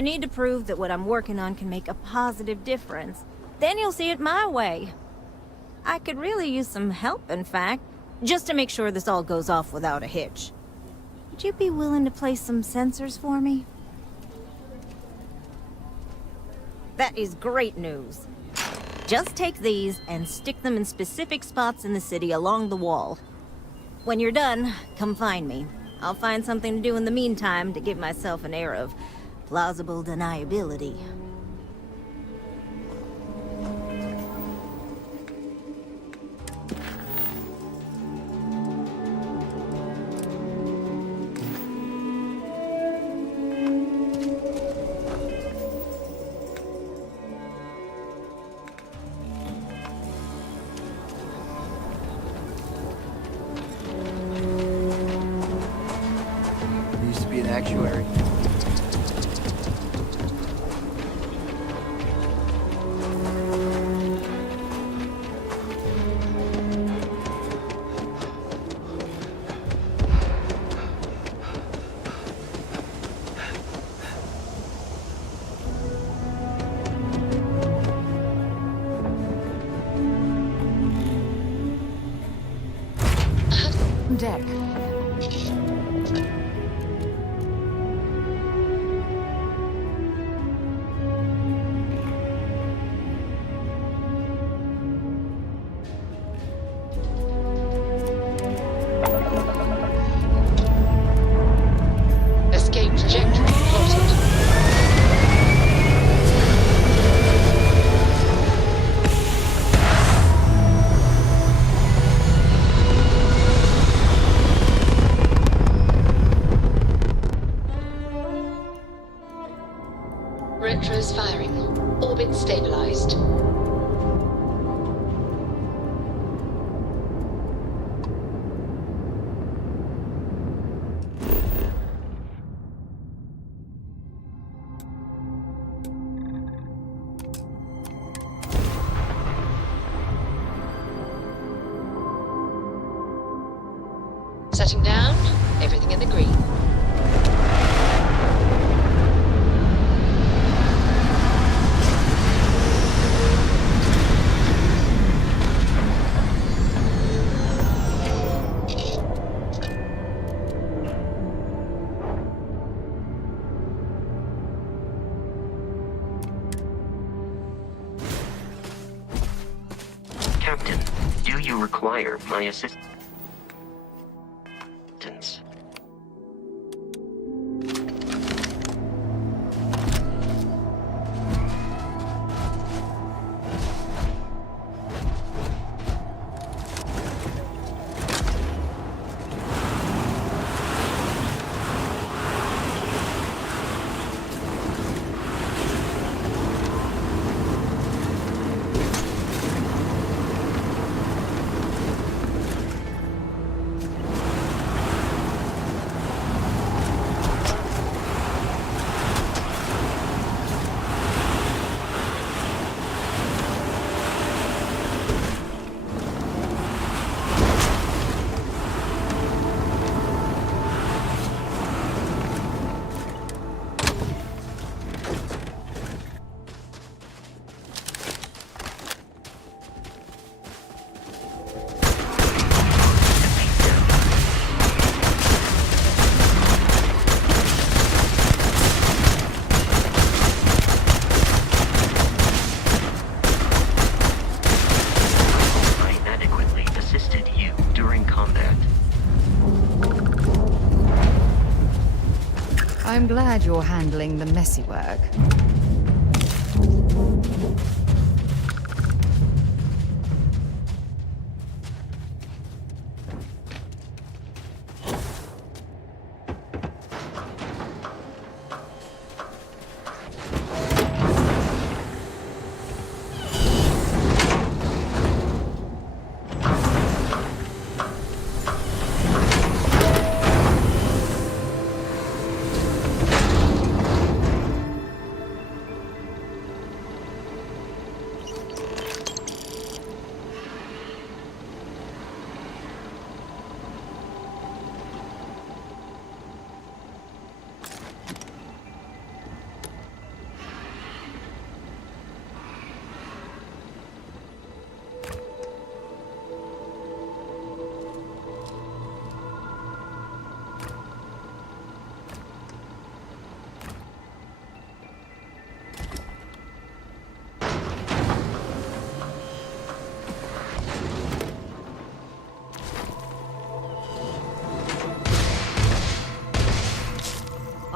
need to prove that what I'm working on can make a positive difference. Then you'll see it my way. I could really use some help, in fact, just to make sure this all goes off without a hitch. Would you be willing to place some sensors for me? That is great news. Just take these and stick them in specific spots in the city along the wall. When you're done, come find me. I'll find something to do in the meantime to give myself an air of plausible deniability. There used to be an actuary. Deck. Escape trajectory plotted. Retros firing. Orbit stabilized. Setting down. Everything in the green. Captain, do you require my assistance? I'm glad you're handling the messy work.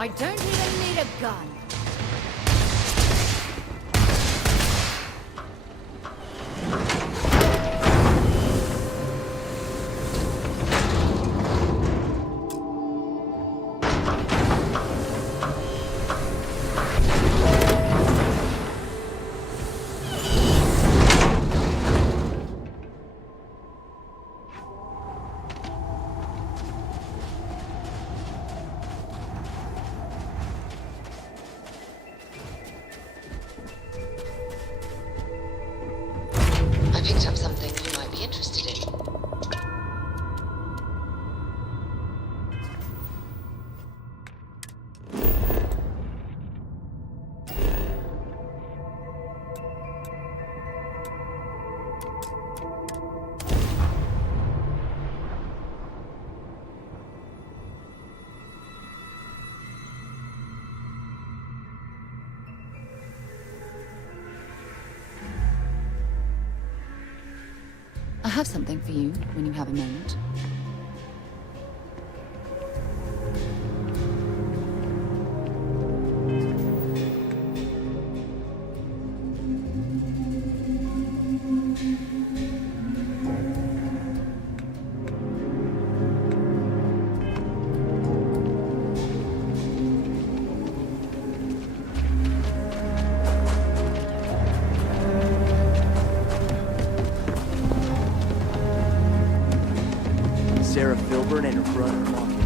I don't even need a gun. I picked up something you might be interested in. I have something for you when you have a moment. Sarah Filburn and her brother walking.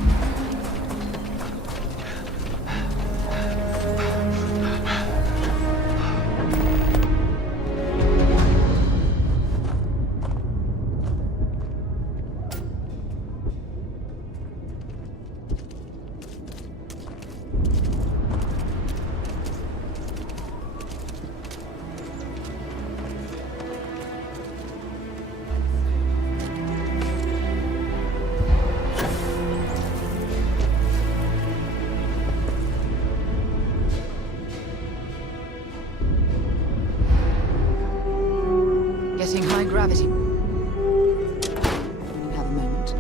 Getting high gravity. When you have a moment.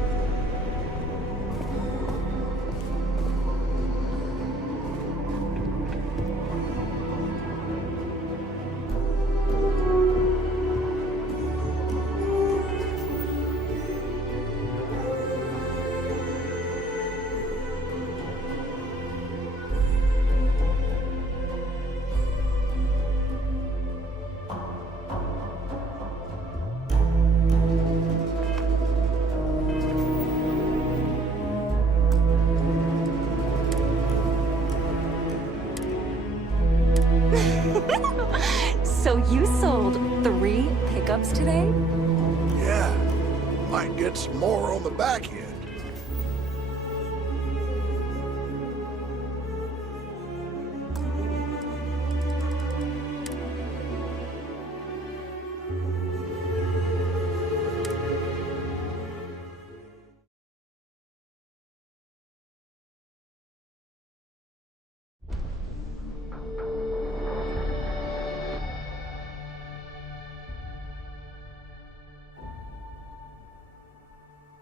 So you sold 3 pickups today? Yeah. Might get some more on the back end.